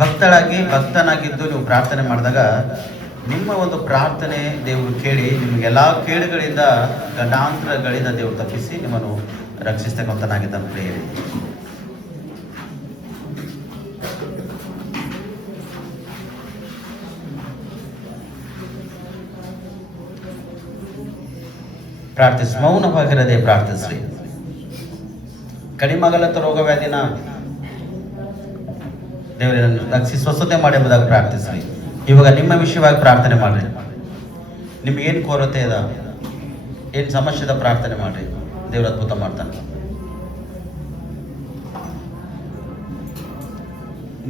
ಭಕ್ತನಾಗಿದ್ದು ನೀವು ಪ್ರಾರ್ಥನೆ ಮಾಡಿದಾಗ ನಿಮ್ಮ ಒಂದು ಪ್ರಾರ್ಥನೆ ದೇವರು ಕೇಳಿ ನಿಮಗೆಲ್ಲ ಕೇಡುಗಳಿಂದ ಗಂಡಾಂತರಗಳಿಂದ ದೇವರು ತಪ್ಪಿಸಿ ನಿಮ್ಮನ್ನು ರಕ್ಷಿಸ್ತಕ್ಕಂಥನಾಗಿದ್ದಾನೆ ಪ್ರಿಯರೇ. ಪ್ರಾರ್ಥಿಸಿ, ಮೌನವಾಗಿರದೆ ಪ್ರಾರ್ಥಿಸ್ರಿ. ಕಡಿಮಗಲತ್ತ ರೋಗ ವ್ಯಾಧಿನ ದೇವರನ್ನು ರಕ್ಷಿಸಿ ಸ್ವಸ್ಥತೆ ಮಾಡಿ ಎಂಬುದಾಗಿ ಪ್ರಾರ್ಥಿಸ್ರಿ. ಇವಾಗ ನಿಮ್ಮ ವಿಷಯವಾಗಿ ಪ್ರಾರ್ಥನೆ ಮಾಡ್ರಿ. ನಿಮ್ಗೇನು ಕೊರತೆ ಅದ, ಏನು ಸಮಸ್ಯೆದ ಪ್ರಾರ್ಥನೆ ಮಾಡ್ರಿ, ದೇವ್ರ ಅದ್ಭುತ ಮಾಡ್ತಾನೆ.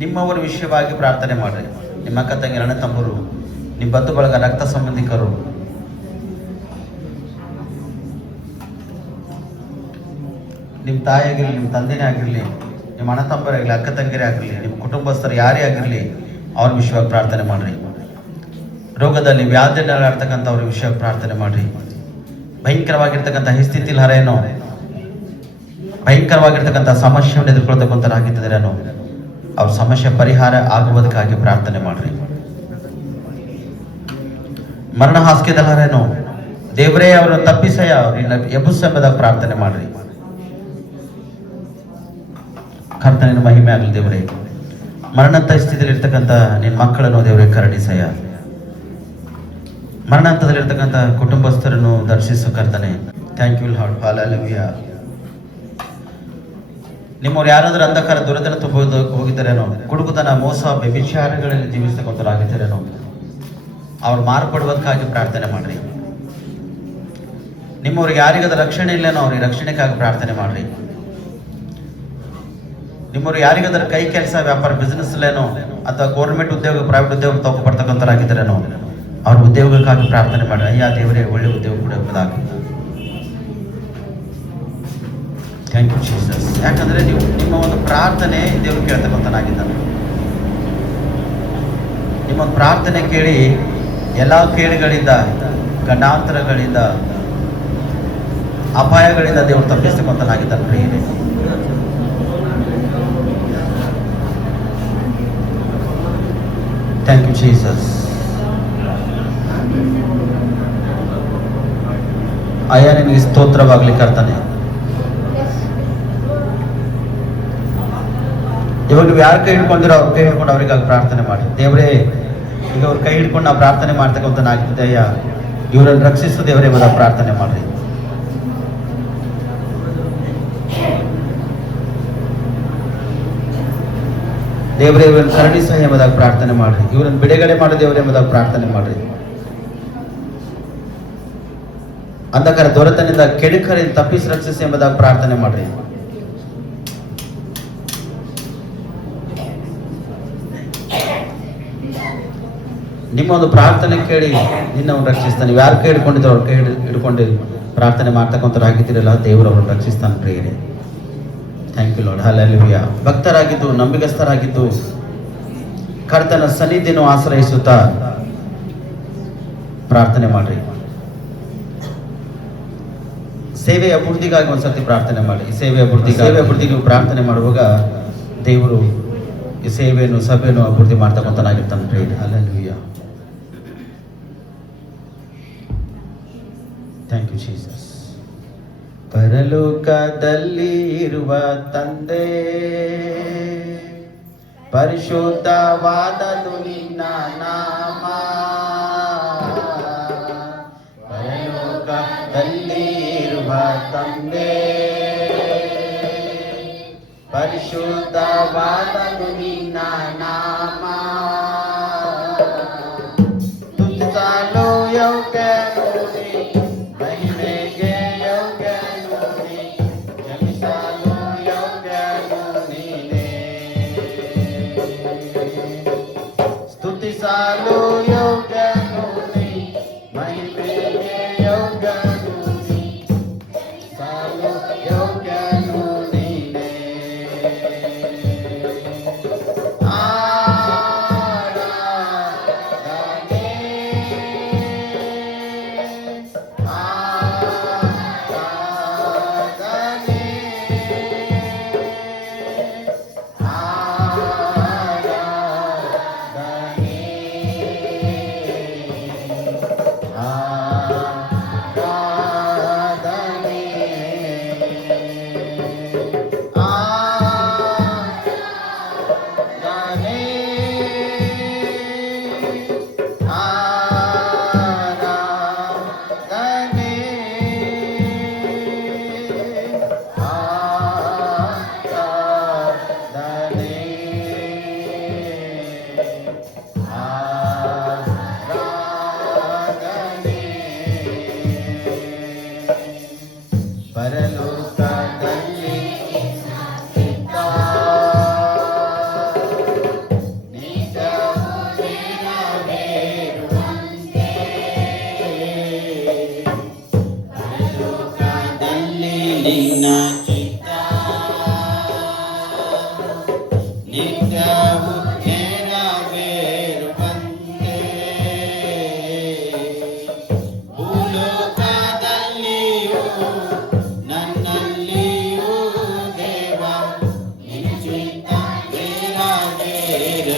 ನಿಮ್ಮವರ ವಿಷಯವಾಗಿ ಪ್ರಾರ್ಥನೆ ಮಾಡ್ರಿ. ನಿಮ್ಮ ಅಕ್ಕ ತಂಗಿ, ಅಣ್ಣ ತಮ್ಮರು, ನಿಮ್ಮ ಬಂಧು ಬಳಗ, ರಕ್ತ ಸಂಬಂಧಿಕರು, ನಿಮ್ಮ ತಾಯಿ ಆಗಿರಲಿ, ನಿಮ್ಮ ತಂದೆನೇ ಆಗಿರಲಿ, ನಿಮ್ಮ ಅಣ್ಣ ತಮ್ಮರಾಗಲಿ, ಅಕ್ಕ ತಂಗಿರೇ ಆಗಿರಲಿ, ನಿಮ್ಮ ಕುಟುಂಬಸ್ಥರು ಯಾರೇ ಆಗಿರಲಿ, ಅವ್ರ ವಿಷಯವಾಗಿ ಪ್ರಾರ್ಥನೆ ಮಾಡ್ರಿ. ರೋಗದಲ್ಲಿ ವ್ಯಾಧಿಯಲ್ಲಿ ಆಡ್ತಕ್ಕಂಥವ್ರ ವಿಷಯವಾಗಿ ಪ್ರಾರ್ಥನೆ ಮಾಡ್ರಿ. ಭಯಂಕರವಾಗಿರ್ತಕ್ಕಂಥ ಸ್ಥಿತಿಲಿ ಹರೇನೋ, ಭಯಂಕರವಾಗಿರ್ತಕ್ಕಂಥ ಸಮಸ್ಯೆಯನ್ನು ಎದುರ್ಕೊಳ್ತಕ್ಕಂಥರಾಗಿದ್ದರೇನೋ ಅವ್ರ ಸಮಸ್ಯೆ ಪರಿಹಾರ ಆಗುವುದಕ್ಕಾಗಿ ಪ್ರಾರ್ಥನೆ ಮಾಡ್ರಿ. ಮರಣ ಹಾಸಿಗೆದಲ್ಲಿ ಹರೇನೋ, ದೇವರೇ ಅವರನ್ನು ತಪ್ಪಿಸಯ್ಯ, ಅವ್ರನ್ನ ಎಬ್ಬಿಸು ಎಂಬುದಾಗಿ ಪ್ರಾರ್ಥನೆ ಮಾಡ್ರಿ. ಕರ್ತನಿನ ಮಹಿಮೆ ಆಗಲಿ ದೇವರೇ. ಮರಣಂತ ಸ್ಥಿತಿಯಲ್ಲಿ ಇರ್ತಕ್ಕಂಥ ನಿನ್ನ ಮಕ್ಕಳನ್ನು ದೇವರೇ ಕರುಣಿಸಯ್ಯ. ಮರಣಾಂತದಲ್ಲಿರ್ತಕ್ಕಂಥ ಕುಟುಂಬಸ್ಥರನ್ನು ದರ್ಶಿಸು ಕರ್ತನೆ. Thank you Lord. ಹಲ್ಲೆಲೂಯಾ. ನಿಮ್ಮವ್ರು ಯಾರಾದ್ರೂ ಅಂಧಕಾರ ದುರದನ ತುಂಬ ಹೋಗಿದ್ದಾರೇನೋ, ಕುಡುಕುತನ, ಮೋಸ, ವ್ಯಭಿಚಾರಗಳಲ್ಲಿ ಜೀವಿಸ್ತಕ್ಕಂಥರಾಗಿದ್ದಾರೇನೋ, ಅವ್ರು ಮಾರ್ಪಡುವುದಕ್ಕಾಗಿ ಪ್ರಾರ್ಥನೆ ಮಾಡ್ರಿ. ನಿಮ್ಮವ್ರಿಗೆ ಯಾರಿಗದ ರಕ್ಷಣೆ ಇಲ್ಲೇನೋ ಅವ್ರಿಗೆ ರಕ್ಷಣೆಗಾಗಿ ಪ್ರಾರ್ಥನೆ ಮಾಡ್ರಿ. ನಿಮ್ಮವ್ರು ಯಾರಿಗಾದ್ರೂ ಕೈ ಕೆಲಸ, ವ್ಯಾಪಾರ, ಬಿಸ್ನೆಸ್ ಇಲ್ಲೇನೋ, ಅಥವಾ ಗೌರ್ಮೆಂಟ್ ಉದ್ಯೋಗ, ಪ್ರೈವೇಟ್ ಉದ್ಯೋಗ ತಗೊಬರ್ತಕ್ಕಂಥರಾಗಿದ್ದಾರೇನೋ ಅವ್ರ ಉದ್ಯೋಗಕ್ಕಾಗಿ ಪ್ರಾರ್ಥನೆ ಮಾಡ್ರಿ. ಅಯ್ಯ ದೇವರೇ, ಒಳ್ಳೆ ಉದ್ಯೋಗ ಕೂಡ ಎಂಬುದಾಗಿ. Thank you Jesus. ಯಾಕಂದ್ರೆ ನೀವು ನಿಮ್ಮ ಒಂದು ಪ್ರಾರ್ಥನೆ ದೇವರು ಕೇಳ್ತಕ್ಕಂಥನಾಗಿದ್ದಾನೆ. ನಿಮ್ಮ ಪ್ರಾರ್ಥನೆ ಕೇಳಿ ಎಲ್ಲ ಕೇಡುಗಳಿಂದ, ಗಂಡಾಂತರಗಳಿಂದ, ಅಪಾಯಗಳಿಂದ ದೇವರು ತಪ್ಪಿಸ್ತಕ್ಕಂಥನಾಗಿದ್ದಾನೆ ಪ್ರಿಯರೇ. Thank you Jesus. ಅಯ್ಯ ನಿನಗೆ ಸ್ತೋತ್ರವಾಗಲಿ ಕರ್ತನೆ. ಇವಾಗ ನೀವು ಯಾರು ಕೈ ಹಿಡ್ಕೊಂಡಿರೋ ಅವ್ರ ಕೈ ಹಿಡ್ಕೊಂಡು ಅವ್ರಿಗಾಗಿ ಪ್ರಾರ್ಥನೆ ಮಾಡಿ. ದೇವರೇ, ಈಗ ಅವ್ರ ಕೈ ಹಿಡ್ಕೊಂಡು ನಾವು ಪ್ರಾರ್ಥನೆ ಮಾಡ್ತಕ್ಕಂಥನಾಗ್ತದೆ. ಅಯ್ಯ ಇವರನ್ನು ರಕ್ಷಿಸು ದೇವರೇ ಎಂಬುದಾಗಿ ಪ್ರಾರ್ಥನೆ ಮಾಡ್ರಿ. ದೇವರೇ ಇವರನ್ನು ಕರುಣಿಸ ಎಂಬುದಾಗಿ ಪ್ರಾರ್ಥನೆ ಮಾಡ್ರಿ. ಇವರನ್ನು ಬಿಡುಗಡೆ ಮಾಡಿ ದೇವರೇ ಎಂಬುದಾಗಿ ಪ್ರಾರ್ಥನೆ ಮಾಡ್ರಿ. ಅಂಧಕಾರ ದೊರೆತನಿಂದ, ಕೆಡುಕರಿಂದ ತಪ್ಪಿಸಿ ರಕ್ಷಿಸಿ ಎಂಬುದಾಗಿ ಪ್ರಾರ್ಥನೆ ಮಾಡ್ರಿ. ನಿಮ್ಮ ಒಂದು ಪ್ರಾರ್ಥನೆ ಕೇಳಿ ನಿನ್ನವನ್ನು ರಕ್ಷಿಸ್ತಾನೆ. ನೀವು ಯಾರು ಕೈ ಹಿಡ್ಕೊಂಡಿದ್ರು ಅವ್ರ ಕೈ ಹಿಡ್ಕೊಂಡು ಪ್ರಾರ್ಥನೆ ಮಾಡ್ತಕ್ಕಂಥವ್ರಾಗಿದ್ದೀರಲ್ಲ, ದೇವರು ಅವ್ರನ್ನ ರಕ್ಷಿಸ್ತಾನೆ ಪ್ರಿಯರೇ. Thank you Lord. ಹಲ್ಲೆಲೂಯಾ. ಭಕ್ತರಾಗಿದ್ದು, ನಂಬಿಗಸ್ಥರಾಗಿದ್ದು, ಕರ್ತನ ಸನ್ನಿಧಿಯನ್ನು ಆಶ್ರಯಿಸುತ್ತಾ ಪ್ರಾರ್ಥನೆ ಮಾಡ್ರಿ. ಸೇವೆಯ ಅಭಿವೃದ್ಧಿಗಾಗಿ ಒಂದ್ಸತಿ ಪ್ರಾರ್ಥನೆ ಮಾಡಿ. ಸೇವೆಯ ಅಭಿವೃದ್ಧಿಗೆ ನೀವು ಪ್ರಾರ್ಥನೆ ಮಾಡುವಾಗ ದೇವರು ಈ ಸೇವೆಯನ್ನು, ಸಭೆಯನ್ನು ಅಭಿವೃದ್ಧಿ ಮಾಡ್ತಕ್ಕಂಥನಾಗಿರ್ತಾನೆ ಪ್ರಿಯರೇ. ಹಲ್ಲೆಲೂಯಾ. Thank you Jesus. ಪರಲೋಕದಲ್ಲಿ ಇರುವ ತಂದೆ, ಪರಿಶುದ್ಧವಾದದು ನಿನ್ನ ನಾಮ. ಪರಲೋಕದಲ್ಲಿ ಇರುವ ತಂದೆ, ಪರಿಶುದ್ಧವಾದದು ನಿನ್ನ ನಾಮ. ತುತಿಸಲು ಯೋಗ್ಯನು ನೀ, ಮಹಿಮೆಗೆ ಯೋಗ್ಯನು ನೀ, ಜನಿಸಲು ಯೋಗ್ಯನು ನೀನೇ. ಸ್ತುತಿಸಲು ಯೋಗ್ಯನು ನೀ, ಮಹಿಮೆಗೆ ಯೋಗ್ಯನು ನೀ, ಜನಿಸಲು ಯೋಗ್ಯನು ನೀನೇ.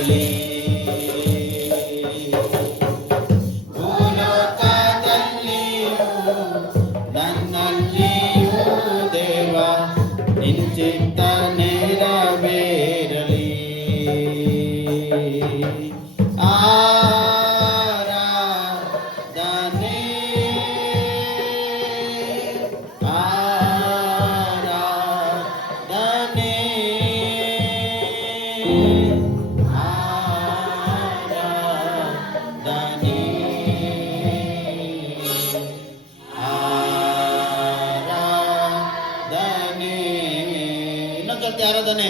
ಬೇರಲಿ. ಭೂಲೋಕದಲ್ಲಿಯೂ ನನ್ನಲ್ಲಿಯೂ ದೇವ ನಿನ್ನ ಚಿತ್ತ ನೆರವೇರಲಿ. ಆರಾಧನೆ ಆರಾಧನೆ ಆರಾಧನೆ ಆರಾಧನೆ. ಇನ್ನೊಂದು ಸರ್ತಿ ಆರಾಧನೆ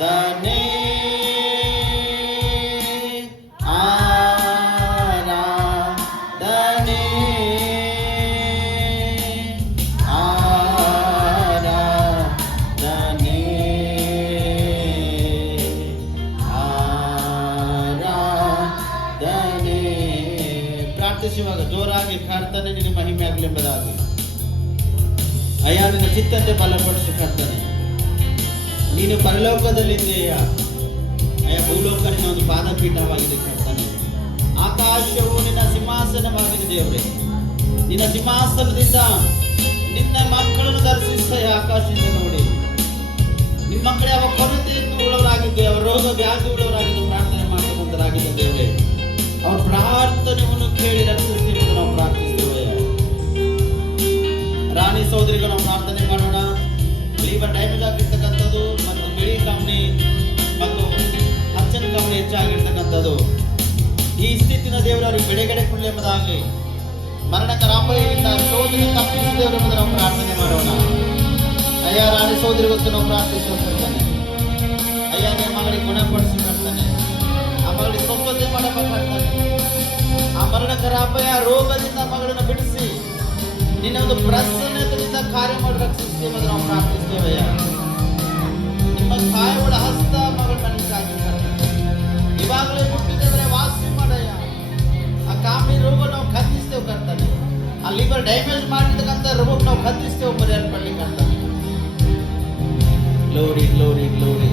ಆರಾಧನೆ ಆರಾಧನೆ ಆರಾಧನೆ ಆರಾಧನೆ. ಪ್ರಾರ್ಥಿಸುವಾಗ ಜೋರಾಗಿ ಕರ್ತನೆ ನಿನ್ನ ಮಹಿಮೆ ಆಗಲಿ ಎಂಬುದಾಗಿ. ಅಯ್ಯ ನಿನ್ನ ಚಿತ್ತಂತೆ ಬಲಪಡಿಸು ಕರ್ತನೆ. ನೀನು ಪರಲೋಕದಲ್ಲಿದ್ದೀಯ ಅಯ್ಯ, ಭೂಲೋಕ ನಿನ್ನ ಒಂದು ಪಾದಪೀಠವಾಗಿದೆ ಕರ್ತನೆ. ಆಕಾಶವು ನಿನ್ನ ಸಿಂಹಾಸನವಾಗಿದೆ ದೇವರೇ. ನಿನ್ನ ಸಿಂಹಾಸನದಿಂದ ನಿನ್ನ ಮಕ್ಕಳನ್ನು ದರ್ಶಿಸ್ತಾ ಆಕಾಶದಿಂದ ನೋಡಿ. ನಿಮ್ಮ ಮಕ್ಕಳು ಯಾವ ಕೊರತೆಯನ್ನು ಉಳ್ಳವರಾಗಿದ್ದು, ಯಾವ ರೋಗ ವ್ಯಾಧಿ ಉಳ್ಳವರಾಗಿದ್ದು ಪ್ರಾರ್ಥನೆ ಮಾಡುವಂತರಾಗಿದ್ದ ದೇವರೇ, ಅವರ ಪ್ರಾರ್ಥನೆಯನ್ನು ಕೇಳಿ ರಕ್ಷಿಸುತ್ತೀವಿ ಎಂದು ನಾವು ಪ್ರಾರ್ಥಿಸ್ತೇವೆ. ರಾಣಿ ಸಹೋದರಿಗೂ ನಾವು ಪ್ರಾರ್ಥನೆ ಮಾಡೋಣ. ಲಿವರ್ ಡ್ಯಾಮೇಜ್ ಆಗಿರ್ತಕ್ಕಂಥದ್ದು ಮತ್ತು ಬಿಳಿ ಕಮ್ಮಿ ಮತ್ತು ಹಚ್ಚನ ಕಮ್ಮಿ ಹೆಚ್ಚಾಗಿರ್ತಕ್ಕಂಥದ್ದು ಈ ಸ್ಥಿತಿನ ದೇವರವರಿಗೆ ಬಿಡುಗಡೆ ಕೊಡಲಿ ಎಂಬುದಾಗಿ, ಮರಣಕರ ಅಪಾಯದಿಂದ ಸೋದರಿ ತಪ್ಪಿಸಿ ದೇವರು ಎಂಬುದನ್ನು ನಾವು ಪ್ರಾರ್ಥನೆ ಮಾಡೋಣ. ಅಯ್ಯ ರಾಣಿ ಸಹೋದರಿಗೊತ್ತು ನಾವು ಪ್ರಾರ್ಥಿಸುತ್ತಾನೆ. ಅಯ್ಯ ನಿಮ್ಮ ಮಗಳಿಗೆ ಗುಣಪಡಿಸಿ ಬರ್ತಾನೆ, ಆ ಮಗಳಿಗೆ ಸ್ವಸ್ಥತೆ ಮಾಡಬೇಕಾಗ್ತಾನೆ. ಆ ಮರಣಕರ ಅಪಾಯ ರೋಗದಿಂದ ಮಗಳನ್ನು ಬಿಡಿಸಿ ನಿನ್ನ ಒಂದು ಪ್ರಸನ್ನತೆಯಿಂದ ಕಾರ್ಯ ಮಾಡಿ ರಕ್ಷಿಸಿ ಎಂಬುದನ್ನು ನಾವು ಪ್ರಾರ್ಥಿಸ್ತೇವೆ. ನಿಮ್ಮ ಕಾಯಗಳ ಹಸ್ತ ಮಗಳ ಮನಸ್ಸಾಗಿ ಇವಾಗಲೇ ಮುಟ್ಟಿದ್ರೆ ವಾಸಿ ಮಾಡಯ್ಯ. ಆ ಕಾಮಿ ರೋಗ ನಾವು ಖಂಡಿಸ್ತೇವೆ ಕರ್ತಾನೆ. ಆ ಲಿವರ್ ಡ್ಯಾಮೇಜ್ ಮಾಡಿರ್ತಕ್ಕಂಥ ರೋಗ ನಾವು ಖಂಡಿಸ್ತೇವೆ ಪರಿಹಾರಪಡ್ಲಿ ಕರ್ತಾನೆ. Glory glory glory.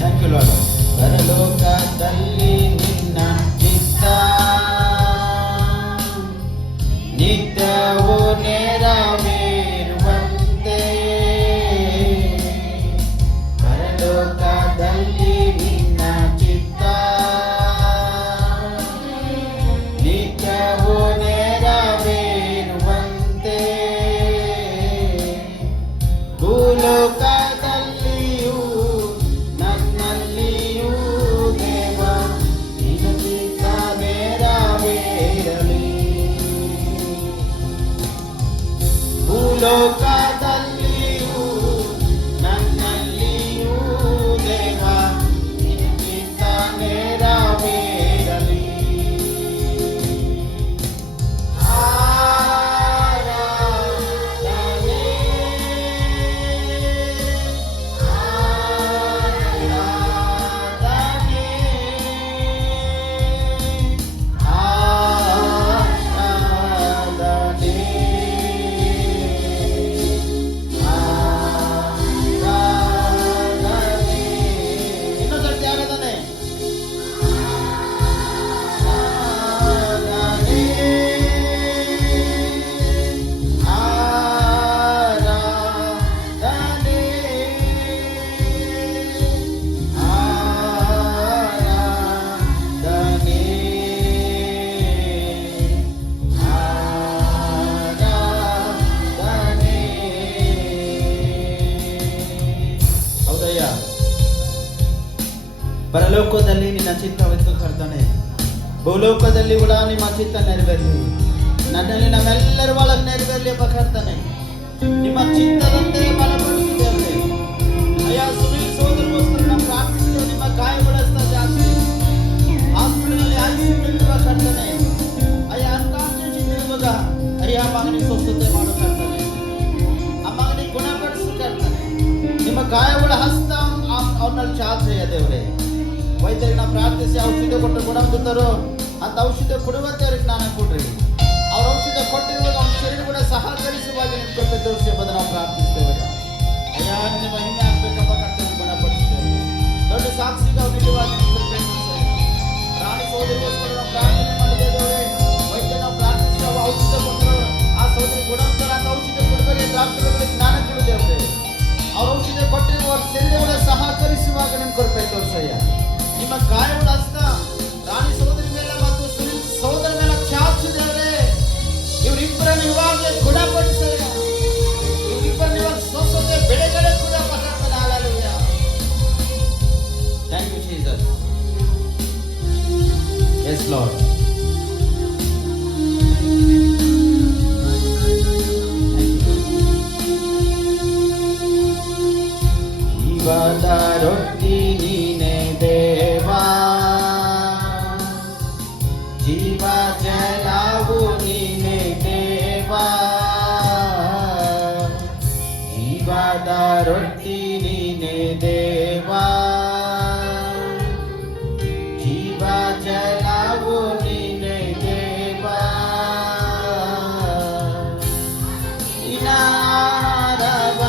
Thank you lord. ಪರಲೋಕದಲ್ಲಿ ನಿನ್ನ ಚಿತ್ತ ನಿತ್ಯವೂ ನೆರವೇರುವಂತೆ, ಪರಲೋಕದಲ್ಲಿ ನಿನ್ನ ಚಿತ್ತ ನಿತ್ಯವೂ ನೆರವೇರುವಂತೆ, ಭೂಲೋಕದಲ್ಲಿಯೂ ನನ್ನಲ್ಲಿಯೂ ದೇವ ನಿನ್ನ ಚಿತ್ತ ನೆರವೇರಲಿ. ಭೂಲೋಕದಲ್ಲಿಯೂ ನನ್ನಲ್ಲಿಯೂ ದೇವ ನಿನ್ನ ಚಿತ್ತ ನೆರವೇರಲಿ. ಆರಾಧನೆ ಆರಾಧನೆ ಆರಾಧನೆ ಆರಾಧನೆ. ಇನ್ನೊಂದು ಸರ್ತಿ ಆರಾಧನೆ ಆರಾಧನೆ ಆರಾಧನೆ ಆರಾಧನೆ ಆರಾಧನೆ. ಹೌದಯ್ಯ, ಪರಲೋಕದಲ್ಲಿ ನಿನ್ನ ಚಿತ್ತವಿತ್ತು ಕರ್ತನೆ, ಭೂಲೋಕದಲ್ಲಿ ಕೂಡ ನಿಮ್ಮ ಚಿತ್ತ ನೆರವೇರಲಿ. ನನ್ನಲ್ಲಿ ನಾವೆಲ್ಲರ ಒಳಗೆ ನೆರವೇರಲಿ ಎಂಬ ಕರ್ತನೆ. ನಿಮ್ಮ ಚಿತ್ತದಂತೆ ಬಲಪಡಿಸಿದ್ದೇವೆ ಅಯ್ಯ. ಸುನೀಲ್ ಸೋದರಗೋಸ್ಕರ ನಾವು ಪ್ರಾರ್ಥಿಸಿದ್ದೇವೆ. ನಿಮ್ಮ ಗಾಯಗೊಳಿಸ್ತ ಜಾಸ್ತಿ ಹಾಸ್ಪಿಟಲ್ ಆಯ್ಸಿಕೊಂಡಿರುವ ಕರ್ತನೆ ಅಯ್ಯ. ಅನ್ಕಾನ್ಶಿಯಸ್ ಇರುವಾಗ ಅಯ್ಯ ಮಗನಿಗೆ ಸ್ವಸ್ಥತೆ ಮಾಡು ಕರ್ತನೆ. ಆ ಮಗನಿಗೆ ಗುಣಪಡಿಸು ಕರ್ತನೆ. ನಿಮ್ಮ ಗಾಯಗಳ ಹಸ್ತ ಅವ್ರಲ್ಲಿ ಚಾಚೆಯ ದೇವರೇ. ವೈದ್ಯರಿಗೆ ನಾವು ಪ್ರಾರ್ಥಿಸಿ ಔಷಧ ಕೊಟ್ಟು ಗುಣ ಹೊಂದುತ್ತಾರೋ ಅಂತ ಔಷಧ ಕೊಡುವಂತೆ ಅವ್ರಿಗೆ ಜ್ಞಾನ ಕೊಡ್ರಿ. ಅವ್ರ ಔಷಧ ಕೊಟ್ಟಿರುವಾಗ ಅವ್ರ ಶರೀರ ಕೂಡ ಸಹಕರಿಸುವಾಗ ನಿಂತ್ಕೊಂಡು ತೋರಿಸಿ ಎಂಬುದನ್ನು ನಾವು ಪ್ರಾರ್ಥಿಸ್ತೇವೆ. ಅಯ್ಯ ನಿಮ್ಮ ಮಹಿಮೆ ಆಗ್ಬೇಕಪ್ಪ. ಲಾರ್ಡ್. ಜೀವದ ರೊಟ್ಟಿ ನೀನೆ ದೇವಾ, ಜೀವ ಜಲವು ನೀನೆ ದೇವಾ, ಜೀವದ ರೊಟ್ಟಿ ನೀನೆ ದೇವಾ, ಜೀವ ಜಲವು ನೀನೆ ದೇವಾ, ಇನಾರವ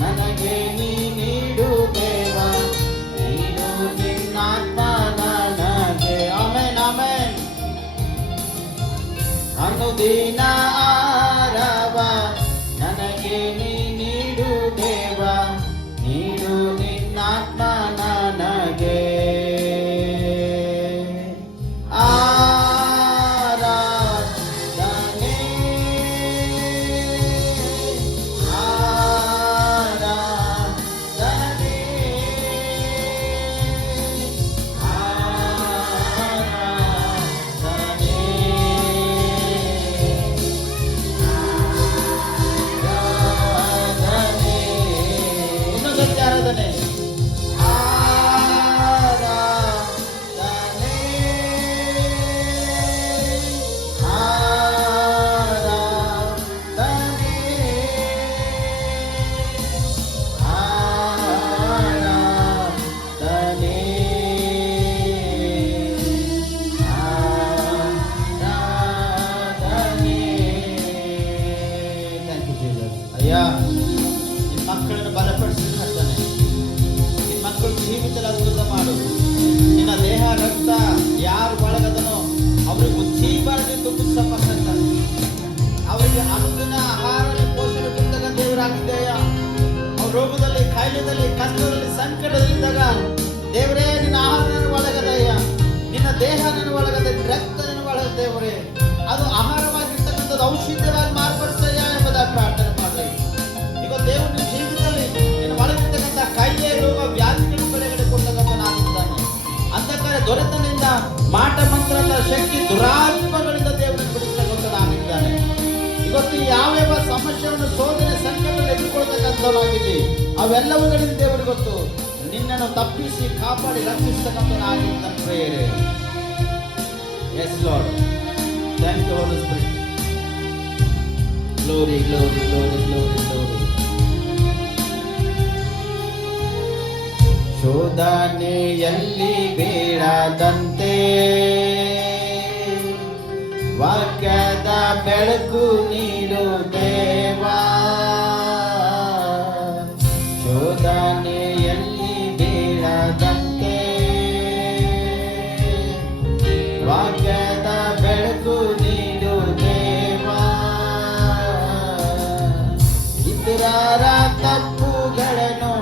ನನಗೆ ನೀ ನೀಡು ದೇವಾ, ನೀನು ನಿನ್ನಾತ್ಮ ನನಗೆ. Amen amen. ಅನುದಿನ ಆರವ ನನಗೆ ನೀ ನೀಡು ದೇವಾ, ನೀಡು ನಿನ್ನಾತ್ಮ ನನಗೆ. ಆರಾಧನೆ ಆರಾಧನೆ ಆರಾಧನೆ ಆರಾಧನೆ. ಇನ್ನೂ ಗಟ್ಟಿ ಆರಾಧನೆ. ಆರಾಧನೆ ಆರಾಧನೆ ಆರಾಧನೆ ಆರಾಧನೆ. Thank you Jesus. ಅಯ್ಯ, ನಿಮ್ಮ ಮಕ್ಕಳನ್ನು ಬಲಪಡಿಸಿ ಕರ್ತನೆ, ನಿಮ್ಮ ಮಕ್ಕಳು ಜೀವಿತದಲ್ಲಿ ಅದ್ಭುತ ಮಾಡು. ನಿನ್ನ ದೇಹ ರಕ್ತ ಯಾರು ಬಳಗದನೋ ಅವರಿಗೆ ಉಜ್ಜೀವನ ತುಂಬಿಸಪ್ಪ ಕರ್ತನೆ. ಅವರಿಗೆ ಅನುದಿನ ಆಹಾರ ಪೋಷಣೆ ಕೊಡ್ತಕ್ಕ ದೇವರಾಗಿದ್ದೆಯ. ಅವ್ರ ರೋಗದಲ್ಲಿ, ಕಾಯಿಲೆದಲ್ಲಿ, ಕಷ್ಟದಲ್ಲಿ, ಸಂಕಟದಲ್ಲಿದ್ದಾಗ ದೇವರೇ ನಿನ್ನ ಆಹಾರ ಒಳಗದಯ್ಯ, ನಿನ್ನ ದೇಹ ನನ್ನ ಒಳಗದೆ, ರಕ್ತ ನನ್ನ ಒಳಗದೆ ದೇವರೇ, ಅದು ಆಹಾರವಾಗಿರ್ತಕ್ಕಂಥದ್ದು ಔಷಧವಾಗಿ ಮಾರ್ಪಡಿಸಯ್ಯ ಎಂಬುದಾಗಿ ಪ್ರಾರ್ಥನೆ ಮಾಡ್ರಿ. ಈಗ ದೇವರ ಜೀವಿತದಲ್ಲಿ ನಿನ್ನ ಒಳಗಿರ್ತಕ್ಕಂಥ ಕಾಯಿಲೆ, ರೋಗ, ವ್ಯಾಧಿಗಳು ಕಡೆಗಡೆ ಕೊಡ್ತಕ್ಕಂಥನಾಗಿದ್ದಾನೆ. ಅಂಧಕಾರ ದೊರೆತನಿಂದ ಮಾಟ ಮಂತ್ರದ ಶಕ್ತಿ ದುರಾತ್ಮಗಳಿಂದ ದೇವರನ್ನು ಬಿಡಿಸ್ತಕ್ಕಂಥನಾಗಿದ್ದಾನೆ. ಇವತ್ತು ಯಾವ್ಯಾವ ಸಮಸ್ಯೆಯನ್ನು, ಶೋಧನೆ, ಸಂಕಟ ಎದುರುಕೊಳ್ತಕ್ಕಂಥವನಾಗಿದೆ, ಅವೆಲ್ಲವುಗಳಿಂದ ದೇವರಿಗೆ ಗೊತ್ತು. ನಿನ್ನನ್ನು ತಪ್ಪಿಸಿ ಕಾಪಾಡಿ ರಕ್ಷಿಸ್ತಕ್ಕಂಥವನಾಗಿದ್ದಾನೆ ಪ್ರೇಯರೇ. Yes lord, thank you holy spirit. Glory glory glory glory glory. ಶೋಧನೆಯಲ್ಲಿ ಬೀಳದಂತೆ ವಾಕ್ಯದ ಬೆಳಕು ನೀಡು ದೇವಾ, ಶೋಧನೆಯಲ್ಲಿ ಬೀಳದಂತೆ ವಾಕ್ಯದ ಬೆಳಕು ನೀಡು ದೇವಾ, ಇತರರ ತಪ್ಪುಗಳನ್ನು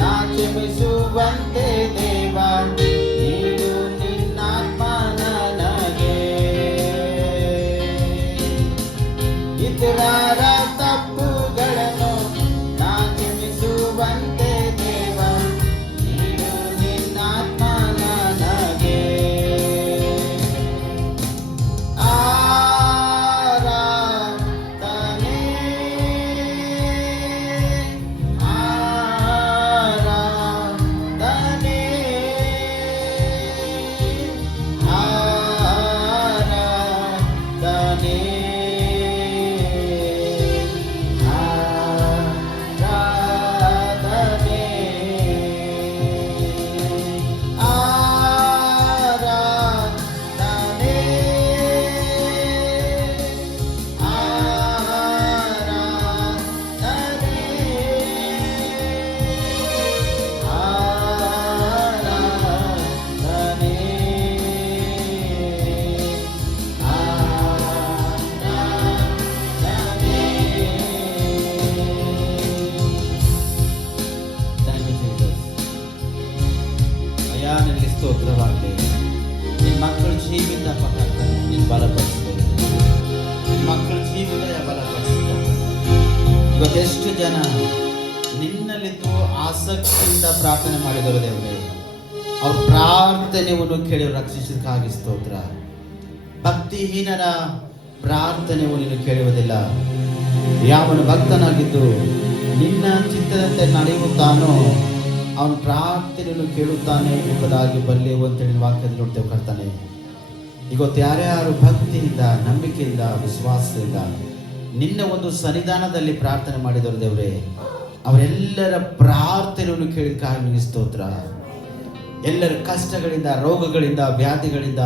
ನಾ ಕ್ಷಮಿಸುವಂತೆ ದೇವಾ, ನೀಡು ನಿನ್ನಾತ್ಮ ನನಗೆ. ಇತರರ ತಪ್ಪುಗಳನ್ನು ನಾ ಕ್ಷಮಿಸುವಂತೆ ದೇವಾ, ನೀಡು ನಿನ್ನಾತ್ಮ ನನಗೆ. ಆರಾಧನೆ ಆರಾಧನೆ ಆರಾಧನೆ ಆರಾಧನೆ ಆರಾಧನೆ ಆರಾಧನೆ ಆರಾಧನೆ ಆರಾಧನೆ. Thank you, Jesus. ಅಯ್ಯ, ನಿನಗೆ ಸ್ತೋತ್ರವಾಗಲಿ. ನಿನ್ನ ಮಕ್ಕಳ ಜೀವಿತ ಪಕ್ಕಂತಾನೆ ನೀನು ಬಲಪಡಿಸ್ಬೋದು. ನಿನ್ನ ಮಕ್ಕಳ ಜೀವಿತ ಬಲಪಡಿಸ್ತಾರೆ. ಇವತ್ತೆಷ್ಟು ಜನ ನಿನ್ನಲ್ಲಿದ್ದು ಆಸಕ್ತಿಯಿಂದ ಪ್ರಾರ್ಥನೆ ಮಾಡಿದರು ದೇವರೇ, ಅವ್ರ ಪ್ರಾರ್ಥನೆಯನ್ನು ಕೇಳಿ ರಕ್ಷಿಸಕ್ಕಾಗಿ ಸ್ತೋತ್ರ. ಭಕ್ತಿಹೀನರ ಪ್ರಾರ್ಥನೆಯನ್ನು ನೀನು ಕೇಳುವುದಿಲ್ಲ. ಯಾವನು ಭಕ್ತನಾಗಿದ್ದು ನಿನ್ನ ಚಿತ್ತದಂತೆ ನಡೆಯುತ್ತಾನೋ ಅವನ ಪ್ರಾರ್ಥನೆಯನ್ನು ಕೇಳುತ್ತಾನೆ ಎಂಬುದಾಗಿ ಬಲ್ಲೆವು ಅಂತೇಳಿ ವಾಕ್ಯದಲ್ಲಿ ನೋಡ್ತೇವೆ ಕರ್ತಾನೆ. ಇವತ್ತು ಯಾರ್ಯಾರು ಭಕ್ತಿಯಿಂದ, ನಂಬಿಕೆಯಿಂದ, ವಿಶ್ವಾಸದಿಂದ ನಿನ್ನ ಒಂದು ಸನ್ನಿಧಾನದಲ್ಲಿ ಪ್ರಾರ್ಥನೆ ಮಾಡಿದವರು ದೇವರೇ, ಅವರೆಲ್ಲರ ಪ್ರಾರ್ಥನೆಯನ್ನು ಕೇಳಿದಕ್ಕಾಗಿ ನಿನಗೆ ಸ್ತೋತ್ರ. ಎಲ್ಲರ ಕಷ್ಟಗಳಿಂದ, ರೋಗಗಳಿಂದ, ವ್ಯಾಧಿಗಳಿಂದ,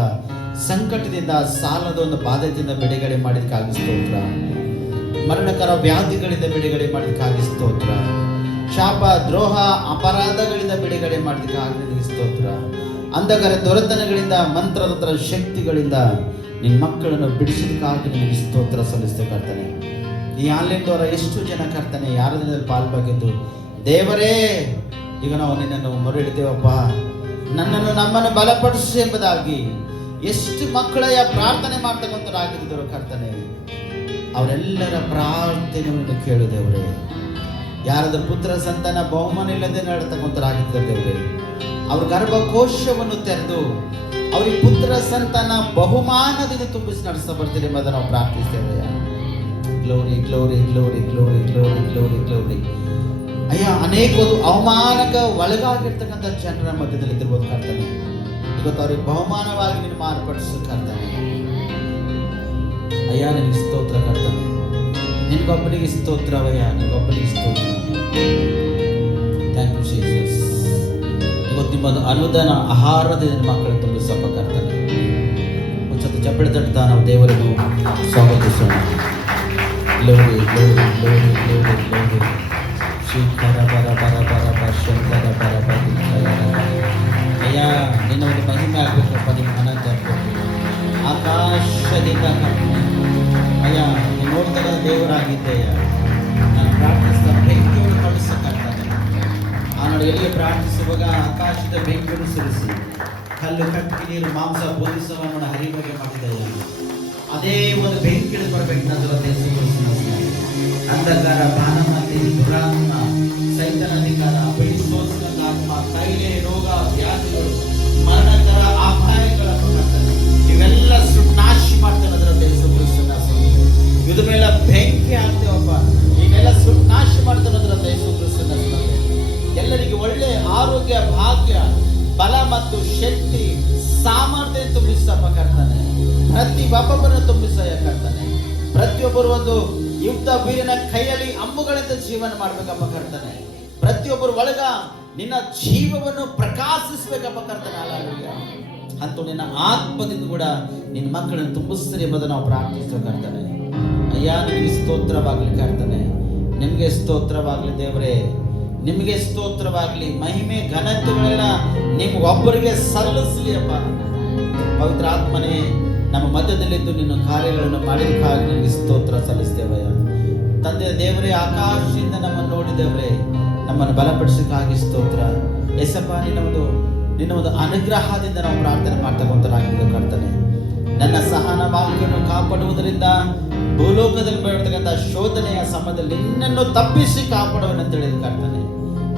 ಸಂಕಟದಿಂದ, ಸಾಲದ ಒಂದು ಬಾಧೆಯಿಂದ ಬಿಡುಗಡೆ ಮಾಡಿದಕ್ಕಾಗಿ ಸ್ತೋತ್ರ. ಮರಣಕರ ವ್ಯಾಧಿಗಳಿಂದ ಬಿಡುಗಡೆ ಮಾಡಿದಕ್ಕಾಗಿ ಸ್ತೋತ್ರ. ಶಾಪ, ದ್ರೋಹ, ಅಪರಾಧಗಳಿಂದ ಬಿಡುಗಡೆ ಮಾಡಿದಕ್ಕಾಗಿ ನಿನಗೆ ಸ್ತೋತ್ರ. ಅಂಧಕಾರ ದೊರೆತನಗಳಿಂದ, ಮಂತ್ರದಂತ್ರ ಶಕ್ತಿಗಳಿಂದ ನಿನ್ನ ಮಕ್ಕಳನ್ನು ಬಿಡಿಸಿದಕ್ಕಾಗಿ ನಿನಗೆ ಸ್ತೋತ್ರ ಸಲ್ಲಿಸ್ತೇ ಕರ್ತಾನೆ. ಈ ಆನ್ಲೈನ್ದವರ ಎಷ್ಟು ಜನ ಕರ್ತಾನೆ ಯಾರದಲ್ಲಿ ಪಾಲ್ಭಾಗಿದ್ದು ದೇವರೇ, ಈಗ ನಾವು ನಿನ್ನನ್ನು ಮೊರೆ ಇಡ್ತೇವಪ್ಪ, ನಮ್ಮನ್ನು ಬಲಪಡಿಸು ಎಂಬುದಾಗಿ ಎಷ್ಟು ಮಕ್ಕಳ ಪ್ರಾರ್ಥನೆ ಮಾಡ್ತಕ್ಕಂಥರಾಗಿದ್ದರು ಕರ್ತಾನೆ. ಅವರೆಲ್ಲರ ಪ್ರಾರ್ಥನೆಯನ್ನು ಕೇಳು ದೇವರೇ. ಯಾರಾದ್ರೂ ಪುತ್ರ ಸಂತಾನ ಬಹುಮಾನ ಇಲ್ಲದೆ ನಡ್ತಕ್ಕಂಥರಾಗಿದ್ದಾರೆ ದೇವರೇ, ಅವ್ರ ಗರ್ಭಕೋಶವನ್ನು ತೆರೆದು ಅವ್ರಿಗೆ ಪುತ್ರ ಸಂತಾನ ಬಹುಮಾನದಿಂದ ತುಂಬಿಸಿ ನಡೆಸ್ತಾ ಬರ್ತೀರಿ ಎಂಬುದನ್ನು ನಾವು ಪ್ರಾರ್ಥಿಸ್ತೇವೆ. Glory glory glory glory glory glory glory. ಅಯ್ಯ, ಅನೇಕ ಅವಮಾನಕ್ಕೆ ಒಳಗಾಗಿರ್ತಕ್ಕಂಥ ಜನರ ಮಧ್ಯದಲ್ಲಿ ಇದ್ದಿರ್ಬೋದು ಕರ್ತಾನೆ. ಇವತ್ತು ಅವ್ರಿಗೆ ಬಹುಮಾನವಾಗಿ ನೀನು ಮಾರ್ಪಡಿಸು ಕರ್ತಾನೆ. ಅಯ್ಯ, ನಿನಗೆ ಸ್ತೋತ್ರ ಕರ್ತಾನೆ. ನಿನಗೊಬ್ಬನಿಗೆ ಸ್ತೋತ್ರವಯ್ಯ, ನಿನಗೊಬ್ಬನಿಗೆ ಸ್ತೋತ್ರ. Thank you Jesus. ಇವತ್ತು ನಿಮ್ಮದು ಅನುದಾನ ಆಹಾರದಿಂದ ಮಕ್ಕಳು ತುಂಬಿಸಪ್ಪ ಕರ್ತಾನೆ. ಒಂದ್ಸತಿ ಚಪ್ಪಳೆ ತಟ್ತಾ ನಾವು ದೇವರನ್ನು ಸ್ವಾಗತಿಸೋಣ. Glory glory glory glory glory. ಶ್ರೀಕರ ಬರ ಬರ ಬರ ಬರ ಶಂಕರ ಬರ ಬರ. ಅಯ್ಯ, ನಿನ್ನ ಒಂದು ಮಹಿಮೆ ಆಗ್ಬೇಕಪ್ಪ, ನಿಮ್ಮ ಮನ ತರಬೇಕು ಆಕಾಶದಿಂದ. ಅಯ್ಯ, ನೀನು ನೋಡ್ದಾಗ ದೇವರಾಗಿದ್ದೆಯ. ನಾನು ಪ್ರಾರ್ಥಿಸಿದ ಬೆಂಕಿಯನ್ನು ಕಳಿಸಕ್ಕಾಗ್ತಾನೆ. ಆ ನೋಡಿ ಎಲ್ಲಿಗೆ ಪ್ರಾರ್ಥಿಸುವಾಗ ಆಕಾಶದ ಬೆಂಕಿಯನ್ನು ಸುರಿಸಿ ಕಲ್ಲು ಕಟ್ಟಿ ನೀರು ಮಾಂಸ ಬೋಧಿಸುವ ಹರಿವಾಗಿ ಮಾಡಿದ್ದೆಯ. ಅದೇ ಒಂದು ಬೆಂಕಿ ಬರಬೇಕು ನನ್ನ ದೇಶ. ಅಂಧಕಾರ, ಭಾನಮತಿ, ದುರಾತ್ಮ, ಸೈತನಾಧಿಕಾರ, ಆತ್ಮ, ಕಾಯಿಲೆ, ರೋಗ, ವ್ಯಾಧಿಗಳು, ಮರಣಕರ ಅಪಾಯಗಳನ್ನು ಮಾಡ್ತಾನೆ. ಇವೆಲ್ಲ ಸುಟ್ನಾಶಿ ಮಾಡ್ತಾನೆ. ಅದರ ದೇಶ ಇದ್ರ ಮೇಲೆ ಬೆಂಕಿ ಆಗ್ತೇವಪ್ಪ. ಇವೆಲ್ಲ ಸುಟ್ನಾಶಿ ಮಾಡ್ತಾನೆ. ಅದರ ದೇಶ ಎಲ್ಲರಿಗೆ ಒಳ್ಳೆ ಆರೋಗ್ಯ, ಭಾಗ್ಯ, ಬಲ ಮತ್ತು ಶಕ್ತಿ, ಸಾಮರ್ಥ್ಯ ತುಂಬಿಸಪ್ಪ ಕರ್ತಾನೆ. ಪ್ರತಿ ಒಬ್ಬೊಬ್ಬರನ್ನು ತುಂಬಿಸಯ್ಯ ಕರ್ತಾನೆ. ಪ್ರತಿಯೊಬ್ಬರು ಒಂದು ಯುದ್ಧ ವೀರನ ಕೈಯಲ್ಲಿ ಅಂಬುಗಳಿಂದ ಜೀವನ ಮಾಡ್ಬೇಕಪ್ಪ ಕರ್ತಾನೆ. ಪ್ರತಿಯೊಬ್ಬರು ಒಳಗ ನಿನ್ನ ಜೀವವನ್ನು ಪ್ರಕಾಶಿಸ್ಬೇಕಪ್ಪ ಕರ್ತಾನೆ. ಅಲ್ಲ ಅಂತೂ ನಿನ್ನ ಆತ್ಮದಿಂದ ಕೂಡ ನಿನ್ನ ಮಕ್ಕಳನ್ನು ತುಂಬಿಸ್ತಾರೆ ಎಂಬುದನ್ನು ನಾವು ಪ್ರಾರ್ಥಿಸ್ಬೇಕಾಗ್ತಾನೆ. ಅಯ್ಯ, ನಿಮಗೆ ಸ್ತೋತ್ರವಾಗ್ಲಿ ಕರ್ತಾನೆ. ನಿಮಗೆ ಸ್ತೋತ್ರವಾಗ್ಲಿ ದೇವರೇ, ನಿಮಗೆ ಸ್ತೋತ್ರವಾಗ್ಲಿ. ಮಹಿಮೆ ಘನತೆಗಳೆಲ್ಲ ನಿಮ್ಗೆ ಒಬ್ಬರಿಗೆ ಸಲ್ಲಿಸಲಿ ಅಪ್ಪ. ಪವಿತ್ರ ಆತ್ಮನೇ, ನಮ್ಮ ಮಧ್ಯದಲ್ಲಿದ್ದು ನಿನ್ನ ಕಾರ್ಯಗಳನ್ನು ಮಾಡಿದಕ್ಕಾಗಿ ನಿನಗೆ ಸ್ತೋತ್ರ ಸಲ್ಲಿಸ್ತೇವಯ್ಯ. ತಂದೆ ದೇವರೇ, ಆಕಾಶದಿಂದ ನಮ್ಮನ್ನು ನೋಡಿದೇವ್ರೆ, ನಮ್ಮನ್ನು ಬಲಪಡಿಸಕ್ಕಾಗಿ ಸ್ತೋತ್ರ. ಎಸಪ್ಪ, ನಿನ್ನ ಒಂದು ಅನುಗ್ರಹದಿಂದ ನಾವು ಪ್ರಾರ್ಥನೆ ಮಾಡ್ತಕ್ಕಂಥರಾಗಿದ್ದು ಕರ್ತಾನೆ. ನನ್ನ ಸಹನ ವಾಕ್ಯವನ್ನು ಕಾಪಾಡುವುದರಿಂದ ಭೂಲೋಕದಲ್ಲಿ ಬರ್ತಕ್ಕಂಥ ಶೋಧನೆಯ ಸಮಯದಲ್ಲಿ ನಿನ್ನನ್ನು ತಪ್ಪಿಸಿ ಕಾಪಾಡುವನಂತ ಹೇಳಿದ ಕರ್ತಾನೆ.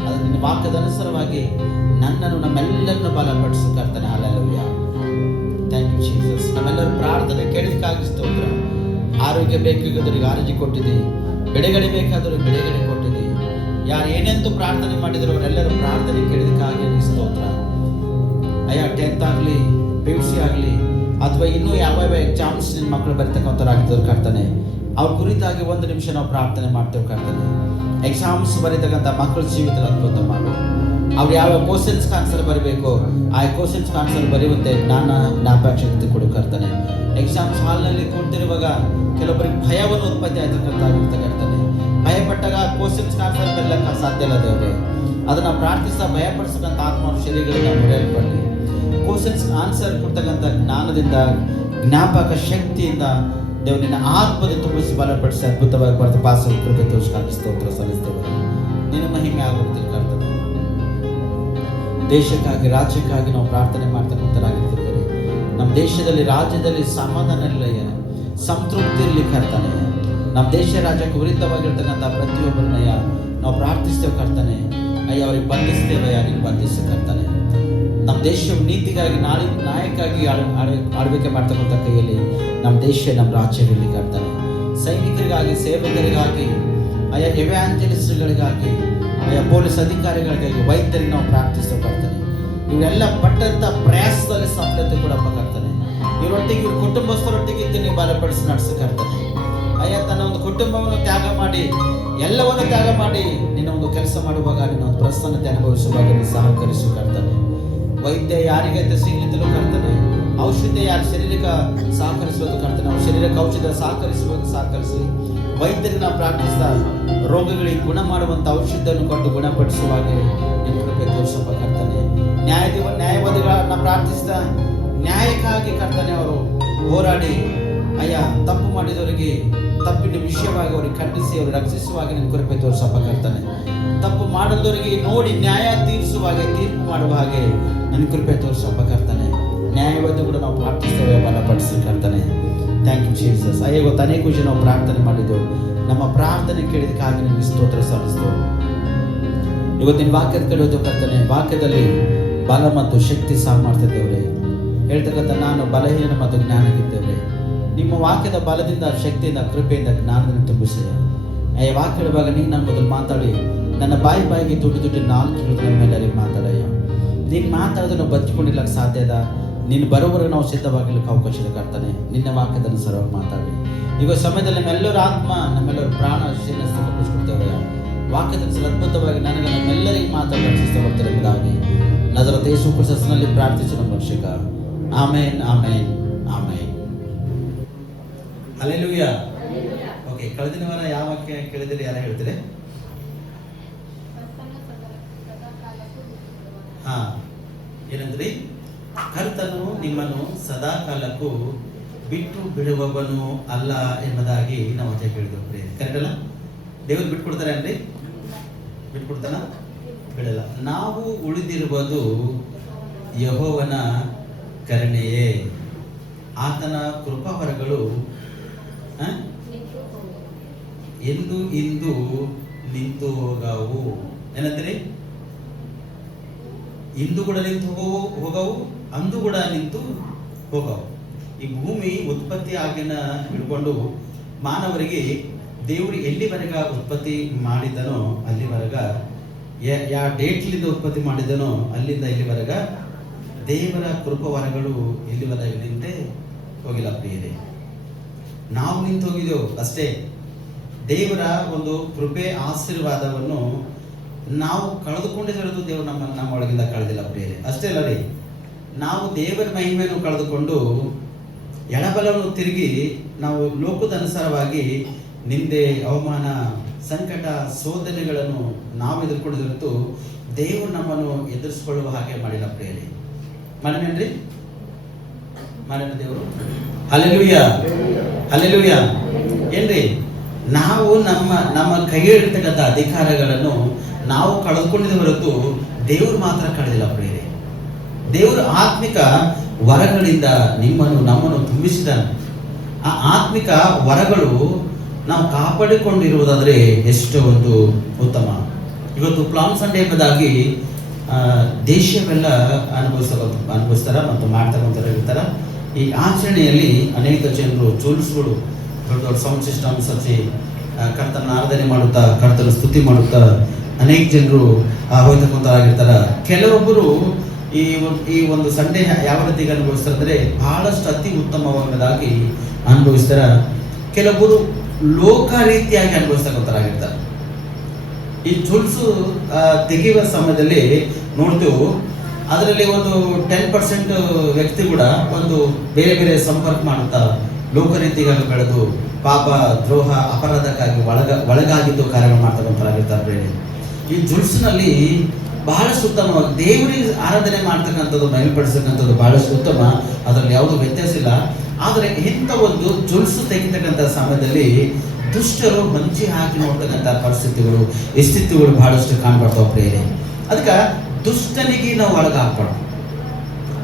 ಅದು ನಿನ್ನ ವಾಕ್ಯದ ಅನುಸಾರವಾಗಿ ನನ್ನನ್ನು, ನಮ್ಮೆಲ್ಲರನ್ನು ಬಲಪಡಿಸಿ ಕರ್ತಾನೆ. ಹಲ್ಲೆಲೂಯಾ. Thank you Jesus. ನಮ್ಮೆಲ್ಲರೂ ಪ್ರಾರ್ಥನೆ ಕೇಳಿದಕ್ಕಾಗಿ ಸ್ತೋತ್ರ. ಆರೋಗ್ಯ ಬೇಕಾದವರಿಗೆ ಆರೋಗ್ಯ ಕೊಟ್ಟಿದೆ, ಬಿಡುಗಡೆ ಬೇಕಾದವರಿಗೆ ಬಿಡುಗಡೆ ಕೊಟ್ಟಿದೆ. ಯಾರು ಏನೆಂದು ಪ್ರಾರ್ಥನೆ ಮಾಡಿದ್ರು ಅವರೆಲ್ಲರೂ ಪ್ರಾರ್ಥನೆ ಕೇಳಿದಕ್ಕಾಗಿ ಸ್ತೋತ್ರ. ಅಯ್ಯ, 10th ಆಗಲಿ, PUC ಆಗಲಿ, ಅಥವಾ ಇನ್ನೂ ಯಾವ್ಯಾವ ಎಕ್ಸಾಮ್ಸ್ ನಿಮ್ಮ ಮಕ್ಕಳು ಬರೀತಕ್ಕಂಥವ್ರಾಗ್ತವ್ರು ಕರ್ತಾನೆ. ಅವ್ರ ಕುರಿತಾಗಿ ಒಂದು ನಿಮಿಷ ನಾವು ಪ್ರಾರ್ಥನೆ ಮಾಡ್ತೇವೆ ಕರ್ತಾನೆ. ಎಕ್ಸಾಮ್ಸ್ ಬರೀತಕ್ಕಂಥ ಮಕ್ಕಳ ಜೀವಿತ ಅದ್ಭುತ ಮಾಡು. ಅವ್ರು ಯಾವ ಕ್ವಶನ್ಸ್ ಆನ್ಸರ್ ಬರೀಬೇಕು ಆ ಕ್ವಶನ್ಸ್ ಆನ್ಸರ್ ಬರೆಯುವಂತೆ ಜ್ಞಾಪಕ ಶಕ್ತಿ ಕೊಡು ಕರ್ತಾನೆ. ಎಕ್ಸಾಮ್ಸ್ ಹಾಲ್ನಲ್ಲಿ ಕೂಡ್ತಿರುವಾಗ ಕೆಲವೊಬ್ಬರಿಗೆ ಭಯವನ್ನು ಉತ್ಪತ್ತಿ ಆಗ್ತಕ್ಕಂಥ ಕರ್ತಾನೆ. ಭಯಪಟ್ಟಾಗ ಕ್ವಶನ್ಸ್ ಆನ್ಸರ್ ಬರಲಿಕ್ಕೆ ಸಾಧ್ಯ ಇಲ್ಲ ದೇವರೇ. ಅದನ್ನು ಪ್ರಾರ್ಥಿಸ್ತಾ ಭಯಪಡಿಸ್ತಕ್ಕಂಥ ಆತ್ಮ ಶರೀರಗಳನ್ನ ಮೊರೆಯಲ್ಪಡಲಿ. ಕ್ವಶನ್ಸ್ ಆನ್ಸರ್ ಕೊಡ್ತಕ್ಕಂಥ ಜ್ಞಾನದಿಂದ, ಜ್ಞಾಪಕ ಶಕ್ತಿಯಿಂದ ದೇವರಿನ ಆತ್ಮದ ತುಂಬಿಸಿ ಬಲಪಡಿಸಿ ಅದ್ಭುತವಾಗಿ ಬರ್ತ ಪಾಸ ಸ್ತೋತ್ರ ಸಲ್ಲಿಸ್ತೇವೆ. ನಿನ್ನ ಮಹಿಮೆ ಆಗುತ್ತದೆ ಕರ್ತನೆ. ದೇಶಕ್ಕಾಗಿ, ರಾಜ್ಯಕ್ಕಾಗಿ ನಾವು ಪ್ರಾರ್ಥನೆ ಮಾಡ್ತಕ್ಕಂಥರಾಗಿರ್ತಿದ್ದಾರೆ. ನಮ್ಮ ದೇಶದಲ್ಲಿ, ರಾಜ್ಯದಲ್ಲಿ ಸಮಾಧಾನ ಇರಲಿಲ್ಲ, ಸಂತೃಪ್ತಿ ಇರಲಿ ಕರ್ತಾನೆ. ನಮ್ಮ ದೇಶ ರಾಜ್ಯಕ್ಕೆ ವಿರುದ್ಧವಾಗಿರ್ತಕ್ಕಂಥ ಪ್ರತಿಯೊಬ್ಬರನ್ನಯ್ಯ ನಾವು ಪ್ರಾರ್ಥಿಸ್ತೇವೆ ಕರ್ತಾನೆ. ಅಯ್ಯ, ಅವ್ರಿಗೆ ಬಂಧಿಸ್ತೇವಯ್ಯ, ನೀನು ಬಂಧಿಸಿ ಕರ್ತಾನೆ. ನಮ್ಮ ದೇಶವು ನೀತಿಗಾಗಿ ನಾಯಕ್ಕಾಗಿ ಆಳ್ವಿಕೆ ಮಾಡ್ತಕ್ಕಂಥ ಕೈಯಲ್ಲಿ ನಮ್ಮ ದೇಶ, ನಮ್ಮ ರಾಜ್ಯದಲ್ಲಿ ಕರ್ತಾನೆ. ಸೈನಿಕರಿಗಾಗಿ, ಸೇವಕರಿಗಾಗಿ, ಆಯಾ ಎವ್ಯಾಂಜಲಿಸ್ಟ್ಗಳಿಗಾಗಿ, ಆಯಾ ಪೊಲೀಸ್ ಅಧಿಕಾರಿಗಳಿಗಾಗಿ, ವೈದ್ಯರಿಗೆ ನಾವು ಪ್ರಾರ್ಥಿಸಬೇಕಾಗ್ತಾನೆ. ಇವರೆಲ್ಲ ಪಟ್ಟಂತ ಪ್ರಯಾಸದಲ್ಲಿ ಸಫಲತೆ ಕೊಡಬೇಕಾಗ್ತಾನೆ. ಇವರೊಟ್ಟಿಗೆ, ಇವ್ರ ಕುಟುಂಬಸ್ಥರೊಟ್ಟಿಗೆ ಇದ್ದು ನೀವು ಬಲಪಡಿಸಿ ನಡೆಸಕ್ಕಾಗ್ತಾನೆ. ಅಯ್ಯ ತನ್ನ ಒಂದು ಕುಟುಂಬವನ್ನು ತ್ಯಾಗ ಮಾಡಿ, ಎಲ್ಲವನ್ನು ತ್ಯಾಗ ಮಾಡಿ ನಿನ್ನ ಒಂದು ಕೆಲಸ ಮಾಡುವಾಗ, ನಿನ್ನ ಒಂದು ಪ್ರಸನ್ನತೆ ಅನುಭವಿಸುವಾಗ ನೀನು ಸಹಕರಿಸಬೇಕಾಗ್ತಾನೆ. ವೈದ್ಯ ಯಾರಿಗೈತೆ ಸಿಗಲಿದ್ದಲು ಕರ್ತಾನೆ. ಔಷಧ ಯಾರು ಶರೀರಕ್ಕೆ ಸಹಕರಿಸುವುದು ಕರ್ತಾನೆ. ಅವ್ರ ಶರೀರಕ್ಕೆ ಔಷಧ ಸಹಕರಿಸಿ ವೈದ್ಯರಿಗೆ ನಾವು ಪ್ರಾರ್ಥಿಸ್ತಾ ರೋಗಗಳಿಗೆ ಗುಣ ಮಾಡುವಂಥ ಔಷಧವನ್ನು ಕೊಟ್ಟು ಗುಣಪಡಿಸುವಾಗ ನಿನ್ನ ಕೃಪೆ ತೋರಿಸಬೇಕಾಗ್ತಾನೆ. ನ್ಯಾಯವಾದಿಗಳನ್ನ ಪ್ರಾರ್ಥಿಸ್ತಾ ನ್ಯಾಯಕ್ಕಾಗಿ ಕರ್ತಾನೆ ಅವರು ಹೋರಾಡಿ ಅಯ್ಯ ತಪ್ಪು ಮಾಡಿದವರಿಗೆ ತಪ್ಪಿನ ವಿಷಯವಾಗಿ ಅವರಿಗೆ ಖಂಡಿಸಿ ಅವರು ರಕ್ಷಿಸುವಾಗ ನಿನ್ನ ಕೃಪೆ ತೋರಿಸಬೇಕಾಗ್ತಾನೆ. ತಪ್ಪು ಮಾಡದವರಿಗೆ ನೋಡಿ ನ್ಯಾಯ ತೀರಿಸುವಾಗ, ತೀರ್ಪು ಮಾಡುವ ಹಾಗೆ ನಿನ್ನ ಕೃಪೆ ತೋರಿಸಬೇಕಾಗ್ತಾನೆ. ನ್ಯಾಯವಾದಿ ಕೂಡ ನಾವು ಪ್ರಾರ್ಥಿಸ್ತೇವೆ, ಬಲಪಡಿಸಬೇಕಾಗ್ತಾನೆ. Thank you Jesus. ಇವತ್ತು ಅನೇಕ ವಿಷಯ ನಾವು ಪ್ರಾರ್ಥನೆ ಮಾಡಿದ್ದೆವು. ನಮ್ಮ ಪ್ರಾರ್ಥನೆ ಕೇಳಿದಕ್ಕಾಗಿ ನಿಮಗೆ ಸ್ತೋತ್ರ ಸಲ್ಲಿಸ್ತೇವೆ. ಇವತ್ತಿನ ವಾಕ್ಯದ ಕಡೆ ಹೋಗ್ತಾನೆ. ವಾಕ್ಯದಲ್ಲಿ ಬಲ ಮತ್ತು ಶಕ್ತಿ ಸಾಮರ್ಥ್ಯ ದೇವರೇ ಹೇಳ್ತಕ್ಕಂಥ ನಾನು ಬಲಹೀನ ಮತ್ತು ಜ್ಞಾನಕ್ಕಿದ್ದೇವೆ. ನಿಮ್ಮ ವಾಕ್ಯದ ಬಲದಿಂದ, ಶಕ್ತಿಯಿಂದ, ಕೃಪೆಯಿಂದ, ಜ್ಞಾನದಿಂದ ತುಂಬಿಸಿದೆ. ಈ ವಾಕ್ಯ ಹೇಳುವಾಗ ನೀನು ನನ್ನ ಮೊದಲು ಮಾತಾಡಿ ನನ್ನ ಬಾಯಿಗೆ ದುಡ್ಡು 4 ಕಿಲೋಮೀಟರ್ ನಮ್ಮೆಲ್ಲರಿಗೆ ಮಾತಾಡಯ್ಯ. ನೀನು ಮಾತಾಡಿದ್ರೆ ನಾವು ಬಚ್ಚಿಕೊಂಡಿರ್ಲಕ್ಕೆ ಸಾಧ್ಯ ಇಲ್ಲ. ನೀನು ಬರೋವರೆಗೆ ನಾವು ಸಿದ್ಧವಾಗಿರ್ಲಿಕ್ಕೆ ಅವಕಾಶ ಕರ್ತಾನೆ. ನಿನ್ನ ವಾಕ್ಯದ ಅನುಸಾರವಾಗಿ ಮಾತಾಡಿ. ಈಗ ಸಮಯದಲ್ಲಿ ನಮ್ಮೆಲ್ಲರ ಆತ್ಮ, ನಮ್ಮೆಲ್ಲರ ಪ್ರಾಣ ಸ್ಥಿರಪಡಿಸ್ಕೊಡ್ತೇವೆ. ವಾಕ್ಯದ ಅದ್ಭುತವಾಗಿ ನನಗೆ ನಮ್ಮೆಲ್ಲರಿಗೆ ಮಾತಾಡಿ ರಕ್ಷಿಸ್ತಾ ಬರ್ತಾರೆ ಎಂಬುದಾಗಿ ನಜರೇತಿನ ಯೇಸು ಕ್ರಿಸ್ತನಲ್ಲಿ ಪ್ರಾರ್ಥಿಸಿ ನಮ್ಮ ರಕ್ಷಕ. ಆಮೇನ್, ಆಮೇನ್, ಆಮೇನ್. ಹಲ್ಲೆಲೂಯಾ. ಓಕೆ, ಕಳೆದಿನ ವಾರ ಯಾವ ವಾಕ್ಯ ಕೇಳಿದ್ರೆ ಯಾರು ಹೇಳ್ತೀರಿ? ಏನಂದ್ರಿ? ಕರ್ತನು ನಿಮ್ಮನ್ನು ಸದಾ ಕಾಲಕ್ಕೂ ಬಿಟ್ಟು ಬಿಡುವವನು ಅಲ್ಲ ಎಂಬುದಾಗಿ ನಾವು ಅದೇ ಕೇಳಿದ್ವಿ. ಕರೆಕ್ಟ್ ಅಲ್ಲ? ದೇವರು ಬಿಟ್ಕೊಡ್ತಾರೆ ಅನ್ರಿ? ಬಿಟ್ಕೊಡ್ತಾನ? ಬಿಡಲ್ಲ. ನಾವು ಉಳಿದಿರುವುದು ಯೆಹೋವನ ಕರುಣೆಯೇ, ಆತನ ಕೃಪಾವರಗಳು ಎಂದು ಇಂದು ನಿಂತು ಹೋಗವು. ಏನಂತೀರಿ? ಇಂದು ಕೂಡ ನಿಂತು ಹೋಗವು, ಅಂದು ಕೂಡ ನಿಂತು ಹೋಗವು. ಈ ಭೂಮಿ ಉತ್ಪತ್ತಿ ಆಗಿನ ಹಿಡ್ಕೊಂಡು ಮಾನವರಿಗೆ ದೇವರು ಎಲ್ಲಿವರೆಗ ಉತ್ಪತ್ತಿ ಮಾಡಿದನೋ ಅಲ್ಲಿವರೆಗ, ಯಾವ ಡೇಟ್ಲಿಂದ ಉತ್ಪತ್ತಿ ಮಾಡಿದನೋ ಅಲ್ಲಿಂದ ಇಲ್ಲಿವರೆಗ ದೇವರ ಕೃಪವರಗಳು ಎಲ್ಲಿವರೆಗ ನಿಂತೆ ಹೋಗಿಲ್ಲ ಪ್ರಿಯರೇ. ನಾವು ನಿಂತು ಹೋಗಿದ್ದೆವು ಅಷ್ಟೇ. ದೇವರ ಒಂದು ಕೃಪೆ ಆಶೀರ್ವಾದವನ್ನು ನಾವು ಕಳೆದುಕೊಂಡಿರೋದು ದೇವರು ನಮ್ಮ ಒಳಗಿಂದ ಕಳೆದಿಲ್ಲ ಪ್ರಿಯರೇ. ಅಷ್ಟೇ ಅಲ್ಲ ರೀ, ನಾವು ದೇವರ ಮಹಿಮೆಯನ್ನು ಕಳೆದುಕೊಂಡು ಎಡಬಲವನ್ನು ತಿರುಗಿ ನಾವು ಲೋಕದ ಅನುಸಾರವಾಗಿ ನಿಂದೆ, ಅವಮಾನ, ಸಂಕಟ, ಶೋಧನೆಗಳನ್ನು ನಾವು ಎದುರ್ಕೊಂಡಿದ್ದು ದೇವರು ನಮ್ಮನ್ನು ಎದುರಿಸಿಕೊಳ್ಳುವ ಹಾಗೆ ಮಾಡಿಲ್ಲ ಪ್ರಿಯರೇ. ಮಾಡಿನೇನ್ರಿ? ಮಾಡಿನ ದೇವರು. Hallelujah, hallelujah. ಏನ್ರಿ? ನಾವು ನಮ್ಮ ಕೈಯಲ್ಲಿರ್ತಕ್ಕಂಥ ಅಧಿಕಾರಗಳನ್ನು ನಾವು ಕಳೆದುಕೊಂಡಿದ್ದ ಹೊರತು ದೇವರು ಮಾತ್ರ ಕಳೆದಿಲ್ಲ ಪ್ರಿಯರೇ. ದೇವರು ಆತ್ಮಿಕ ವರಗಳಿಂದ ನಮ್ಮನ್ನು ತುಂಬಿಸಿದಾನೆ. ಆ ಆತ್ಮಿಕ ವರಗಳು ನಾವು ಕಾಪಾಡಿಕೊಂಡಿರುವುದಾದರೆ ಎಷ್ಟೋ ಒಂದು ಉತ್ತಮ. ಇವತ್ತು ಪ್ಲಾಮ್ ಸಂಡೇ ಎಂಬುದಾಗಿ ದೇಶವೆಲ್ಲ ಅನುಭವಿಸ್ತಾರ ಮತ್ತು ಮಾಡ್ತಕ್ಕಂಥವ್ರು ಇರ್ತಾರೆ. ಈ ಆಚರಣೆಯಲ್ಲಿ ಅನೇಕ ಜನರು ಜೂಲ್ಸ್ಗಳು, ದೊಡ್ಡ ದೊಡ್ಡ ಸೌಂಡ್ ಸಿಸ್ಟಮ್ಸ್ ಹಚ್ಚಿ ಕರ್ತನ ಆರಾಧನೆ ಮಾಡುತ್ತಾ, ಕರ್ತನ ಸ್ತುತಿ ಮಾಡುತ್ತಾ ಅನೇಕ ಜನರು ಹೋಗ್ತಕ್ಕಂಥವರಾಗಿರ್ತಾರೆ. ಕೆಲವೊಬ್ಬರು ಈ ಒಂದು ಸಂಡೇ ಯಾವ ರೀತಿಗೆ ಅನುಭವಿಸ್ತಾರೆ ಅಂದರೆ ಬಹಳಷ್ಟು ಅತಿ ಉತ್ತಮವಾದದಾಗಿ ಅನುಭವಿಸ್ತಾರೆ. ಕೆಲವೊಬ್ಬರು ಲೋಕ ರೀತಿಯಾಗಿ ಅನುಭವಿಸ್ತಕ್ಕಂಥವರಾಗಿರ್ತಾರೆ. ಈ ಜುಲ್ಸು ತೆಗೆಯುವ ಸಮಯದಲ್ಲಿ ನೋಡ್ತೇವೆ, ಅದರಲ್ಲಿ ಒಂದು 10% ವ್ಯಕ್ತಿ ಕೂಡ ಒಂದು ಬೇರೆ ಬೇರೆ ಸಂಪರ್ಕ ಮಾಡುತ್ತಾ ಲೋಕ ರೀತಿಗಾಗಿ ಬೆಳೆದು ಪಾಪ, ದ್ರೋಹ, ಅಪರಾಧಕ್ಕಾಗಿ ಒಳಗಾಗಿದ್ದು ಕಾರ್ಯಗಳು ಮಾಡ್ತಕ್ಕಂಥವರಾಗಿರ್ತಾರೆ ಬೇರೆ. ಈ ಜುಲ್ಸ್ನಲ್ಲಿ ಬಹಳಷ್ಟು ಉತ್ತಮವಾಗಿ ದೇವರಿಗೆ ಆರಾಧನೆ ಮಾಡ್ತಕ್ಕಂಥದ್ದು, ಮೇಲ್ಪಡಿಸ್ತಕ್ಕಂಥದ್ದು ಬಹಳಷ್ಟು ಉತ್ತಮ, ಅದರಲ್ಲಿ ಯಾವುದೂ ವ್ಯತ್ಯಾಸ ಇಲ್ಲ. ಆದರೆ ಇಂಥ ಒಂದು ಜುಲ್ಸು ತೆಗಿತಕ್ಕಂಥ ಸಮಯದಲ್ಲಿ ದುಷ್ಟರು ಹೊಂಚಿ ಹಾಕಿ ನೋಡ್ತಕ್ಕಂಥ ಪರಿಸ್ಥಿತಿಗಳು, ಸ್ಥಿತಿಗಳು ಬಹಳಷ್ಟು ಕಾಣ್ಬರ್ತಾವೆ ಪ್ರೇರೆ. ಅದಕ್ಕೆ ದುಷ್ಟನಿಗೆ ನಾವು ಒಳಗಾಗ್ಬಾರ್ದು.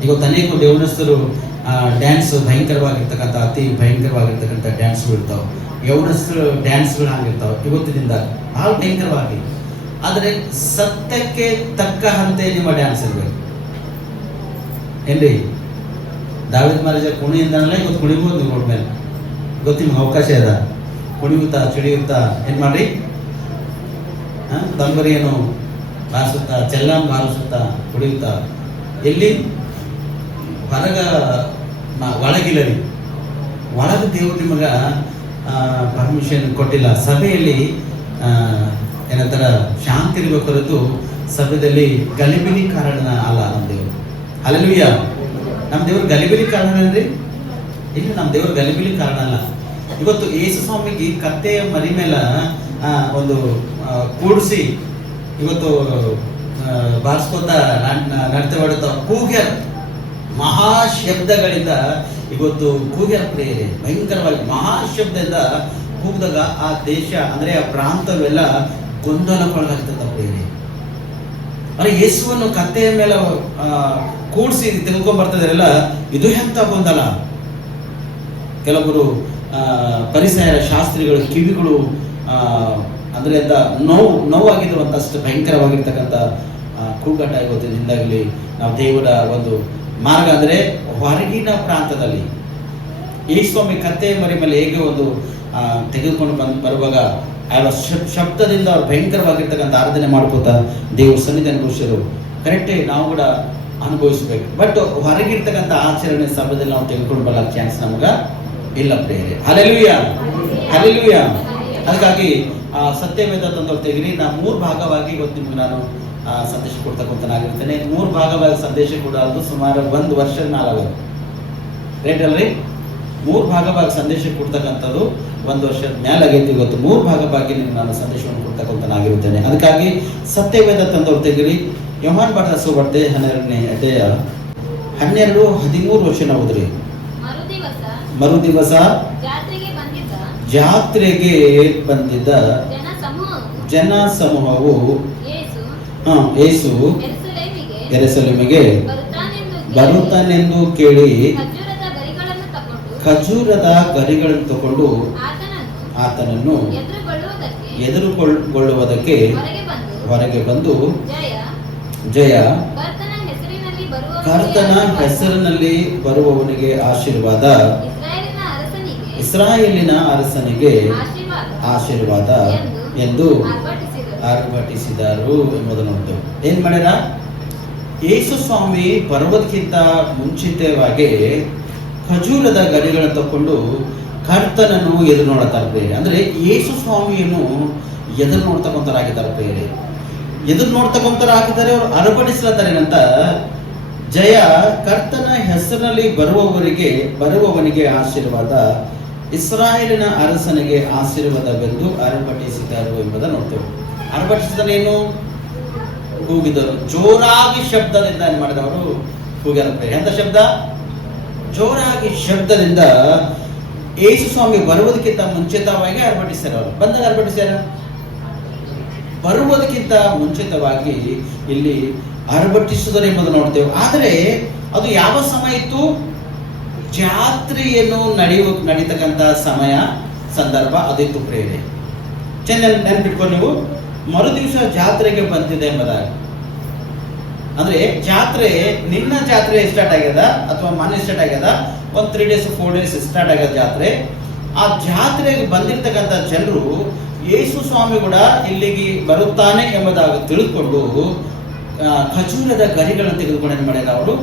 ಇವತ್ತು ಅನೇಕ ಯೌವನಸ್ಥರು ಡ್ಯಾನ್ಸ್ ಭಯಂಕರವಾಗಿರ್ತಕ್ಕಂಥ, ಅತಿ ಭಯಂಕರವಾಗಿರ್ತಕ್ಕಂಥ ಡ್ಯಾನ್ಸ್ಗಳು ಇರ್ತಾವೆ. ಯೌವನಸ್ಥರು ಡ್ಯಾನ್ಸ್ಗಳು ಆಗಿರ್ತಾವೆ ಇವತ್ತಿನಿಂದ ಭಾಳ ಭಯಂಕರವಾಗಿ. ಆದರೆ ಸತ್ಯಕ್ಕೆ ತಕ್ಕ ಹಂತೆ ನಿಮ್ಮ ಡ್ಯಾನ್ಸ್ ಇರಬೇಕು. ಏನ್ರಿ ದಾವಿದ ಮಹಾರಾಜ ಕುಣಿಯಿಂದನಲ್ಲ ಇವತ್ತು ಕುಣಿಬೋದು ನೀವು ರೋಡ್ ಮೇಲೆ. ಗೊತ್ತು ನಿಮ್ಗೆ ಅವಕಾಶ ಇದೆ, ಕುಣಿಯುತ್ತಾ ಚಿಡಿಯುತ್ತಾ ಏನು ಮಾಡ್ರಿ, ತಂಬರಿಯನ್ನು ಬಾರಿಸುತ್ತಾ ಚೆಲ್ಲಾಂ ಬಾರಿಸುತ್ತಾ ಕುಡಿಯುತ್ತಾ. ಎಲ್ಲಿ ಹೊರಗ ಒಳಗಿಲ್ಲ ರೀ, ಒಳಗೆ ದೇವ್ರು ನಿಮಗೆ ಪರ್ಮಿಷನ್ ಕೊಟ್ಟಿಲ್ಲ. ಸಭೆಯಲ್ಲಿ ಏನಂತಾರ ಶಾಂತಿ ಇರಬೇಕು ಹೊರತು ಸಭೆಯಲ್ಲಿ ಗಲಿಬಿಲಿ ಕಾರಣ ಅಲ್ಲ ನಮ್ಮ ದೇವರು. ಹಲ್ಲೆಲೂಯಾ. ನಮ್ಮ ದೇವ್ರು ಗಲಿಬಿಲಿ ಕಾರಣ ಏನ್ರಿ? ಇಲ್ಲಿ ನಮ್ಮ ದೇವ್ರು ಗಲಿಬಿಲಿ ಕಾರಣ ಅಲ್ಲ. ಇವತ್ತು ಯೇಸು ಸ್ವಾಮಿಗೆ ಕತ್ತೆಯ ಮರಿ ಮೇಲೆ ಒಂದು ಕೂಡಿಸಿ ಇವತ್ತು ಬಾರಿಸ್ಕೊತ ನಡತೆ ಹೊಡುತ್ತಾ ಕೂಗ್ಯಾರ, ಮಹಾಶಬ್ದಗಳಿಂದ ಇವತ್ತು ಕೂಗ್ಯಾರ ಪ್ರಿಯರೇ. ಭಯಂಕರವಾಗಿ ಮಹಾಶಬ್ದದಿಂದ ಕೂಗಿದಾಗ ಆ ದೇಶ ಅಂದ್ರೆ ಆ ಪ್ರಾಂತವೆಲ್ಲ ಗೊಂದಲಕ್ಕೊಳಗಾಗ್ತದ ಪ್ರಿಯರೇ. ಅರೆ ಯೇಸುವನ್ನು ಕತ್ತೆಯ ಮೇಲೆ ಕೂಡಿಸಿ ತೆಗೆದುಕೊಂಡ್ ಬರ್ತಿದಾರಲ್ಲ, ಇದು ಎಂತ ಗೊಂದಲ. ಕೆಲವರು ಪರಿಸರ ಶಾಸ್ತ್ರಿಗಳು ಕಿವಿಗಳು ಅಂದ್ರೆ ಅಂತ ನೋವಾಗಿರುವಂತಷ್ಟು ಭಯಂಕರವಾಗಿರ್ತಕ್ಕಂಥ ಕೂಗಾಟ ಇವತ್ತಿನಿಂದಾಗಲಿ ನಾವು ದೇವರ ಒಂದು ಮಾರ್ಗ ಅಂದ್ರೆ ಹೊರಗಿನ ಪ್ರಾಂತದಲ್ಲಿ ಈ ಸ್ವಾಮಿ ಕತ್ತೆಯ ಮರಿ ಮೇಲೆ ಹೇಗೆ ಒಂದು ತೆಗೆದುಕೊಂಡು ಬರುವಾಗ ಶಬ್ದದಿಂದ ಅವ್ರು ಭಯಂಕರವಾಗಿರ್ತಕ್ಕಂಥ ಆರಾಧನೆ ಮಾಡ್ಕೋತಾ ದೇವ್ರ ಸನ್ನಿಧಿ ಅನುಭವಿಸಿದ್ರು. ಕರೆಕ್ಟೇ, ನಾವು ಕೂಡ ಅನುಭವಿಸ್ಬೇಕು. ಬಟ್ ಹೊರಗಿರ್ತಕ್ಕಂಥ ಆಚರಣೆ ಸಭೆಯಲ್ಲಿ ನಾವು ತೆಗೆದುಕೊಂಡು ಬರಲಿಕ್ಕೆ ಚಾನ್ಸ್ ನಮಗ ಇಲ್ಲ ಪ್ರೇರೆ. Hallelujah, hallelujah. ಅದಕ್ಕಾಗಿ ಸತ್ಯವೇದ ತಂದವ್ರು ತೆಗಿರಿ. ನಾ 3 ಭಾಗವಾಗಿ ಇವತ್ತು ನಿಮ್ಗೆ ನಾನು ಸಂದೇಶ ಕೊಡ್ತಕ್ಕಂಥನಾಗಿರ್ತೇನೆ. 3 ಭಾಗವಾಗಿ ಸಂದೇಶ ಕೊಡೋದು ಸುಮಾರು 1 ವರ್ಷ ನಾಲಾಗುತ್ತೆ ರೇಟ್ ಅಲ್ರಿ. 3 ಭಾಗವಾಗಿ ಸಂದೇಶ ಕೊಡ್ತಕ್ಕಂಥದ್ದು 1 ವರ್ಷದ ಮೇಲಾಗೈತಿ. ಇವತ್ತು 3 ಭಾಗವಾಗಿ ನಿಮ್ಗೆ ನಾನು ಸಂದೇಶವನ್ನು ಕೊಡ್ತಕ್ಕಂಥನಾಗಿರುತ್ತೇನೆ. ಅದಕ್ಕಾಗಿ ಸತ್ಯವೇದ ತಂದವ್ರು ತೆಗಿರಿ. ಯೋಹಾನ್ ಬರೆದ ಸುವಾರ್ತೆ 12ನೇ ಅಧ್ಯಾಯ 12-13 ವರ್ಷ ಓದ್ರಿ. ಮರುದಿವಸ ಜಾತ್ರೆಗೆ ಬಂದಿದ್ದ ಜನ ಸಮೂಹವು ಯೇಸು ಯೆರೂಸಲೇಮಿಗೆ ಬರುತ್ತಾನೆಂದು ಕೇಳಿ ಖಜೂರದ ಗರಿಗಳನ್ನು ತಗೊಂಡು ಆತನನ್ನು ಎದುರುಗೊಳ್ಳುವುದಕ್ಕೆ ಹೊರಗೆ ಬಂದು, ಜಯ ಕರ್ತನ ಹೆಸರಿನಲ್ಲಿ ಬರುವವನಿಗೆ ಆಶೀರ್ವಾದ, ಇಸ್ರಾಯೇಲಿನ ಅರಸನಿಗೆ ಆಶೀರ್ವಾದ ಎಂದು ಆರ್ಭಟಿಸಿದರು ಎಂಬುದನ್ನು ನೋಡ್ತೇವೆ. ಏನ್ ಮಾಡ್ಯಾರ? ಯೇಸು ಸ್ವಾಮಿ ಬರುವುದಕ್ಕಿಂತ ಮುಂಚಿತವಾಗಿ ಖಜೂರದ ಗರಿಗಳನ್ನು ತಕೊಂಡು ಕರ್ತನನ್ನು ಎದುರು ನೋಡ್ತಾರೆ ಬೇರೆ. ಅಂದ್ರೆ ಯೇಸು ಸ್ವಾಮಿಯನ್ನು ಎದುರು ನೋಡ್ತಕ್ಕಂಥರಾಗಿದ್ದಾರೆ ಬೇರೆ. ಎದುರು ನೋಡ್ತಕ್ಕಂಥರಾಗಿದ್ದಾರೆ. ಅವರು ಅರ್ಪಡಿಸ್ಲತ್ತಾರೆ ಏನಂತ, ಜಯ ಕರ್ತನ ಹೆಸರಿನಲ್ಲಿ ಬರುವವನಿಗೆ ಆಶೀರ್ವಾದ, ಇಸ್ರಾಯೇಲಿನ ಅರಸನಿಗೆ ಆಶೀರ್ವಾದವೆಂದು ಅರ್ಪಟಿಸಿದರು ಎಂಬುದನ್ನು ನೋಡ್ತೇವೆ. ಅರ್ಪಟಿಸಿದನೇನು? ಕೂಗಿದರು. ಜೋರಾಗಿ ಶಬ್ದದಿಂದ ಏನ್ ಮಾಡಿದವರು? ಕೂಗ್ಯಾರ. ಎಂತ ಶಬ್ದ? ಜೋರಾಗಿ ಶಬ್ದದಿಂದ ಯೇಸು ಸ್ವಾಮಿ ಬರುವುದಕ್ಕಿಂತ ಮುಂಚಿತವಾಗಿ ಅರ್ಪಟಿಸ್ತಾರೆ. ಅವರು ಬಂದಾಗ ಅರ್ಪಟಿಸ್ಯಾರ. ಬರುವುದಕ್ಕಿಂತ ಮುಂಚಿತವಾಗಿ ಇಲ್ಲಿ ಅರ್ಪಟಿಸುವುದರ ಎಂಬುದು ನೋಡ್ತೇವೆ. ಆದರೆ ಅದು ಯಾವ ಸಮಯ ಇತ್ತು? ಜಾತ್ರೆಯನ್ನು ನಡೀತಕ್ಕಂಥ ಸಮಯ ಸಂದರ್ಭ ಅದಿತ್ತು ಪ್ರೇರೆ. ಚೆನ್ನಾಗಿ ನೆನಪಿಟ್ಕೊಂಡು ನೀವು, ಮರು ದಿವಸ ಜಾತ್ರೆಗೆ ಬಂದಿದೆ ಎಂಬುದಾಗಿ. ಅಂದ್ರೆ ಜಾತ್ರೆ ನಿನ್ನ ಜಾತ್ರೆ ಸ್ಟಾರ್ಟ್ ಆಗ್ಯದ ಅಥವಾ ಮನೆ ಸ್ಟಾರ್ಟ್ ಆಗ್ಯದ, ಒಂದು 3 days 4 days ಸ್ಟಾರ್ಟ್ ಆಗ್ಯದ ಜಾತ್ರೆ. ಆ ಜಾತ್ರೆಗೆ ಬಂದಿರತಕ್ಕಂಥ ಜನರು ಯೇಸು ಸ್ವಾಮಿ ಕೂಡ ಇಲ್ಲಿಗೆ ಬರುತ್ತಾನೆ ಎಂಬುದಾಗಿ ತಿಳಿದುಕೊಂಡು ಖಜೂರದ ಗರಿಗಳನ್ನು ತೆಗೆದುಕೊಂಡು ಏನ್ ಮಾಡ್ಯಾರ? ಅವರು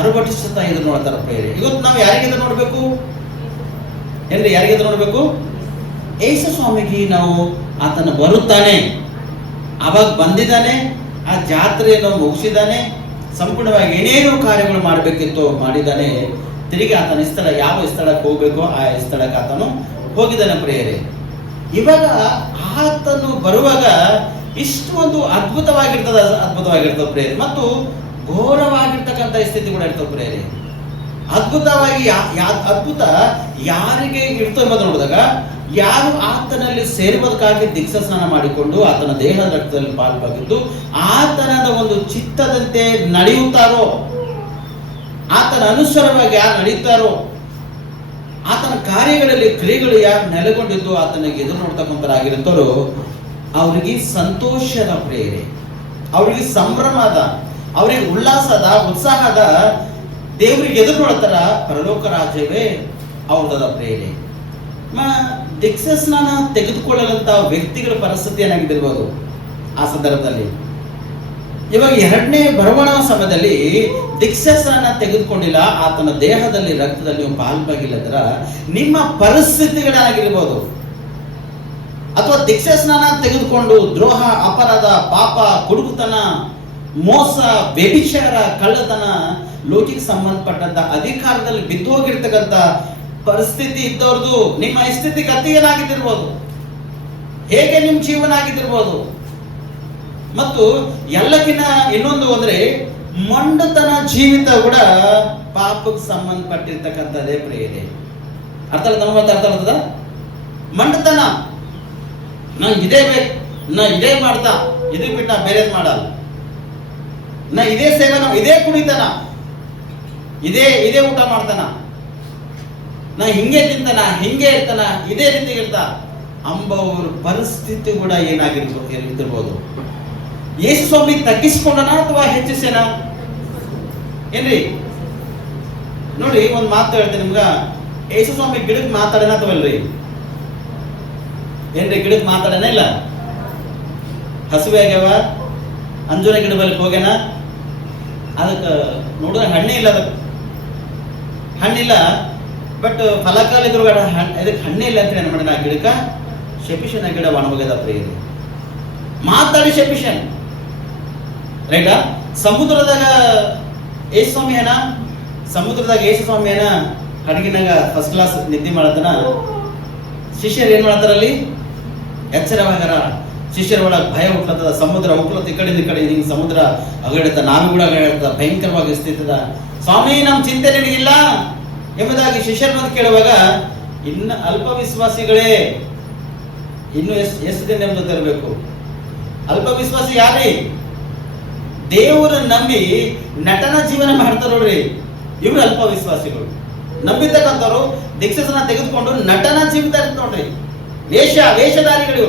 ಅರ್ಪಟಿಸುತ್ತಾ ಎದುರು ನೋಡ್ತಾರೆ ಪ್ರೇರೆ. ಇವತ್ತು ನಾವು ಯಾರಿಗೆದುರು ನೋಡ್ಬೇಕು ಏನ್ರಿ? ಯಾರಿಗೆದುರು ನೋಡ್ಬೇಕು? ಯೇಸು ಸ್ವಾಮಿಗೆ ನಾವು ಆತನ ಬರುತ್ತಾನೆ, ಅವಾಗ ಬಂದಿದ್ದಾನೆ, ಆ ಜಾತ್ರೆಯನ್ನು ಮುಗಿಸಿದ್ದಾನೆ, ಸಂಪೂರ್ಣವಾಗಿ ಏನೇನು ಕಾರ್ಯಗಳು ಮಾಡಬೇಕಿತ್ತು ಮಾಡಿದ್ದಾನೆ. ತಿರುಗಿ ಆತನ ಸ್ಥಳ, ಯಾವ ಸ್ಥಳಕ್ಕೆ ಹೋಗ್ಬೇಕೋ ಆ ಸ್ಥಳಕ್ಕೆ ಆತನು ಹೋಗಿದ್ದಾನೆ ಪ್ರೇರೆ. ಇವಾಗ ಆತನು ಬರುವಾಗ ಇಷ್ಟು ಒಂದು ಅದ್ಭುತವಾಗಿರ್ತದೆ ಪ್ರೇರೆ. ಮತ್ತು ಘೋರವಾಗಿರ್ತಕ್ಕಂಥ ಸ್ಥಿತಿ ಕೂಡ ಇರ್ತದೆ ಪ್ರೇರೆ. ಅದ್ಭುತವಾಗಿ ಅದ್ಭುತ ಯಾರಿಗೆ ಇರ್ತದೆ ಎಂಬುದು ನೋಡಿದಾಗ, ಯಾರು ಆತನಲ್ಲಿ ಸೇರುವುದಕ್ಕಾಗಿ ದೀಕ್ಷಾ ಸ್ನಾನ ಮಾಡಿಕೊಂಡು ಆತನ ದೇಹದ ರಕ್ತದಲ್ಲಿ ಪಾಲ್ಪಟ್ಟಿದ್ದು ಆತನದ ಒಂದು ಚಿತ್ತದಂತೆ ನಡೆಯುತ್ತಾರೋ, ಆತನ ಅನುಸಾರವಾಗಿ ಯಾರು ನಡೆಯುತ್ತಾರೋ, ಆತನ ಕಾರ್ಯಗಳಲ್ಲಿ ಕ್ರಿಯೆಗಳು ಯಾರು ನೆಲೆಗೊಂಡಿದ್ದು ಆತನಿಗೆ ಎದುರು ನೋಡ್ತಕ್ಕಂಥರಾಗಿರುತ್ತಾರೋ ಅವರಿಗೆ ಸಂತೋಷದ ಪ್ರೇರೆ, ಅವರಿಗೆ ಸಂಭ್ರಮದ, ಅವರಿಗೆ ಉಲ್ಲಾಸದ ಉತ್ಸಾಹದ ದೇವರಿಗೆ ಎದುರು ನೋಡ್ತಾರ ಪರಲೋಕ ರಾಜ್ಯವೇ ಅವ್ರದದ ಪ್ರೇರಣೆ. ದೀಕ್ಷಾ ಸ್ನಾನ ತೆಗೆದುಕೊಳ್ಳಲಂತ ವ್ಯಕ್ತಿಗಳ ಪರಿಸ್ಥಿತಿ ಏನಾಗಿದ್ದಿರ್ಬೋದು ಆ ಸಂದರ್ಭದಲ್ಲಿ. ಇವಾಗ ಎರಡನೇ ಬರವಣ ಸಮಯದಲ್ಲಿ ದೀಕ್ಷಾ ಸ್ನಾನ ತೆಗೆದುಕೊಂಡಿಲ್ಲ, ಆತನ ದೇಹದಲ್ಲಿ ರಕ್ತದಲ್ಲಿ ನೀವು ಪಾಲ್ಭಾಗಿಲ್ಲದ್ರ ನಿಮ್ಮ ಪರಿಸ್ಥಿತಿಗಳಾಗಿರ್ಬೋದು. ಅಥವಾ ದೀಕ್ಷಾ ಸ್ನಾನ ತೆಗೆದುಕೊಂಡು ದ್ರೋಹ, ಅಪರಾಧ, ಪಾಪ, ಕುಡುಕುತನ, ಮೋಸ, ವ್ಯಭಿಚಾರ, ಕಳ್ಳತನ, ಲೋಕಿಗೆ ಸಂಬಂಧಪಟ್ಟಂತ ಅಧಿಕಾರದಲ್ಲಿ ಬಿದ್ದೋಗಿರ್ತಕ್ಕಂಥ ಪರಿಸ್ಥಿತಿ ಇದ್ದವ್ರದ್ದು ನಿಮ್ಮ ಸ್ಥಿತಿಗತಿ ಏನಾಗಿದ್ದಿರ್ಬೋದು, ಹೇಗೆ ನಿಮ್ಮ ಜೀವನ ಆಗಿದ್ದಿರ್ಬೋದು. ಮತ್ತು ಎಲ್ಲಕ್ಕಿಂತ ಇನ್ನೊಂದು ಅಂದ್ರೆ ಮಂಡತನ ಜೀವಿತ ಕೂಡ ಪಾಪಕ್ಕೆ ಸಂಬಂಧಪಟ್ಟಿರ್ತಕ್ಕಂಥದ್ದೇ ಪ್ರೇರಣೆ. ಅರ್ಥ ಆಗ್ತದ? ಮಂಡತನ, ನಾ ಇದೇ ಬೇಕು, ನಾ ಇದೇ ಮಾಡ್ತಾ, ಇದಕ್ಕೆ ಬಿಟ್ಟು ನಾ ಬೇರೆ ಮಾಡಲ್ಲ, ನಾ ಇದೇ ಸೇವನ, ಇದೇ ಕುಡಿತನ, ಇದೇ ಊಟ ಮಾಡ್ತಾನ, ನಾ ಹಿಂಗೆ ತಿಂತಾನ, ಹಿಂಗೆ ಇರ್ತಾನ, ಇದೇ ರೀತಿ ಇರ್ತಾ ಅಂಬವ್ರ ಪರಿಸ್ಥಿತಿ ಕೂಡ ಏನಾಗಿರ್ತಿರ್ಬೋದು. ಯೇಸು ಸ್ವಾಮಿ ತಗ್ಗಿಸ್ಕೊಂಡನ ಅಥವಾ ಹೆಚ್ಚಿಸೇನ ಏನ್ರಿ? ನೋಡಿ ಒಂದ್ ಮಾತು ಹೇಳ್ತೇನೆ ನಿಮ್ಗ. ಯೇಸು ಸ್ವಾಮಿ ಗಿಡಕ್ಕೆ ಮಾತಾಡನ ಅಥವಲ್ರಿ ಏನ್ರಿ? ಗಿಡಕ್ಕೆ ಮಾತಾಡನ ಇಲ್ಲ? ಹಸುವೆ ಆಗ್ಯಾವ, ಅಂಜೂರ ಗಿಡ ಬಲಕ್ಕೆ ಹೋಗ್ಯಾನ, ಅದಕ್ಕೆ ನೋಡಿದ್ರೆ ಹಣ್ಣೇ ಇಲ್ಲ, ಅದಕ್ಕೆ ಹಣ್ಣಿಲ್ಲ. ಬಟ್ ಫಲಕಾಲ ಇದ್ರುಗಡೆ ಇದಕ್ಕೆ ಹಣ್ಣೇ ಇಲ್ಲ ಅಂತ ಏನ್ ಮಾಡಿದ ಆ ಗಿಡಕ್ಕ ಶಪಿಷನ್ ಗಿಡ ಒಣಗೋಗ್ಯದ ಪ್ರೇರಿ ಮಾತಾಡಿ ಶಪಿಷನ್ ರೈಟಾ. ಸಮುದ್ರದಾಗ ಯೇಸು ಸ್ವಾಮಿ ಏನ, ಸಮುದ್ರದಾಗ ಯೇಸು ಸ್ವಾಮಿ ಏನ ಹಡಗಿನಾಗ ಫಸ್ಟ್ ಕ್ಲಾಸ್ ನಿದ್ದೆ ಮಾಡತನ. ಶಿಷ್ಯರು ಏನ್ ಮಾಡ್ತಾರಲ್ಲಿ? ಎಚ್ಚರವಾಗರ. ಶಿಷ್ಯರ ಒಳಗೆ ಭಯ ಹುಟ್ಲತ್ತದ, ಸಮುದ್ರ ಹುಟ್ಲತ್ತ, ಈ ಕಡೆಯಿಂದ ಈ ಕಡೆ ಹಿಂಗೆ ಸಮುದ್ರ ಅಗಡತ್ತ, ನಾನು ಕೂಡ ಅಗಡತ್ತ, ಭಯಂಕರವಾಗಿ ಸ್ಥಿತದ. ಸ್ವಾಮಿ ನಮ್ಮ ಚಿಂತೆ ನಿನಗಿಲ್ಲ ಎಂಬುದಾಗಿ ಶಿಷ್ಯರ ಬಂದು ಕೇಳುವಾಗ, ಇನ್ನು ಅಲ್ಪ ವಿಶ್ವಾಸಿಗಳೇ, ಇನ್ನು ಎಷ್ಟು ದಿನ ಎಂಬುದು ತರಬೇಕು? ಅಲ್ಪ ವಿಶ್ವಾಸಿ ಯಾರೇ? ದೇವರು ನಂಬಿ ನಟನ ಜೀವನ ಮಾಡ್ತಾರ ನೋಡ್ರಿ, ಇವ್ರು ಅಲ್ಪ ವಿಶ್ವಾಸಿಗಳು. ನಂಬಿರ್ತಕ್ಕಂಥವ್ರು ದೀಕ್ಷಾಸನ ತೆಗೆದುಕೊಂಡು ನಟನ ಜೀವಿತ ಇರುತ್ತೆ ನೋಡ್ರಿ, ವೇಷಧಾರಿಗಳು.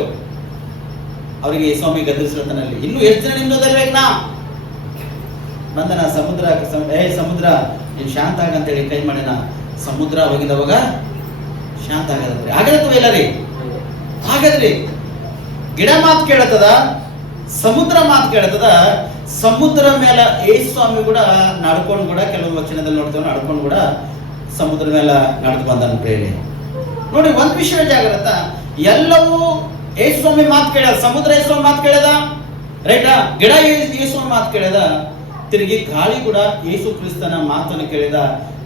ಅವರಿಗೆ ಸ್ವಾಮಿ ಗದರಿಸಲತನಲ್ಲಿ ಇನ್ನು ಎಷ್ಟು ದಿನ ನಿಮ್ದು ತರಬೇಕು? ನಾ ಬಂದನ ಸಮುದ್ರ, ಸಮುದ್ರ ನೀನು ಶಾಂತ ಆಗಂತೇಳಿ ಕೈ ಮಾಡಿನ. ಸಮುದ್ರ ಹೋಗಿದವಾಗ ಶಾಂತ ಆಗದ್ರಿ. ಆಗತ್ತವ ಇಲ್ಲ ರೀ? ಹಾಗಾದ್ರಿ ಗಿಡ ಮಾತು ಕೇಳತದ, ಸಮುದ್ರ ಮಾತು ಕೇಳತದ. ಸಮುದ್ರ ಮೇಲೆ ಯೇಸು ಸ್ವಾಮಿ ಕೂಡ ನಡ್ಕೊಂಡು ಕೂಡ ಕೆಲವೊಂದು ವಚನದಲ್ಲಿ ನೋಡ್ತೇವೆ, ನಡ್ಕೊಂಡು ಕೂಡ ಸಮುದ್ರ ಮೇಲೆ ನಡೆದು ಬಂದನ ಪ್ರೇರಣೆ. ನೋಡಿ ಒಂದ್ ವಿಷಯ ಜಾಗ್ರತ, ಎಲ್ಲವೂ ಯೇಸು ಸ್ವಾಮಿ ಮಾತು ಕೇಳದ, ಸಮುದ್ರ ಯೇಸು ಸ್ವಾಮಿ ಮಾತು ಕೇಳದ, ರೈಟಾ? ಗಿಡ ಯೇಸು ಸ್ವಾಮಿ ಮಾತು ಕೇಳದ, ತಿರುಗಿ ಗಾಳಿ ಕೂಡ ಯೇಸು ಕ್ರಿಸ್ತನ ಮಾತನ್ನು ಕೇಳಿದ.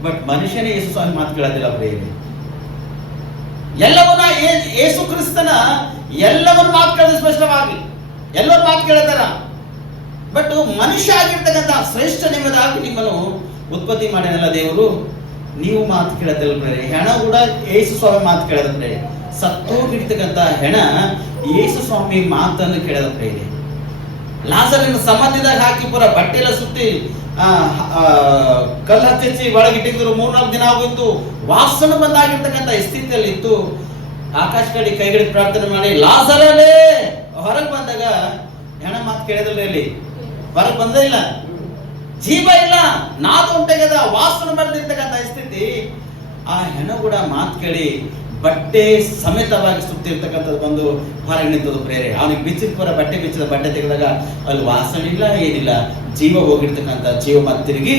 ಬಟ್ ಮನುಷ್ಯನೇ ಯೇಸು ಸ್ವಾಮಿ ಮಾತು ಕೇಳೋದಿಲ್ಲ ಪ್ರೇರಣೆ. ಎಲ್ಲವನ್ನ ಯೇಸು ಕ್ರಿಸ್ತನ ಎಲ್ಲವನ್ನ ಮಾತು ಕೇಳೋದು ಸ್ಪಷ್ಟವಾಗಿ, ಎಲ್ಲರ ಮಾತು ಕೇಳ್ತಾರ. ಬಟ್ ಮನುಷ್ಯ ಆಗಿರ್ತಕ್ಕಂಥ ಶ್ರೇಷ್ಠ ನಿಮ್ಮದಾಗಿ ನಿಮ್ಮನ್ನು ಉತ್ಪತ್ತಿ ಮಾಡ್ಯಾನಲ್ಲ ದೇವರು, ನೀವು ಮಾತು ಕೇಳೋದಿಲ್ಲ ಪ್ರೇರಣೆ. ಹೆಣ ಕೂಡ ಯೇಸು ಸ್ವಾಮಿ ಮಾತು ಕೇಳದ ಪ್ರೇರಣೆ. ಸತ್ತೋಗಿರ್ತಕ್ಕಂಥ ಹೆಣ ಯೇಸು ಸ್ವಾಮಿ ಮಾತನ್ನು ಕೇಳದ ಪ್ರೇರಣೆ. ಲಾಜರನ ಸಮಾಧಿದಾಗ ಹಾಕಿ ಪೂರ ಬಟ್ಟೆಲ್ಲ ಸುತ್ತಿ ಕಲ್ಲು ಹಚ್ಚಿ ಒಳಗಿಟ್ಟಿದ್ರು. 3-4 ದಿನ ಆಗೋಯ್ತು, ವಾಸನೆ ಬಂದಾಗಿರ್ತಕ್ಕಂಥ ಸ್ಥಿತಿಯಲ್ಲಿ ಇತ್ತು. ಆಕಾಶ ಕಡೆ ಕೈಗಡಿ ಪ್ರಾರ್ಥನೆ ಮಾಡಿ ಲಾಜರನೇ ಹೊರಗೆ ಬಂದಾಗ ಹೆಣ ಮಾತು ಕೇಳಿದ್ರಿ. ಅಲ್ಲಿ ಹೊರಗೆ ಬಂದ ಇಲ್ಲ, ಜೀವ ಇಲ್ಲ, ನಾದು ಉಂಟಾಗ್ಯದ, ವಾಸನೆ ಬಂದಿರ್ತಕ್ಕಂಥ ಸ್ಥಿತಿ. ಆ ಹೆಣ ಕೂಡ ಮಾತು ಕೇಳಿ ಬಟ್ಟೆ ಸಮೇತವಾಗಿ ಸುತ್ತಿರ್ತಕ್ಕಂಥದ್ದು ಬಂದು ಹೊರಗೆ ನಿಂತದ್ದು ಪ್ರೇರೆ. ಅವನಿಗೆ ಬಿಚ್ಚಿದ ಪೂರ ಬಟ್ಟೆ ಬಿಚ್ಚಿದ ಬಟ್ಟೆ ತೆಗೆದಾಗ ಅಲ್ಲಿ ವಾಸನೆ ಇಲ್ಲ, ಏನಿಲ್ಲ, ಜೀವ ಹೋಗಿರ್ತಕ್ಕಂಥ ಜೀವ ಮತ್ತೆ ತಿರುಗಿ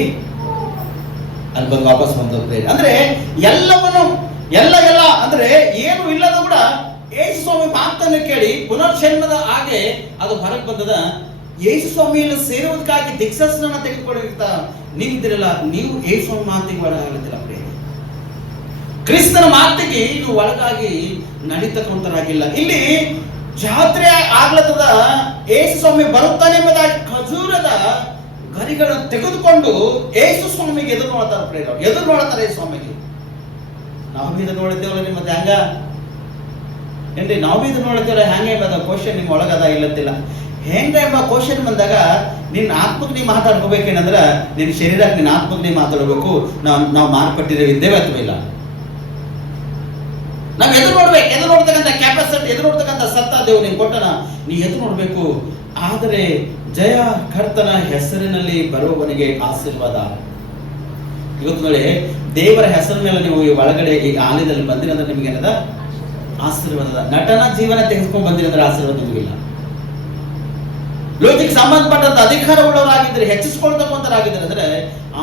ಅಲ್ಲಿ ಬಂದು ವಾಪಸ್ ಬಂದದ್ದು ಪ್ರೇರೆ. ಅಂದ್ರೆ ಎಲ್ಲವನ್ನು ಎಲ್ಲ ಅಂದ್ರೆ ಏನು ಇಲ್ಲದ ಕೂಡ ಯೇಸು ಸ್ವಾಮಿ ಮಾತನ್ನು ಕೇಳಿ ಪುನರ್ಜನ್ಮದ ಹಾಗೆ ಅದು ಹೊರಗೆ ಬಂದದ. ಯೇಸು ಸ್ವಾಮಿಯನ್ನು ಸೇರುವುದಕ್ಕಾಗಿ ದೀಕ್ಷಾಸ್ನಾನ ತೆಗೆದುಕೊಂಡಿರ್ತ ನಿಂತಿರಲ್ಲ, ನೀವು ಯೇಸು ಸ್ವಾಮಿ ಮಾತಿಗೆ ಒಳಗಾಗಲಿಲ್ಲ ಪ್ರೇರೆ. ಕ್ರಿಸ್ತನ ಮಾತಿಗೆ ನೀವು ಒಳಗಾಗಿ ನಡೀತಕ್ಕಂಥರಾಗಿಲ್ಲ. ಇಲ್ಲಿ ಜಾತ್ರೆ ಆಗ್ಲತ್ತದ, ಯೇಸು ಸ್ವಾಮಿ ಬರುತ್ತಾನೆ ಎಂಬುದಾಗಿ ಖಜೂರದ ಗರಿಗಳನ್ನು ತೆಗೆದುಕೊಂಡು ಯೇಸು ಸ್ವಾಮಿಗೆ ಎದುರು ನೋಡ್ತಾರೆ ಪ್ರೇರ. ಎದುರು ನೋಡ್ತಾರೆ ಯೇಸು ಸ್ವಾಮಿಗೆ. ನಾವು ಇದು ನೋಡಿದ್ದೇವಲ್ಲ ನಿಮ್ಮ ಹ್ಯಾಂಗ ಏನ್ರಿ? ನಾವು ಇದು ನೋಡಿದ್ದೇವಲ್ಲ ಹ್ಯಾಂಗೆ ಎಂಬ ಕ್ವಶನ್ ನಿಮ್ಮ ಒಳಗದ ಇಲ್ಲತ್ತಿಲ್ಲ. ಹೆಂಗ ಎಂಬ ಕ್ವಶನ್ ಬಂದಾಗ ನಿನ್ನ ಆತ್ಮಕ್ಕೆ ನೀವು ಮಾತಾಡ್ಕೋಬೇಕೇನಂದ್ರ ನಿನ್ನ ಶರೀರಕ್ಕೆ ನಿನ್ನ ಆತ್ಮಕ್ಕೆ ನೀವು ಮಾತಾಡಬೇಕು. ನಾವು ಮಾರ್ಪಟ್ಟಿದ್ದೇವೆ ಇದ್ದೇವೆ ಅಥವಾ ಇಲ್ಲ? ನಾವು ಎದುರು ನೋಡ್ಬೇಕು. ಎದುರು ನೋಡ್ತಕ್ಕಂಥ ಕ್ಯಾಪಾಸಿಟಿ, ಎದುರು ನೋಡ್ತಕ್ಕಂಥ ಸತ್ತ ದೇವ್ ನೀನು ಕೊಟ್ಟನ, ನೀ ಎದುರು ನೋಡ್ಬೇಕು. ಆದರೆ ಜಯ ಕರ್ತನ ಹೆಸರಿನಲ್ಲಿ ಬರುವವನಿಗೆ ಆಶೀರ್ವಾದ. ಇವತ್ತು ನೋಡಿ, ದೇವರ ಹೆಸರ ಮೇಲೆ ನೀವು ಈ ಒಳಗಡೆ ಈ ಆಲಯದಲ್ಲಿ ಬಂದಿರಂದ್ರೆ ನಿಮಗೆ ಏನದ ಆಶೀರ್ವಾದ. ನಟನ ಜೀವನ ತೆಗೆದುಕೊಂಡು ಬಂದಿರಂದ್ರೆ ಆಶೀರ್ವಾದ ನಿಮಗಿಲ್ಲ. ಲೋಕಕ್ಕೆ ಸಂಬಂಧಪಟ್ಟಂತ ಅಧಿಕಾರ ಉಳ್ಳವರಾಗಿದ್ರೆ, ಹೆಚ್ಚಿಸ್ಕೊಳ್ತಕ್ಕಂಥರಾಗಿದ್ರೆ ಅಂದ್ರೆ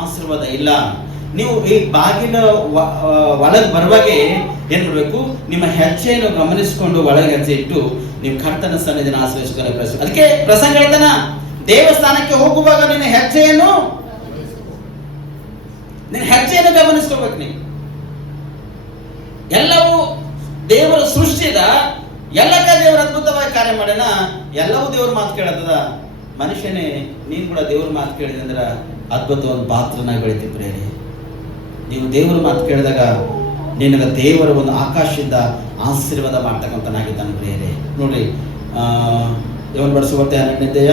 ಆಶೀರ್ವಾದ ಇಲ್ಲ. ನೀವು ಈ ಬಾಗಿಲ ಒಳಗೆ ಬರುವಾಗೆ ಏನ್ ಮಾಡ್ಬೇಕು, ನಿಮ್ಮ ಹೆಜ್ಜೆಯನ್ನು ಗಮನಿಸಿಕೊಂಡು ಒಳಗೆ ಹೆಜ್ಜೆ ಇಟ್ಟು ನೀವು ಕರ್ತನ ಸನ್ನಿಧಿನ ಆಶ್ರಯಿಸಿಕೊಳ್ಳಲು ಪ್ರಶ್ನೆ. ಅದಕ್ಕೆ ಪ್ರಸಂಗ ಹೇಳ್ತಾನ, ದೇವಸ್ಥಾನಕ್ಕೆ ಹೋಗುವಾಗ ನಿನ್ನ ಹೆಜ್ಜೆಯನ್ನು ಗಮನಿಸ್ಕೋಬೇಕು. ನೀವು ಎಲ್ಲವೂ ದೇವರ ಸೃಷ್ಟಿದ, ಎಲ್ಲಕ್ಕ ದೇವರ ಅದ್ಭುತವಾಗಿ ಕಾರ್ಯ ಮಾಡ್ಯಾನ. ಎಲ್ಲವೂ ದೇವ್ರ ಮಾತು ಕೇಳತ್ತದ. ಮನುಷ್ಯನೇ ನೀನ್ ಕೂಡ ದೇವ್ರ ಮಾತು ಕೇಳಿದೆ ಅಂದ್ರೆ ಅದ್ಭುತ ಒಂದು ಪಾತ್ರನಾಗಿ ಬೆಳಿತೀವಿ ಪ್ರೇರಿ. ನೀವು ದೇವರ ಮಾತು ಕೇಳಿದಾಗ ನಿನಗೆ ದೇವರ ಒಂದು ಆಕಾಶದಿಂದ ಆಶೀರ್ವಾದ ಮಾಡ್ತಕ್ಕಂಥನಾಗಿದ್ದಾನೆ ಪ್ರೇರೆ. ನೋಡ್ರಿ, ದೇವರ ಬಡಿಸುವಂತೆ 12ನೇಯ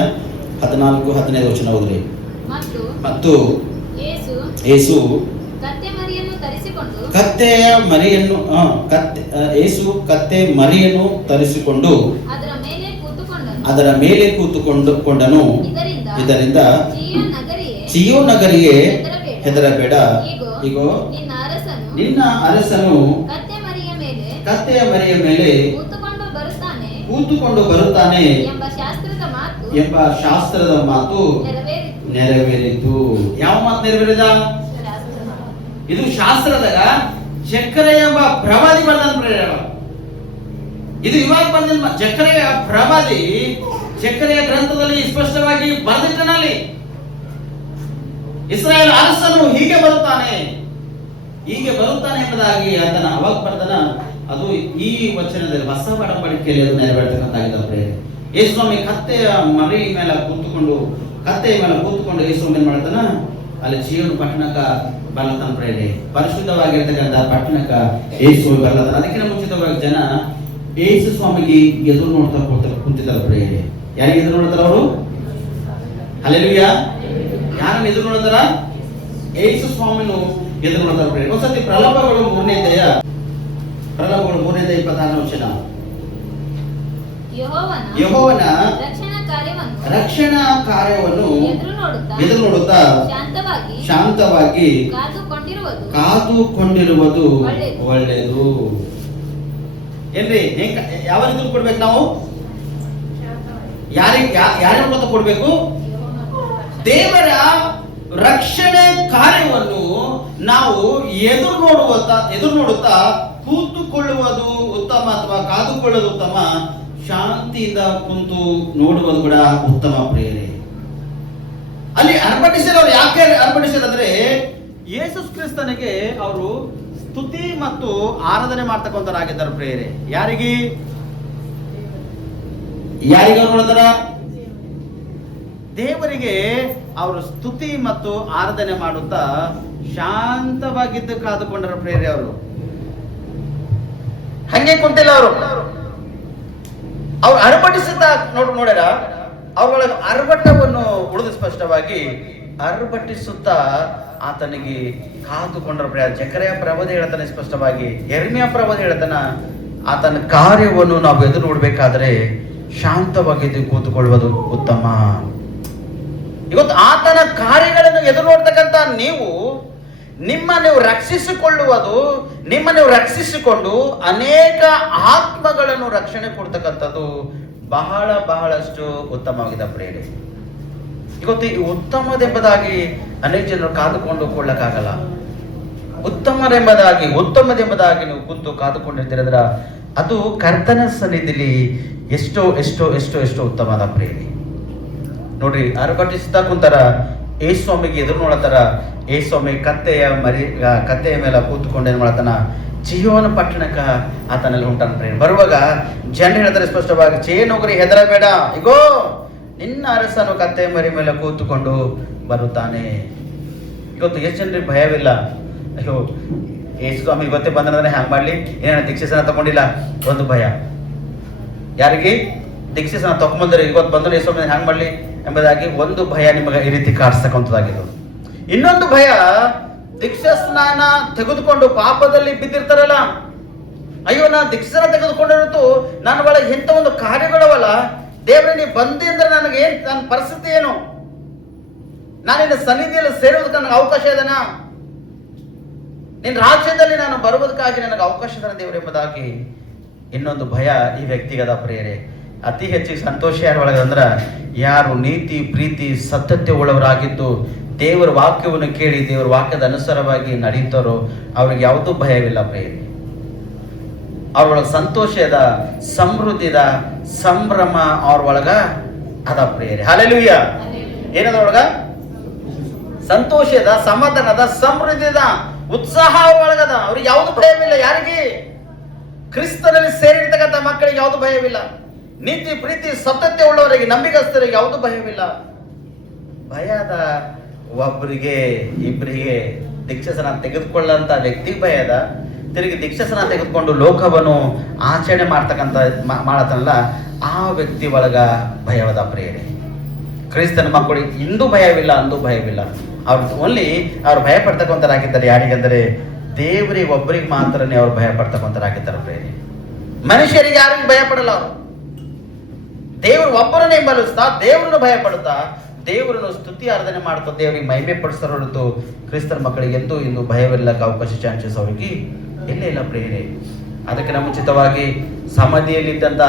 14-15 ವಚನ ಓದ್ರಿ. ಮತ್ತು ಯೇಸು ಕತ್ತೆಯ ಮರಿಯನ್ನು ತರಿಸಿಕೊಂಡು ಅದರ ಮೇಲೆ ಕೂತುಕೊಂಡನು. ಇದರಿಂದ ಚೀಯೋನ್ ನಗರಿಯೇ ಹೆದರಬೇಡ, ಇಗೋ ನಿನ್ನ ಅರಸನು ಕತ್ತೆಯ ಮರಿಯ ಮೇಲೆ ಕೂತುಕೊಂಡು ಬರುತ್ತಾನೆ ಎಂಬ ಶಾಸ್ತ್ರದ ಮಾತು ನೆರವೇರಿತು. ಯಾವ ಮಾತು ನೆರವೇರಿದ? ಇದು ಶಾಸ್ತ್ರದಾಗ ಜಕರೀಯ ಎಂಬ ಪ್ರವಾದಿ ಬರ್ದನ್. ಇದು ಇವಾಗ ಬಂದಿಲ್ಲ, ಜಕರೀಯ ಪ್ರವಾದಿ ಜಕರೀಯ ಗ್ರಂಥದಲ್ಲಿ ಸ್ಪಷ್ಟವಾಗಿ ಬರೆದಿಟ್ಟನಲ್ಲಿ ಇಸ್ರಾಯೇಲ್ ಅರಸನು ಹೀಗೆ ಬರುತ್ತಾನೆ ಎಂಬುದಾಗಿ ಆತನ ಅವಾಗ ಬರ್ದನ. ಅದು ಈ ವಚನದಲ್ಲಿ ಹೊಸ ಒಡಂಬಡಿಕೆಯಲ್ಲಿ ಅದು ನೆರವೇರ್ತಕ್ಕಂತಾಗಿದೆ. ಯೇಸು ಸ್ವಾಮಿ ಕತ್ತೆಯ ಮೇಲೆ ಕೂತ್ಕೊಂಡು ಯೇಸು ಏನ್ ಮಾಡ್ತಾನ, ಅಲ್ಲಿ ಜೀವನ ಪಟ್ಟಣಕ್ಕ ಬರ್ಲತಾನ ಪ್ರೇರೆ. ಪರಿಶುದ್ಧವಾಗಿರ್ತಕ್ಕಂಥ ಪಟ್ಟಣಕ್ಕ ಯೇಸು ಬರ್ಲತಾನ. ಅದಕ್ಕಿಂತ ಮುಂಚಿತವಾಗಿ ಜನ ಯೇಸು ಸ್ವಾಮಿಗೆ ಎದುರು ನೋಡ್ತಾ ಕುಂತಿದ್ದಾರೆ ಪ್ರೇರೆ. ಯಾರಿಗೆ ಎದುರು ನೋಡ್ತಾರ ಅವರು? ಹಲ್ಲೆಲೂಯಾ. ಯಾರನ್ನ ಎದುರು ನೋಡ್ತಾರ? ಯೇಸು ಸ್ವಾಮಿನು ಎದುರು ನೋಡ್ತಾರ ಪ್ರೇರೆ. ಒಂದ್ಸತಿ ಪ್ರಲಾಪಗಳು 3ನೇ ಅಧ್ಯಾಯ 26ನೇ ವಚನ. ಯೆಹೋವನ ರಕ್ಷಣಾ ಕಾರ್ಯವನ್ನು ಎದುರು ನೋಡುತ್ತಾ ಶಾಂತವಾಗಿ ಕಾದುಕೊಂಡಿರುವುದು ಒಳ್ಳೆಯದು. ಏನ್ರಿ, ಯಾವ ರೀತಿ ಕೊಡ್ಬೇಕು ನಾವು? ಯಾರಿಗೆ ಕೊಡ್ಬೇಕು? ದೇವರ ರಕ್ಷಣೆ ಕಾರ್ಯವನ್ನು ನಾವು ಎದುರು ನೋಡುತ್ತಾ ಕೂತುಕೊಳ್ಳುವುದು ಉತ್ತಮ ಅಥವಾ ಕಾದುಕೊಳ್ಳುವುದು ಉತ್ತಮ. ಶಾಂತಿಯಿಂದ ಕುಂತು ನೋಡುವುದು ಕೂಡ ಉತ್ತಮ ಪ್ರಿಯರೇ. ಅಲ್ಲಿ ಅರ್ಪಟಿಸಿದವರು ಯಾಕೆ ಅರ್ಪಟಿಸಿದ್ರೆ, ಯೇಸು ಕ್ರಿಸ್ತನಿಗೆ ಅವರು ಸ್ತುತಿ ಮತ್ತು ಆರಾಧನೆ ಮಾಡ್ತಕ್ಕಂಥವರಾಗಿದ್ದಾರೆ ಪ್ರಿಯರೇ. ಯಾರಿಗೆ ಅವ್ರು ನೋಡ್ತಾರ? ದೇವರಿಗೆ ಅವರು ಸ್ತುತಿ ಮತ್ತು ಆರಾಧನೆ ಮಾಡುತ್ತಾ ಶಾಂತವಾಗಿದ್ದು ಕಾದುಕೊಂಡರ ಪ್ರಿಯರೇ. ಅವರು ಹಂಗೆ ಕುಂತಿಲ್ಲ, ಅವ್ರು ಅರ್ಪಟಿಸುತ್ತಾ ನೋಡ್ಯಾರ. ಅವುಗಳ ಅರ್ಭಟವನ್ನು ಉಳಿದು ಸ್ಪಷ್ಟವಾಗಿ ಅರ್ಭಟಿಸುತ್ತಾ ಆತನಿಗೆ ಕಾದುಕೊಂಡರ ಪ್ರಿಯ. ಜಕರೀಯ ಪ್ರವಾದಿ ಹೇಳ್ತಾನೆ ಸ್ಪಷ್ಟವಾಗಿ, ಯೆರೆಮೀಯ ಪ್ರವಾದಿ ಹೇಳ್ತಾನ, ಆತನ ಕಾರ್ಯವನ್ನು ನಾವು ಎದುರು ನೋಡ್ಬೇಕಾದ್ರೆ ಶಾಂತವಾಗಿ ಕೂತುಕೊಳ್ಳುವುದು ಉತ್ತಮ. ಇವತ್ತು ಆತನ ಕಾರ್ಯಗಳನ್ನು ಎದುರು ನೋಡ್ತಕ್ಕಂಥ ನೀವು ರಕ್ಷಿಸಿಕೊಂಡು ಅನೇಕ ಆತ್ಮಗಳನ್ನು ರಕ್ಷಣೆ ಕೊಡ್ತಕ್ಕಂಥದ್ದು ಬಹಳಷ್ಟು ಉತ್ತಮವಾಗಿದೆ ಪ್ರೇರೆ. ಇವತ್ತು ಈ ಉತ್ತಮದೆಂಬುದಾಗಿ ಅನೇಕ ಜನರು ಕಾದುಕೊಂಡು ಕೊಳ್ಳಕ್ಕಾಗಲ್ಲ. ಉತ್ತಮದೆಂಬುದಾಗಿ ನೀವು ಕುಂತು ಕಾದುಕೊಂಡಿರ್ತೀರಂದ್ರ ಅದು ಕರ್ತನ ಸನ್ನಿಧಿಲಿ ಎಷ್ಟೋ ಉತ್ತಮವಾದ ಪ್ರೇರೆ. ನೋಡ್ರಿ, ಅರ್ಭಟಿಸ್ತಾ ಕುಂತಾರ, ಯೇಸು ಸ್ವಾಮಿಗೆ ಎದುರು ನೋಡತಾರ. ಯೇಸು ಸ್ವಾಮಿ ಕತ್ತೆಯ ಮೇಲೆ ಕೂತ್ಕೊಂಡು ಏನ್ ಮಾಡತಾನ, ಚೀಯೋನ ಪಟ್ಟಣಕ್ಕ ಆತನಲ್ಲಿ ಹೊಂಟಾನ ಪ್ರೇರೆ. ಬರುವಾಗ ಜನ ಹೇಳ್ತಾರೆ ಸ್ಪಷ್ಟವಾಗಿ, ಚೀಯೋನೋಗರಿ ಹೆದರಬೇಡ, ಇಗೋ ನಿನ್ನ ಅರಸನು ಕತ್ತೆಯ ಮರಿ ಮೇಲೆ ಕೂತುಕೊಂಡು ಬರುತ್ತಾನೆ. ಇವತ್ತು ಎಷ್ಟು ಜನರಿಗೆ ಭಯವಿಲ್ಲ. ಅಯ್ಯೋ, ಯೇಸು ಸ್ವಾಮಿ ಇವತ್ತೇ ಬಂದ್ರೆ ಹ್ಯಾಂಗ್ ಮಾಡ್ಲಿ, ಏನ ದೀಕ್ಷೆಸನ ತಗೊಂಡಿಲ್ಲ, ಒಂದು ಭಯ. ಯಾರಿಗೆ ದೀಕ್ಷೆಸನ ತಗೊಂಡ್ಬಂದ್ರೆ ಇವತ್ತು ಬಂದ್ರೆ ಯೇಸು ಸ್ವಾಮಿ ಹ್ಯಾಂಗ್ ಮಾಡ್ಲಿ ಎಂಬುದಾಗಿ ಒಂದು ಭಯ ನಿಮಗೆ ಈ ರೀತಿ ಕಾಡ್ಸ್ತಕ್ಕಂಥದ್ದಾಗಿದೆ. ಇನ್ನೊಂದು ಭಯ, ದೀಕ್ಷಾ ಸ್ನಾನ ತೆಗೆದುಕೊಂಡು ಪಾಪದಲ್ಲಿ ಬಿದ್ದಿರ್ತಾರಲ್ಲ, ಅಯ್ಯೋ ನಾ ದೀಕ್ಷಾ ತೆಗೆದುಕೊಂಡಿರುತ್ತು, ನನ್ನ ಒಳಗೆ ಇಂಥ ಒಂದು ಕಾರ್ಯಗಳವಲ್ಲ, ದೇವರೇ ನೀ ಬಂದಿ ಅಂದ್ರೆ ನನಗೆ ಏನ್, ನನ್ನ ಪರಿಸ್ಥಿತಿ ಏನು, ನಾನಿನ್ನ ಸನ್ನಿಧಿಯಲ್ಲಿ ಸೇರುವುದಕ್ಕೆ ನನಗೆ ಅವಕಾಶ ಇದೆನಾ, ನಿನ್ನ ರಾಜ್ಯದಲ್ಲಿ ನಾನು ಬರುವುದಕ್ಕಾಗಿ ನನಗೆ ಅವಕಾಶ ಇದೆ ದೇವರು ಎಂಬುದಾಗಿ ಇನ್ನೊಂದು ಭಯ ಈ ವ್ಯಕ್ತಿಗದ ಪ್ರಿಯರೇ. ಅತಿ ಹೆಚ್ಚಿಗೆ ಸಂತೋಷ ಯಾರ ಒಳಗೆ ಅಂದ್ರೆ ಯಾರು ನೀತಿ ಪ್ರೀತಿ ಸತ್ಯತೆ ಉಳ್ಳವರಾಗಿದ್ದು ದೇವರ ವಾಕ್ಯವನ್ನು ಕೇಳಿ ದೇವರ ವಾಕ್ಯದ ಅನುಸಾರವಾಗಿ ನಡೀತಾರೋ ಅವ್ರಿಗೆ ಯಾವುದೂ ಭಯವಿಲ್ಲ ಪ್ರಿಯರೇ. ಅವ್ರೊಳಗೆ ಸಂತೋಷ ಅದ, ಸಮೃದ್ಧಿ ಅದ, ಸಂಭ್ರಮ ಅವ್ರ ಒಳಗ ಅದ ಪ್ರಿಯರೇ. ಹಲ್ಲೆಲೂಯಾ. ಏನದ ಒಳಗ ಸಂತೋಷ ಅದ, ಸಮಾಧಾನ ಅದ, ಸಮೃದ್ಧಿ ಅದ, ಉತ್ಸಾಹ ಅವ್ರ ಒಳಗದ. ಅವ್ರಿಗೆ ಯಾವುದು ಭಯವಿಲ್ಲ. ಯಾರಿಗೆ? ಕ್ರಿಸ್ತನಲ್ಲಿ ಸೇರಿರ್ತಕ್ಕಂಥ ಮಕ್ಕಳಿಗೆ ಯಾವುದು ಭಯವಿಲ್ಲ. ನೀತಿ ಪ್ರೀತಿ ಸತ್ಯತೆ ಉಳ್ಳವರಿಗೆ, ನಂಬಿಕಸ್ಥರಿಗೆ ಯಾವುದು ಭಯವಿಲ್ಲ. ಭಯದ ಒಬ್ಬರಿಗೆ ಇಬ್ಬರಿಗೆ ದೀಕ್ಷಾಸನ ತೆಗೆದುಕೊಳ್ಳಂತ ವ್ಯಕ್ತಿಗೆ ಭಯ ಅದ. ತಿರುಗಿ ದೀಕ್ಷಾಸನ ತೆಗೆದುಕೊಂಡು ಲೋಕವನ್ನು ಆಚರಣೆ ಮಾಡತನಲ್ಲ ಆ ವ್ಯಕ್ತಿ ಒಳಗ ಭಯವದ ಪ್ರೇರೆ. ಕ್ರಿಸ್ತನ ಮಕ್ಕಳಿಗೆ ಇಂದು ಭಯವಿಲ್ಲ, ಅಂದು ಭಯವಿಲ್ಲ. ಅವ್ರು ಭಯ ಪಡ್ತಕ್ಕಂಥರಾಗಿದ್ದಾರೆ. ಯಾರಿಗೆಂದರೆ ದೇವರಿಗೆ ಒಬ್ಬರಿಗೆ ಮಾತ್ರನೇ ಅವ್ರು ಭಯ ಪಡ್ತಕ್ಕಂಥರಾಗಿದ್ದಾರೆ ಪ್ರೇರೆ. ಮನುಷ್ಯರಿಗೆ ಯಾರಿಗೂ ಭಯ ಪಡಲ್ಲ. ಅವರು ದೇವರು ಒಬ್ಬರನ್ನೇ ಹಿಂಬಾಲಿಸ್ತಾ, ದೇವರನ್ನು ಭಯ ಪಡುತ್ತಾ, ದೇವರನ್ನು ಸ್ತುತಿ ಆರಾಧನೆ ಮಾಡ್ತಾ ದೇವರಿಗೆ ಮಹಿಮೆ ಪಡಿಸ್ತಾರ ಹೊರತು ಕ್ರಿಸ್ತನ ಮಕ್ಕಳಿಗೆ ಎಂದೂ ಇಂದು ಭಯವಿಲ್ಲಕ್ಕೆ ಅವಕಾಶ ಚಾನ್ಸಸ್ ಅವರಿಗೆ ಎಲ್ಲೇ ಇಲ್ಲ ಪ್ರೇರೆ. ಅದಕ್ಕಿಂತ ಮುಂಚಿತವಾಗಿ ಸಮಾಧಿಯಲ್ಲಿದ್ದಂಥ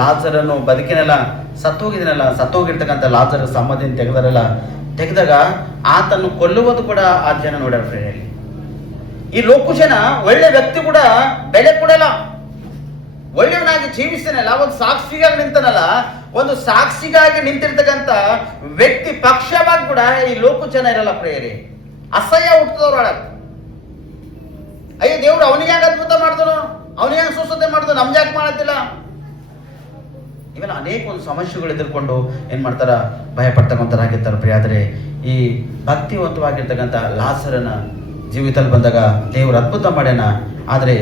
ಲಾಜರನ್ನು ಬದುಕಿನಲ್ಲ, ಸತ್ತೋಗಿರ್ತಕ್ಕಂಥ ಲಾಜರ್ ಸಮಾಧಿಯನ್ನು ತೆಗೆದಾಗ ಆತನ್ನು ಕೊಲ್ಲುವುದು ಕೂಡ ಆ ಜನ ನೋಡ್ಯಾರ ಪ್ರೇರೆಯಲ್ಲಿ. ಈ ಲೋಕ ಜನ ಒಳ್ಳೆ ವ್ಯಕ್ತಿ ಕೂಡ ಬೆಲೆ ಕೊಡಲ್ಲ. ಒಳ್ಳೆಯವನಾಗಿ ಜೀವಿಸ್ತಾನಲ್ಲ, ಒಂದು ಸಾಕ್ಷಿಗಾಗಿ ನಿಂತನಲ್ಲ, ಒಂದು ಸಾಕ್ಷಿಗಾಗಿ ನಿಂತಿರ್ತಕ್ಕಂಥ ವ್ಯಕ್ತಿ ಪಕ್ಷವಾಗಿ ಕೂಡ ಈ ಲೋಕ ಜನ ಇರಲ್ಲ ಪ್ರೇರೆ. ಅಸಹ್ಯ ಹುಟ್ಟದವ್ರೊಳಗ ಅಯ್ಯೋ ದೇವ್ರು ಅವನಿಗೆ ಯಾಕೆ ಅದ್ಭುತ ಮಾಡಿದನು, ಅವನಿಗೆ ಯಾಕೆ ಸ್ವಸ್ಥತೆ ಮಾಡಿದ್ರು, ನಮ್ಗೆ ಯಾಕೆ ಮಾಡತ್ತಿಲ್ಲ. ಇವೆಲ್ಲ ಅನೇಕ ಒಂದು ಸಮಸ್ಯೆಗಳು ಎದುರ್ಕೊಂಡು ಏನ್ ಮಾಡ್ತಾರ, ಭಯ ಪಡ್ತಕ್ಕಂಥರಾಗಿರ್ತಾರ ಪ್ರಿಯ. ಆದರೆ ಈ ಭಕ್ತಿವಂತವಾಗಿರ್ತಕ್ಕಂಥ ಲಾಜರನ ಜೀವಿತದಲ್ಲಿ ಬಂದಾಗ ದೇವರು ಅದ್ಭುತ ಮಾಡ್ಯಾನ. ಆದರೆ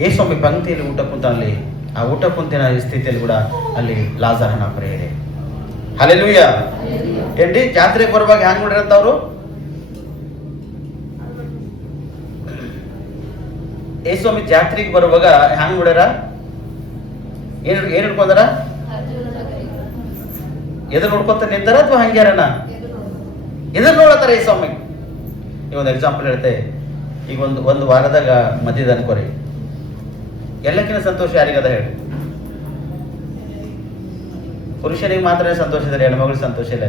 ಯೇಸುಸ್ವಾಮಿ ಪಂಕ್ತಿಯಲ್ಲಿ ಊಟ ಕುಂತಲ್ಲಿ, ಆ ಊಟ ಕುಂತಿನ ಸ್ಥಿತಿಯಲ್ಲಿ ಕೂಡ ಅಲ್ಲಿ ಲಾಜರನ ಪ್ರೇರೆ. ಹಲ್ಲೆಲೂಯಾ. ಏನ್ರಿ ಜಾತ್ರೆಗೆ ಬರುವಾಗ ಹ್ಯಾಂಗ್ ನೋಡಿರಂತವ್ರು? ಯೇಸುಸ್ವಾಮಿ ಜಾತ್ರೆಗೆ ಬರುವಾಗ ಹ್ಯಾಂಗ್ ನೋಡ್ಯಾರ? ಏನ್ ಹಿಡ್ಕೊಂಡಾರ? ಎದುರು ನೋಡ್ಕೊತ ನಿಂತಾರ ಅಥವಾ ಹಂಗ್ಯಾರನ? ಎದುರು ನೋಡತ್ತಾರ ಯೇಸುಸ್ವಾಮಿ. ಈಗ ಒಂದು ಎಕ್ಸಾಂಪಲ್ ಹೇಳ್ತೆ. ಈಗ ಒಂದು ವಾರದಾಗ ಮದ್ಯದ ಅನ್ಕೋರಿ, ಎಲ್ಲಕ್ಕಿಂತ ಸಂತೋಷ ಯಾರಿಗದ ಹೇಳಿ? ಪುರುಷನಿಗೆ ಮಾತ್ರ ಸಂತೋಷ ಇದೆ, ಹೆಣ್ಮಗಳಿಗೆ ಸಂತೋಷ ಇಲ್ಲ.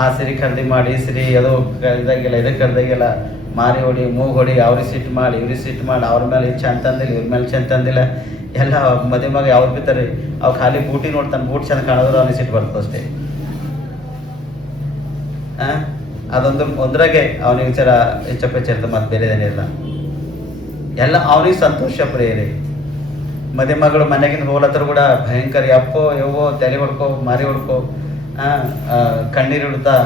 ಆ ಸಿರಿ ಖರೀದಿ ಮಾಡಿ, ಸಿರಿ ಅದು ಕರೆದಾಗಿಲ್ಲ, ಇದಕ್ಕೆ ಕರೆದಾಗಿಲ್ಲ, ಮಾರಿ ಹೊಡಿ, ಮೂಗು ಹೊಡಿ, ಅವ್ರಿಗೆ ಸಿಟ್ಟು ಮಾಡಿ, ಇವ್ರಿಗೆ ಸಿಟ್ಟು ಮಾಡಿ, ಅವ್ರ ಮೇಲೆ ಚಂದ ತಂದಿಲ್ಲ, ಇವ್ರ ಮೇಲೆ ಚಂದ ತಂದಿಲ್ಲ, ಎಲ್ಲ ಮದುವೆಗೆ ಯಾವ್ದು ಬಿತ್ತಾರೆ. ಅವ್ ಖಾಲಿ ಬೂಟಿ ನೋಡ್ತಾನೆ, ಬೂಟ್ ಚಂದ ಕಾಣಿದ್ರು ಅವ್ನಿಗೆ ಸಿಟ್ಟು ಬರ್ತದೆ ಅಷ್ಟೇ. ಒಂದ್ರಾಗೆ ಅವನಿಗೆ ವಿಚಾರ ಹೆಚ್ಚಪ್ಪ ಮತ್ತೆ ಬೇರೆದೇನಿಲ್ಲ. ಎಲ್ಲ ಅವನಿಗೆ ಸಂತೋಷ ಪ್ರೇರೆ. ಮದುವೆ ಮಗಳು ಮನೆಗಿಂದ ಹೋಗ್ಲತ್ತಾರ ಕೂಡ ಭಯಂಕರ ಅಪ್ಪೋ ಯವ್ವೋ ತಲೆ ಹೊಡ್ಕೋ, ಮಾರಿ ಹೊಡ್ಕೋ, ಕಣ್ಣೀರು ಹಿಡ್ತಾ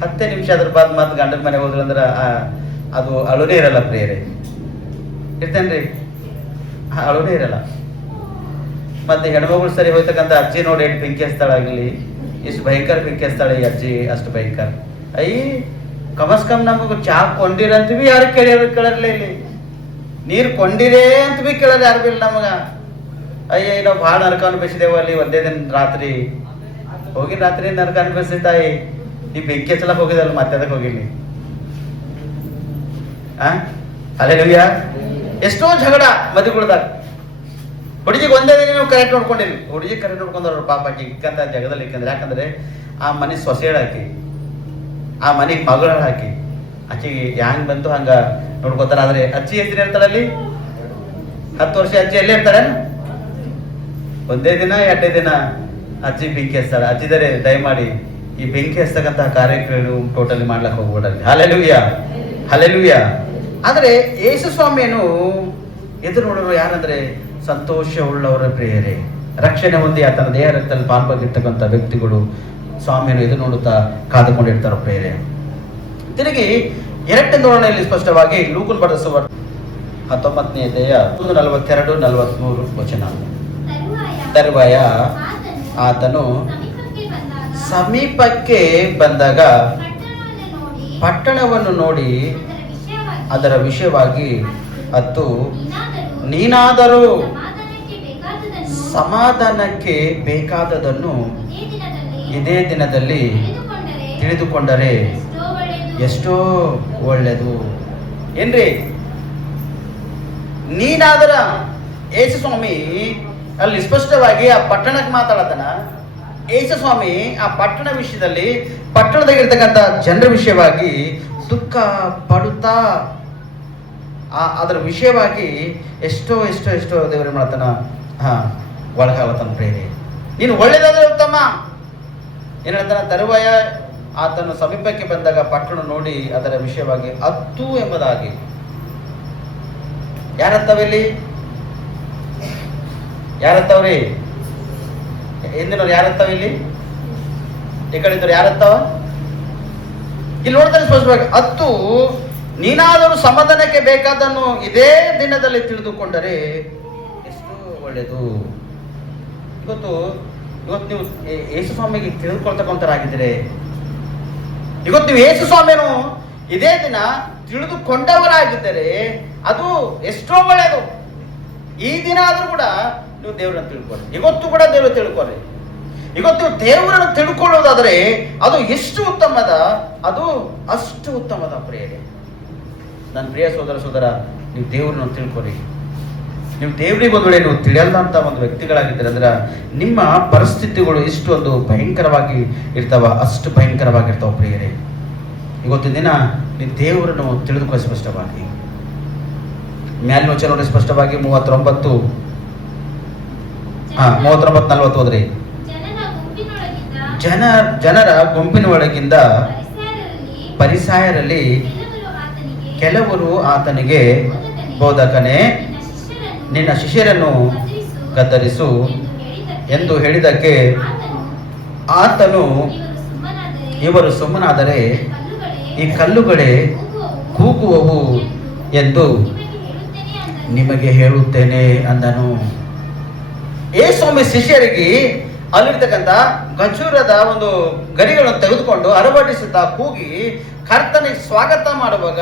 10 ನಿಮಿಷ ಅದ್ರ ಬಾದ್ ಮತ್ತೆ ಗಂಡನ ಮನೆ ಹೋದ್ರು ಅಂದ್ರೆ ಅದು ಅಳುನೇ ಇರಲ್ಲ ಪ್ರೇರೆ. ಇರ್ತೇನ್ರಿ, ಅಳುನೇ ಇರಲ್ಲ. ಮತ್ತೆ ಹೆಣ್ಮಗಳು ಸರಿ ಹೋಯ್ತಕ್ಕಂಥ ಅಜ್ಜಿ ನೋಡಿ ಎಷ್ಟು ಬೆಂಕಿ ಹಚ್ತಾಳಾಗ್ಲಿ, ಎಷ್ಟು ಭಯಂಕರ ಬೆಂಕಿ ಹಚ್ತಾಳೆ ಈ ಅಜ್ಜಿ, ಅಷ್ಟು ಭಯಂಕರ. ಕಮಸ್ ಕಮ್ ನಮಗ ಚಾ ಕೊಂಡಿರಂತೀವಿ, ಯಾರು ಕೇಳಿರಲಿಲ್ಲ. ಇಲ್ಲಿ ನೀರು ಕೊಂಡಿರೇ ಅಂತ ಬಿ ಕೇಳೋದು ಯಾರು ಬಿ ಇಲ್ಲ ನಮಗ. ನಾವು ಭಾಳ ನರಕ ಅನುಭವಿಸಿದೆವು ಅಲ್ಲಿ. ಒಂದೇ ದಿನ ರಾತ್ರಿ ಹೋಗಿ ನರಕ ಅನುಭವಿಸಿ ತಾಯಿ. ಈ ಬೆಂಕಿ ಹಚ್ಚಲಕ್ ಹೋಗಿದಲ್ಲ, ಮತ್ತೆ ಅದಕ್ಕೆ ಹೋಗಿಲ್ಲ. ಹಲ್ಲೆಲೂಯಾ. ಎಷ್ಟೋ ಜಗಳ ಮದುವೆಗಳ್ದಾಗ. ಹುಡುಗಿಗೆ ಒಂದೇ ದಿನ ನೀವು ಕರೆಕ್ಟ್ ನೋಡ್ಕೊಂಡಿರಿ. ಹುಡುಗಿ ಕರೆಕ್ಟ್ ನೋಡ್ಕೊಂಡ್ರು ಪಾಪ ಇಕ್ಕಂತ ಜಗದಲ್ಲಿ ಇಕ್ಕಂದ್ರೆ. ಯಾಕಂದ್ರೆ ಆ ಮನೆ ಸೊಸೆಗಳು ಹಾಕಿ, ಆ ಮನೆಗೆ ಮಗಳು ಹಾಕಿ, ಆಕೆಗೆ ಹ್ಯಾಂಗ್ ಬಂತು ಹಂಗ ನೋಡ್ಕೋತಾರ. ಆದ್ರೆ ಅಜ್ಜಿ ಹೆಸರು ಇರ್ತಾರಲ್ಲಿ, 10 ವರ್ಷ ಅಜ್ಜಿ ಎಲ್ಲೇ ಇರ್ತಾರೆ. ಒಂದೇ ದಿನ 2 ದಿನ ಅಜ್ಜಿ ಬೆಂಕಿ ಹಚ್ತಾಳೆ. ಅಜ್ಜಿದರೆ ದಯಮಾಡಿ ಈ ಬೆಂಕಿ ಹಚ್ಚತಕ್ಕಂತಹ ಕಾರ್ಯಕ್ರಮ ಟೋಟಲಿ ಮಾಡ್ಲಕ್ಕೆ ಹೋಗ್ಬಿಡಲಿ. Hallelujah, hallelujah. ಆದ್ರೆ ಯೇಸುಸ್ವಾಮಿಯನ್ನು ಎದುರು ನೋಡೋರು ಯಾರಂದ್ರೆ ಸಂತೋಷ ಉಳ್ಳವರ ಪ್ರಿಯರೇ. ರಕ್ಷಣೆ ಹೊಂದಿ ಆತನ ದೇಹ ರಕ್ತದಲ್ಲಿ ಪಾಲ್ಪಟ್ಟಿರ್ತಕ್ಕಂಥ ವ್ಯಕ್ತಿಗಳು ಸ್ವಾಮಿಯನ್ನು ಎದುರು ನೋಡುತ್ತಾ ಕಾದುಕೊಂಡಿರ್ತಾರ ಪ್ರಿಯರೇ. ತಿರುಗಿ 2ನೇ ಧೋರಣೆಯಲ್ಲಿ ಸ್ಪಷ್ಟವಾಗಿ ಲೂಕನ್ ಬರೆದ ಸುವಾರ್ತೆ 19ನೇ ಅಧ್ಯಾಯ 42-43 ವಚನ. ತರುವಾಯ ಆತನು ಸಮೀಪಕ್ಕೆ ಬಂದಾಗ ಪಟ್ಟಣವನ್ನು ನೋಡಿ ಅದರ ವಿಷಯವಾಗಿ ನೀನಾದರೂ ಸಮಾಧಾನಕ್ಕೆ ಬೇಕಾದದನ್ನು ಇದೇ ದಿನದಲ್ಲಿ ತಿಳಿದುಕೊಂಡರೆ ಎಷ್ಟೋ ಒಳ್ಳೆಯದು. ಏನ್ರಿ, ನೀನಾದರ ಯೇಸು ಸ್ವಾಮಿ ಅಲ್ಲಿ ಸ್ಪಷ್ಟವಾಗಿ ಆ ಪಟ್ಟಣಕ್ಕೆ ಮಾತಾಡತನ. ಯೇಸು ಸ್ವಾಮಿ ಆ ಪಟ್ಟಣ ವಿಷಯದಲ್ಲಿ, ಪಟ್ಟಣದಾಗಿರ್ತಕ್ಕಂಥ ಜನರ ವಿಷಯವಾಗಿ ದುಃಖ ಪಡುತ್ತಾ ಅದರ ವಿಷಯವಾಗಿ ಎಷ್ಟೋ ಎಷ್ಟೋ ಎಷ್ಟೋ ದೇವರ ಮಾಡ್ತಾನ ಒಳಗಾಗತನ. ಪ್ರೇರೆ, ನೀನು ಒಳ್ಳೇದಾದ್ರೆ ಉತ್ತಮ. ಏನ್ ಹೇಳ್ತಾನ, ತರುವಾಯ ಆತನು ಸಮೀಪಕ್ಕೆ ಬಂದಾಗ ಪಟ್ಟಣ ನೋಡಿ ಅದರ ವಿಷಯವಾಗಿ ಹತ್ತು ಎಂಬುದಾಗಿ. ಯಾರತ್ತವಿಲ್ಲಿ? ಯಾರತ್ತವ್ರಿ? ಹಿಂದಿನವ್ರು ಯಾರತ್ತವ? ಇಲ್ಲಿ ಈ ಕಡೆ ಇದ್ದವ್ರು ಯಾರತ್ತವ? ಇಲ್ಲಿ ನೋಡ್ತಾರೆ ಸ್ಪಷ್ಟವಾಗಿ, ಹತ್ತು ನೀನಾದರೂ ಸಮಾಧಾನಕ್ಕೆ ಬೇಕಾದನ್ನು ಇದೇ ದಿನದಲ್ಲಿ ತಿಳಿದುಕೊಂಡರೆ ಎಷ್ಟು ಒಳ್ಳೆಯದು. ಇವತ್ತು ನೀವು ಯೇಸು ಸ್ವಾಮಿಗೆ ತಿಳಿದುಕೊಳ್ತಕ್ಕಂಥರಾಗಿದ್ದೀರಿ. ಇವತ್ತು ನೀವು ಯೇಸು ಸ್ವಾಮಿಯನ್ನು ಇದೇ ದಿನ ತಿಳಿದುಕೊಂಡವರಾಗಿದ್ದರೆ ಅದು ಎಷ್ಟೋ ಒಳ್ಳೆಯದು. ಈ ದಿನ ಆದ್ರೂ ಕೂಡ ನೀವು ದೇವರನ್ನು ತಿಳ್ಕೊಳ್ಳಿ. ಇವತ್ತು ಕೂಡ ದೇವರು ತಿಳ್ಕೊಳ್ಳಿ. ಇವತ್ತು ನೀವು ದೇವರನ್ನು ತಿಳ್ಕೊಳ್ಳೋದಾದ್ರೆ ಅದು ಎಷ್ಟು ಉತ್ತಮದ, ಅದು ಅಷ್ಟು ಉತ್ತಮದ. ಪ್ರಿಯರೇ, ನನ್ನ ಪ್ರಿಯ ಸೋದರ, ನೀವು ದೇವರನ್ನು ತಿಳ್ಕೊಳ್ಳಿ. ನೀವು ದೇವರಿಗೆ ಒಂದು ವೇಳೆ ನೀವು ತಿಳಿಯಲ್ಲ ಅಂತ ಒಂದು ವ್ಯಕ್ತಿಗಳಾಗಿದ್ದೀರ ಅಂದ್ರೆ ನಿಮ್ಮ ಪರಿಸ್ಥಿತಿಗಳು ಎಷ್ಟು ಒಂದು ಭಯಂಕರವಾಗಿ ಇರ್ತಾವ, ಅಷ್ಟು ಭಯಂಕರವಾಗಿರ್ತಾವ. ಪ್ರಿಯರೇ, ಇವತ್ತಿನ ದಿನ ನೀವು ದೇವರನ್ನು ತಿಳಿದುಕೊಳ್ಳಿ ಸ್ಪಷ್ಟವಾಗಿ. ಮ್ಯಾಲಿನ ವಚನ ನೋಡಿ ಸ್ಪಷ್ಟವಾಗಿ 39:40 ಹೋದ್ರಿ. ಜನರ ಗುಂಪಿನ ಒಳಗಿಂದ ಪರಿಸಾಯರಲ್ಲಿ ಕೆಲವರು ಆತನಿಗೆ, ಬೋಧಕನೇ, ನಿನ್ನ ಶಿಷ್ಯರನ್ನು ಗದರಿಸು ಎಂದು ಹೇಳಿದಕ್ಕೆ ಆತನು, ಇವರು ಸುಮ್ಮನಾದರೆ ಈ ಕಲ್ಲುಗಳೇ ಕೂಗುವವು ಎಂದು ನಿಮಗೆ ಹೇಳುತ್ತೇನೆ ಅಂದನು. ಯೇಸುಸ್ವಾಮಿ ಶಿಷ್ಯರಿಗೆ ಅಲ್ಲಿರ್ತಕ್ಕಂಥ ಗಜೂರದ ಒಂದು ಗರಿಗಳನ್ನು ತೆಗೆದುಕೊಂಡು ಅರವಡಿಸುತ್ತಾ ಕೂಗಿ ಕರ್ತನಿಗೆ ಸ್ವಾಗತ ಮಾಡುವಾಗ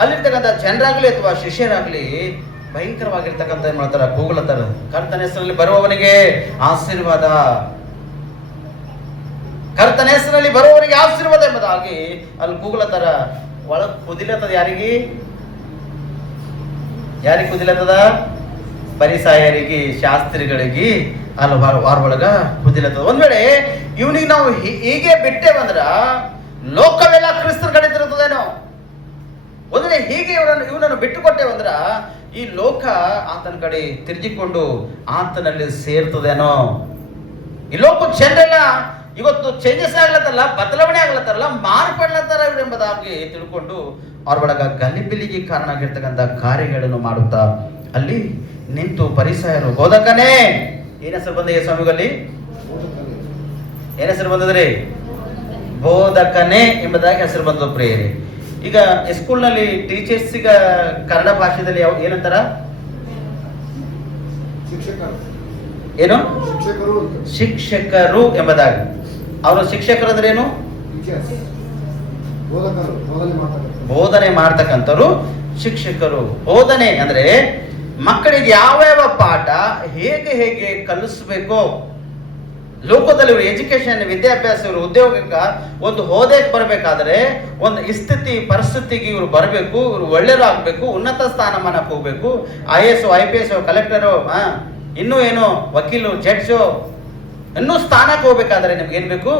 ಅಲ್ಲಿರ್ತಕ್ಕಂಥ ಜನರಾಗ್ಲಿ ಅಥವಾ ಶಿಷ್ಯರಾಗ್ಲಿ ಭಯಂಕರವಾಗಿರ್ತಕ್ಕಂಥ ಏನ್ ಮಾಡ್ತಾರ, ಕೂಗ್ಲತ್ತಾರ, ಕರ್ತನ ಹೆಸರಲ್ಲಿ ಬರುವವನಿಗೆ ಆಶೀರ್ವಾದ, ಕರ್ತನ ಹೆಸರಲ್ಲಿ ಬರುವವನಿಗೆ ಆಶೀರ್ವಾದ ಎಂಬುದಾಗಿ ಅಲ್ಲಿ ಕೂಗ್ಲತ್ತಾರ. ಒಳಗ್ ಕುದಿಲತ್ತದ ಯಾರಿಗೆ ಕುದಿಲತ್ತದ? ಪರಿಸಾಯರಿಗೆ, ಶಾಸ್ತ್ರಿಗಳಿಗೆ ಅಲ್ಲಿ ವಾರೊಳಗ ಕುದಿಲತ್ತದ. ಒಂದ್ ವೇಳೆ ಇವನಿಗೆ ನಾವು ಹೀಗೆ ಬಿಟ್ಟೆ ಬಂದ್ರ ಲೋಕವೆಲ್ಲ ಕ್ರಿಸ್ತನ ಕಡೆ ತಿರುತ್ತದೇನೋ. ಒಂದ್ ವೇಳೆ ಹೀಗೆ ಇವನನ್ನು ಬಿಟ್ಟುಕೊಟ್ಟೇವಂದ್ರ ಈ ಲೋಕ ಆತನ ಕಡೆ ತಿರುಗಿಕೊಂಡು ಆತನಲ್ಲಿ ಸೇರ್ತದೇನೋ. ಈ ಲೋಕ ಜನರೆಲ್ಲ ಇವತ್ತು ಚೇಂಜಸ್ ಆಗ್ಲತ್ತಲ್ಲ, ಬದಲಾವಣೆ ಆಗ್ಲತ್ತಾರಲ್ಲ, ಮಾರ್ಪಡ್ಲತ್ತಾರ ಎಂಬುದಾಗಿ ತಿಳ್ಕೊಂಡು ಅವ್ರ ಒಳಗ ಗಲಿಬಿಲಿಗೆ ಕಾರಣ ಆಗಿರ್ತಕ್ಕಂಥ ಕಾರ್ಯಗಳನ್ನು ಮಾಡುತ್ತಾ ಅಲ್ಲಿ ನಿಂತು ಪರಿಸಾಯರು, ಬೋಧಕನೇ, ಏನ್ ಹೆಸರು ಬಂದ ಸ್ವಾಮಿಗಲ್ಲಿ? ಏನ್ ಹೆಸರು ಬಂದದ್ರಿ? ಬೋಧಕನೇ ಎಂಬುದಾಗಿ ಹೆಸರು ಬಂದ. ಪ್ರಿಯರೇ, ಈಗ ಸ್ಕೂಲ್ನಲ್ಲಿ ಟೀಚರ್ಸ್ಗ ಕನ್ನಡ ಭಾಷೆಯಲ್ಲಿ ಏನಂತಾರ? ಏನು? ಶಿಕ್ಷಕರು ಎಂಬುದಾಗಿ. ಅವರು ಶಿಕ್ಷಕರು ಅಂದ್ರೆ ಏನು? ಬೋಧನೆ ಮಾಡ್ತಕ್ಕಂಥವ್ರು ಶಿಕ್ಷಕರು. ಬೋಧನೆ ಅಂದ್ರೆ ಮಕ್ಕಳಿಗೆ ಯಾವ ಯಾವ ಪಾಠ ಹೇಗೆ ಕಲಿಸ್ಬೇಕೋ, ಲೋಕದಲ್ಲಿ ಇವರು ಎಜುಕೇಶನ್, ವಿದ್ಯಾಭ್ಯಾಸ, ಇವರು ಉದ್ಯೋಗಕ್ಕೆ ಒಂದು ಹೋದಕ್ಕೆ ಬರಬೇಕಾದ್ರೆ ಒಂದು ಸ್ಥಿತಿ ಪರಿಸ್ಥಿತಿಗೆ ಇವರು ಬರಬೇಕು, ಇವರು ಒಳ್ಳೆಯದಾಗಬೇಕು, ಉನ್ನತ ಸ್ಥಾನಮಾನಕ್ಕೆ ಹೋಗ್ಬೇಕು, IAS, IPS, ಕಲೆಕ್ಟರು, ಇನ್ನೂ ಏನು ವಕೀಲು, ಜಡ್ಜು, ಇನ್ನೂ ಸ್ಥಾನಕ್ಕೆ ಹೋಗ್ಬೇಕಾದ್ರೆ ನಿಮ್ಗೆ ಏನ್ ಬೇಕು?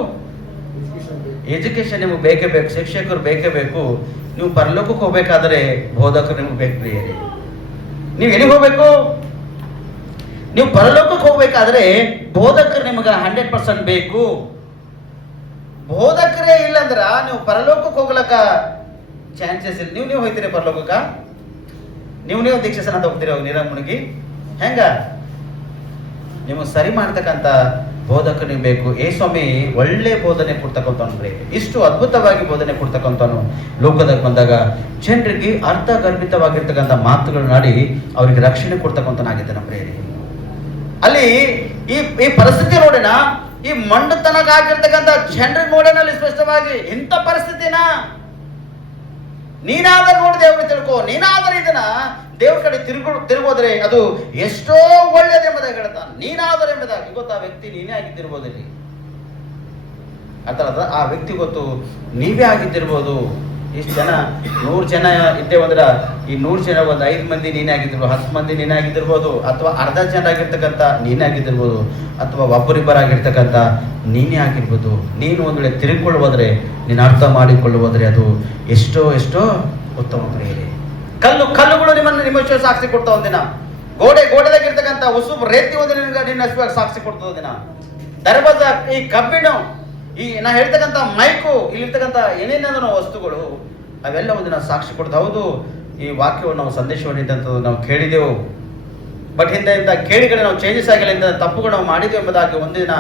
ಎಜುಕೇಶನ್ ನಿಮ್ಗೆ ಬೇಕೇ ಬೇಕು, ಶಿಕ್ಷಕರು ಬೇಕೇ ಬೇಕು. ನೀವು ಪರಲೋಕಕ್ಕೆ ಹೋಗ್ಬೇಕಾದ್ರೆ ಬೋಧಕರು ನಿಮ್ಗೆ ಬೇಕು. ಪ್ರಿಯರೇ, ನೀವು ಎಲ್ಲಿಗೆ ಹೋಗ್ಬೇಕು? ನೀವು ಪರಲೋಕಕ್ಕೆ ಹೋಗ್ಬೇಕಾದ್ರೆ ಬೋಧಕರು ನಿಮ್ಗೆ 100% ಬೇಕು. ಬೋಧಕರೇ ಇಲ್ಲಂದ್ರ ನೀವು ಪರಲೋಕಕ್ಕೆ ಹೋಗ್ಲಕ್ಕ ಚಾನ್ಸಸ್ ಇಲ್ಲ. ನೀವು ಹೋಗ್ತೀರಿ ಪರಲೋಕಕ್ಕ? ನೀವು ದೀಕ್ಷಾಸನ ಅಂತ ಹೋಗ್ತೀರಿ ನೀರಾಗ ಮುಳುಗಿ? ಹೆಂಗ? ನಿಮಗೆ ಸರಿ ಮಾಡ್ತಕ್ಕಂಥ ಬೋಧಕರು ನಿಮ್ಗೆ ಬೇಕು. ಸ್ವಾಮಿ ಒಳ್ಳೆ ಬೋಧನೆ ಕೊಡ್ತಕ್ಕಂಥವ್ನು, ಇಷ್ಟು ಅದ್ಭುತವಾಗಿ ಬೋಧನೆ ಕೊಡ್ತಕ್ಕಂಥವನು ಲೋಕದಾಗ ಬಂದಾಗ ಜನರಿಗೆ ಅರ್ಥಗರ್ಭಿತವಾಗಿರ್ತಕ್ಕಂಥ ಮಾತುಗಳನ್ನಾಡಿ ಅವ್ರಿಗೆ ರಕ್ಷಣೆ ಕೊಡ್ತಕ್ಕಂಥನಾಗಿದ್ದಾನೆ. ಪ್ರೇರಿ, ಅಲ್ಲಿ ಈ ಪರಿಸ್ಥಿತಿ ನೋಡಿನ, ಈ ಮಂಡತನಗಾಗಿರ್ತಕ್ಕಂಥ ಜನರಿಗೆ ನೋಡೋಣ ಅಲ್ಲಿ ಸ್ಪಷ್ಟವಾಗಿ. ಇಂಥ ಪರಿಸ್ಥಿತಿನ ನೀನಾದರೂ ನೋಡಿ ದೇವ್ರಿಗೆ ತಿಳ್ಕೊ, ನೀನಾದರೂ ಇದನ್ನ ದೇವ್ರ ಕಡೆ ತಿರುಗೋದ್ರೆ ಅದು ಎಷ್ಟೋ ಒಳ್ಳೆಯದೆಂಬುದಾಗಿ ಹೇಳ್ತಾನೆ. ನೀನಾದರೆ ಎಂಬುದಾಗಿ ಗೊತ್ತು, ಆ ವ್ಯಕ್ತಿ ನೀನೇ ಆಗಿದ್ದಿರ್ಬೋದು. ಇಲ್ಲಿ ಅರ್ಥ ಆ ವ್ಯಕ್ತಿ ಗೊತ್ತು, ನೀವೇ ಆಗಿದ್ದಿರ್ಬೋದು. ಇಷ್ಟು ಜನ 100 ಜನ ಇದ್ದೇವಂದ್ರ ಈ 100 ಜನ ಒಂದು 5 ಮಂದಿ ನೀನೇ ಆಗಿದ್ದಿರ್ಬೋದು, 10 ಮಂದಿ ನೀನೇ ಆಗಿದ್ದಿರ್ಬೋದು, ಅಥವಾ ಅರ್ಧ ಜನ ಆಗಿರ್ತಕ್ಕಂಥ ನೀನೇ ಆಗಿದ್ದಿರ್ಬೋದು, ಅಥವಾ ಒಬ್ಬರಿಬ್ಬರಾಗಿರ್ತಕ್ಕಂಥ ನೀನೇ ಆಗಿರ್ಬೋದು. ನೀನು ಒಂದು ವೇಳೆ ತಿರುಗಿಕೊಳ್ಳುವುದ್ರೆ, ನೀನು ಅರ್ಥ ಮಾಡಿಕೊಳ್ಳುವುದ್ರೆ ಅದು ಎಷ್ಟೋ ಎಷ್ಟೋ ಉತ್ತಮ ಪ್ರಿಯರೇ. ಕಲ್ಲುಗಳು ನಿಮ್ಮ ಸಾಕ್ಷಿ ಕೊಡ್ತಾವ ಒಂದಿನ. ಗೋಡೆದಾಗಿರ್ತಕ್ಕಂಥ ಉಸುಬು ರೇತಿ ಒಂದು ನಿನ್ನ ಸಾಕ್ಷಿ ಕೊಡ್ತದ ಒಂದಿನ. ದರ್ಬಾಜ, ಈ ಕಬ್ಬಿಣ, ಈ ನಾ ಹೇಳ್ತಕ್ಕಂಥ ಮೈಕು, ಇಲ್ಲಿರ್ತಕ್ಕಂಥ ಏನೇನೋ ವಸ್ತುಗಳು ಅವೆಲ್ಲ ಒಂದಿನ ಸಾಕ್ಷಿ ಕೊಡ್ತಾ. ಹೌದು, ಈ ವಾಕ್ಯವನ್ನು ನಾವು ಸಂದೇಶವನ್ನು ಇದ್ದಂಥದ್ದು ನಾವು ಕೇಳಿದೆವು, ಬಟ್ ಹಿಂದೆ ಇಂಥ ಕೇಳಿಗಳು ನಾವು ಚೇಂಜಸ್ ಆಗಿಲ್ಲ, ಇಂಥ ತಪ್ಪುಗಳು ನಾವು ಮಾಡಿದೆವು ಎಂಬುದಾಗಿ ಒಂದಿನ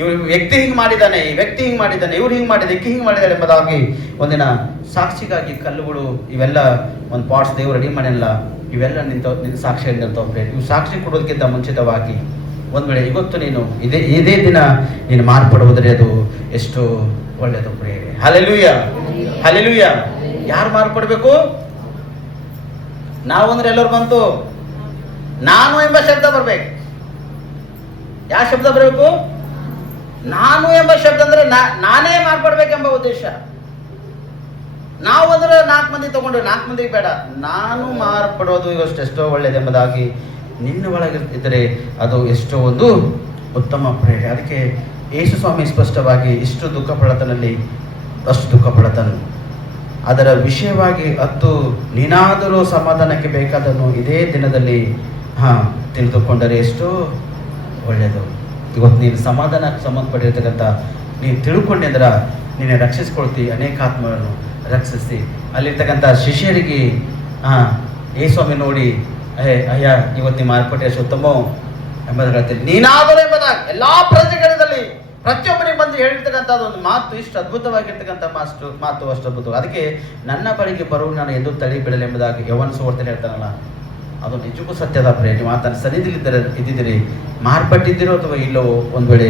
ಇವ್ರು ವ್ಯಕ್ತಿ ಹಿಂಗೆ ಮಾಡಿದ್ದಾನೆ, ಈ ವ್ಯಕ್ತಿ ಹಿಂಗೆ ಮಾಡಿದ್ದಾನೆ, ಇವ್ರು ಹಿಂಗೆ ಮಾಡಿದ, ಇಕ್ಕಿ ಹಿಂಗೆ ಮಾಡಿದ್ದಾಳೆ ಎಂಬುದಾಗಿ ಒಂದಿನ ಸಾಕ್ಷಿಗಾಗಿ ಕಲ್ಲುಗಳು ಇವೆಲ್ಲ ಒಂದು ಪಾರ್ಟ್ಸ್ ದೇವರು ರೆಡಿ ಮಾಡಿಲ್ಲ, ಇವೆಲ್ಲ ನಿನ್ನ ಸಾಕ್ಷಿ ನಿಲ್ತಾವೆ. ಇವು ಸಾಕ್ಷಿ ಕೊಡೋದಕ್ಕಿಂತ ಮುಂಚಿತವಾಗಿ ಒಂದು ವೇಳೆ ಇವತ್ತು ನೀನು ಇದೇ ದಿನ ನೀನು ಮಾರ್ಪಡುವುದರೆ ಅದು ಎಷ್ಟು ಒಳ್ಳೆಯದು ಪ್ರಿಯರೇ. Hallelujah, hallelujah. ಯಾರು ಮಾರ್ಪಡಬೇಕು? ನಾವು ಅಂದ್ರೆ ಎಲ್ಲರೂ ಬಂತು ನಾನು ಎಂಬ ಶಬ್ದ ಬರ್ಬೇಕು. ಯಾವ ಶಬ್ದ ಬರಬೇಕು? ನಾನು ಎಂಬ ಶಬ್ದ ಅಂದ್ರೆ ನಾನೇ ಮಾರ್ಪಡ್ಬೇಕೆಂಬ ಉದ್ದೇಶ. ನಾವು ಅಂದ್ರೆ 4 ಮಂದಿ ತಗೊಂಡು 4 ಮಂದಿಗೆ ಬೇಡ, ನಾನು ಮಾರ್ಪಡೋದು ಎಷ್ಟೋ ಒಳ್ಳೆಯದೆಂಬುದಾಗಿ ನಿನ್ನ ಒಳಗಿದ್ದರೆ ಅದು ಎಷ್ಟೋ ಒಂದು ಉತ್ತಮ ಪ್ರೇರಣೆ. ಅದಕ್ಕೆ ಯೇಸು ಸ್ವಾಮಿ ಸ್ಪಷ್ಟವಾಗಿ ಇಷ್ಟು ದುಃಖ ಪಡತನಲ್ಲಿ ಅಷ್ಟು ದುಃಖ ಪಡತನು, ಅದರ ವಿಷಯವಾಗಿ ನೀನಾದರೂ ಸಮಾಧಾನಕ್ಕೆ ಬೇಕಾದನ್ನು ಇದೇ ದಿನದಲ್ಲಿ ತಿಳಿದುಕೊಂಡರೆ ಎಷ್ಟೋ ಒಳ್ಳೆಯದು. ಇವತ್ತು ನೀನು ಸಮಾಧಾನಕ್ಕೆ ಸಂಬಂಧಪಟ್ಟಿರ್ತಕ್ಕಂಥ ನೀನು ತಿಳ್ಕೊಂಡೆ ಅಂದ್ರೆ ನೀನು ರಕ್ಷಿಸ್ಕೊಳ್ತಿ. ಅನೇಕ ಆತ್ಮಗಳನ್ನು ರಕ್ಷಿಸಿ ಅಲ್ಲಿರ್ತಕ್ಕಂಥ ಶಿಷ್ಯರಿಗೆ ಯೇಸ್ವಾಮಿ ನೋಡಿ ಅಯ್ಯ ಇವತ್ತು ಮಾರ್ಪಟ್ಟೆ ಎಷ್ಟು ಉತ್ತಮ ಎಂಬುದು ಹೇಳ್ತೀನಿ. ನೀನಾದರೂ ಎಂಬುದಾಗಿ ಎಲ್ಲಾ ಪ್ರಜೆಗಳಲ್ಲಿ ಪ್ರತಿಯೊಬ್ಬರಿಗೆ ಬಂದು ಹೇಳಿರ್ತಕ್ಕಂಥದ್ದು ಒಂದು ಮಾತು, ಇಷ್ಟು ಅದ್ಭುತವಾಗಿರ್ತಕ್ಕಂಥ ಮಾತು ಅಷ್ಟು ಅದ್ಭುತ. ಅದಕ್ಕೆ ನನ್ನ ಬಳಿಗೆ ಬರುವ ನಾನು ಎಂದು ತಳಿ ಬಿಡಲಿ ಎಂಬುದಾಗಿ ಯವನ ಸುವಾರ್ತೆಯಲ್ಲಿ ಹೇಳ್ತಾನಲ್ಲ, ಅದು ನಿಜಕ್ಕೂ ಸತ್ಯದ ಪ್ರೇರಣೆ. ನೀವು ಆತನ ಸನ್ನಿಧಿಲಿದ್ದರೆ ಇದ್ದಿದ್ದೀರಿ, ಮಾರ್ಪಟ್ಟಿದ್ದೀರೋ ಅಥವಾ ಇಲ್ಲವೋ, ಒಂದು ವೇಳೆ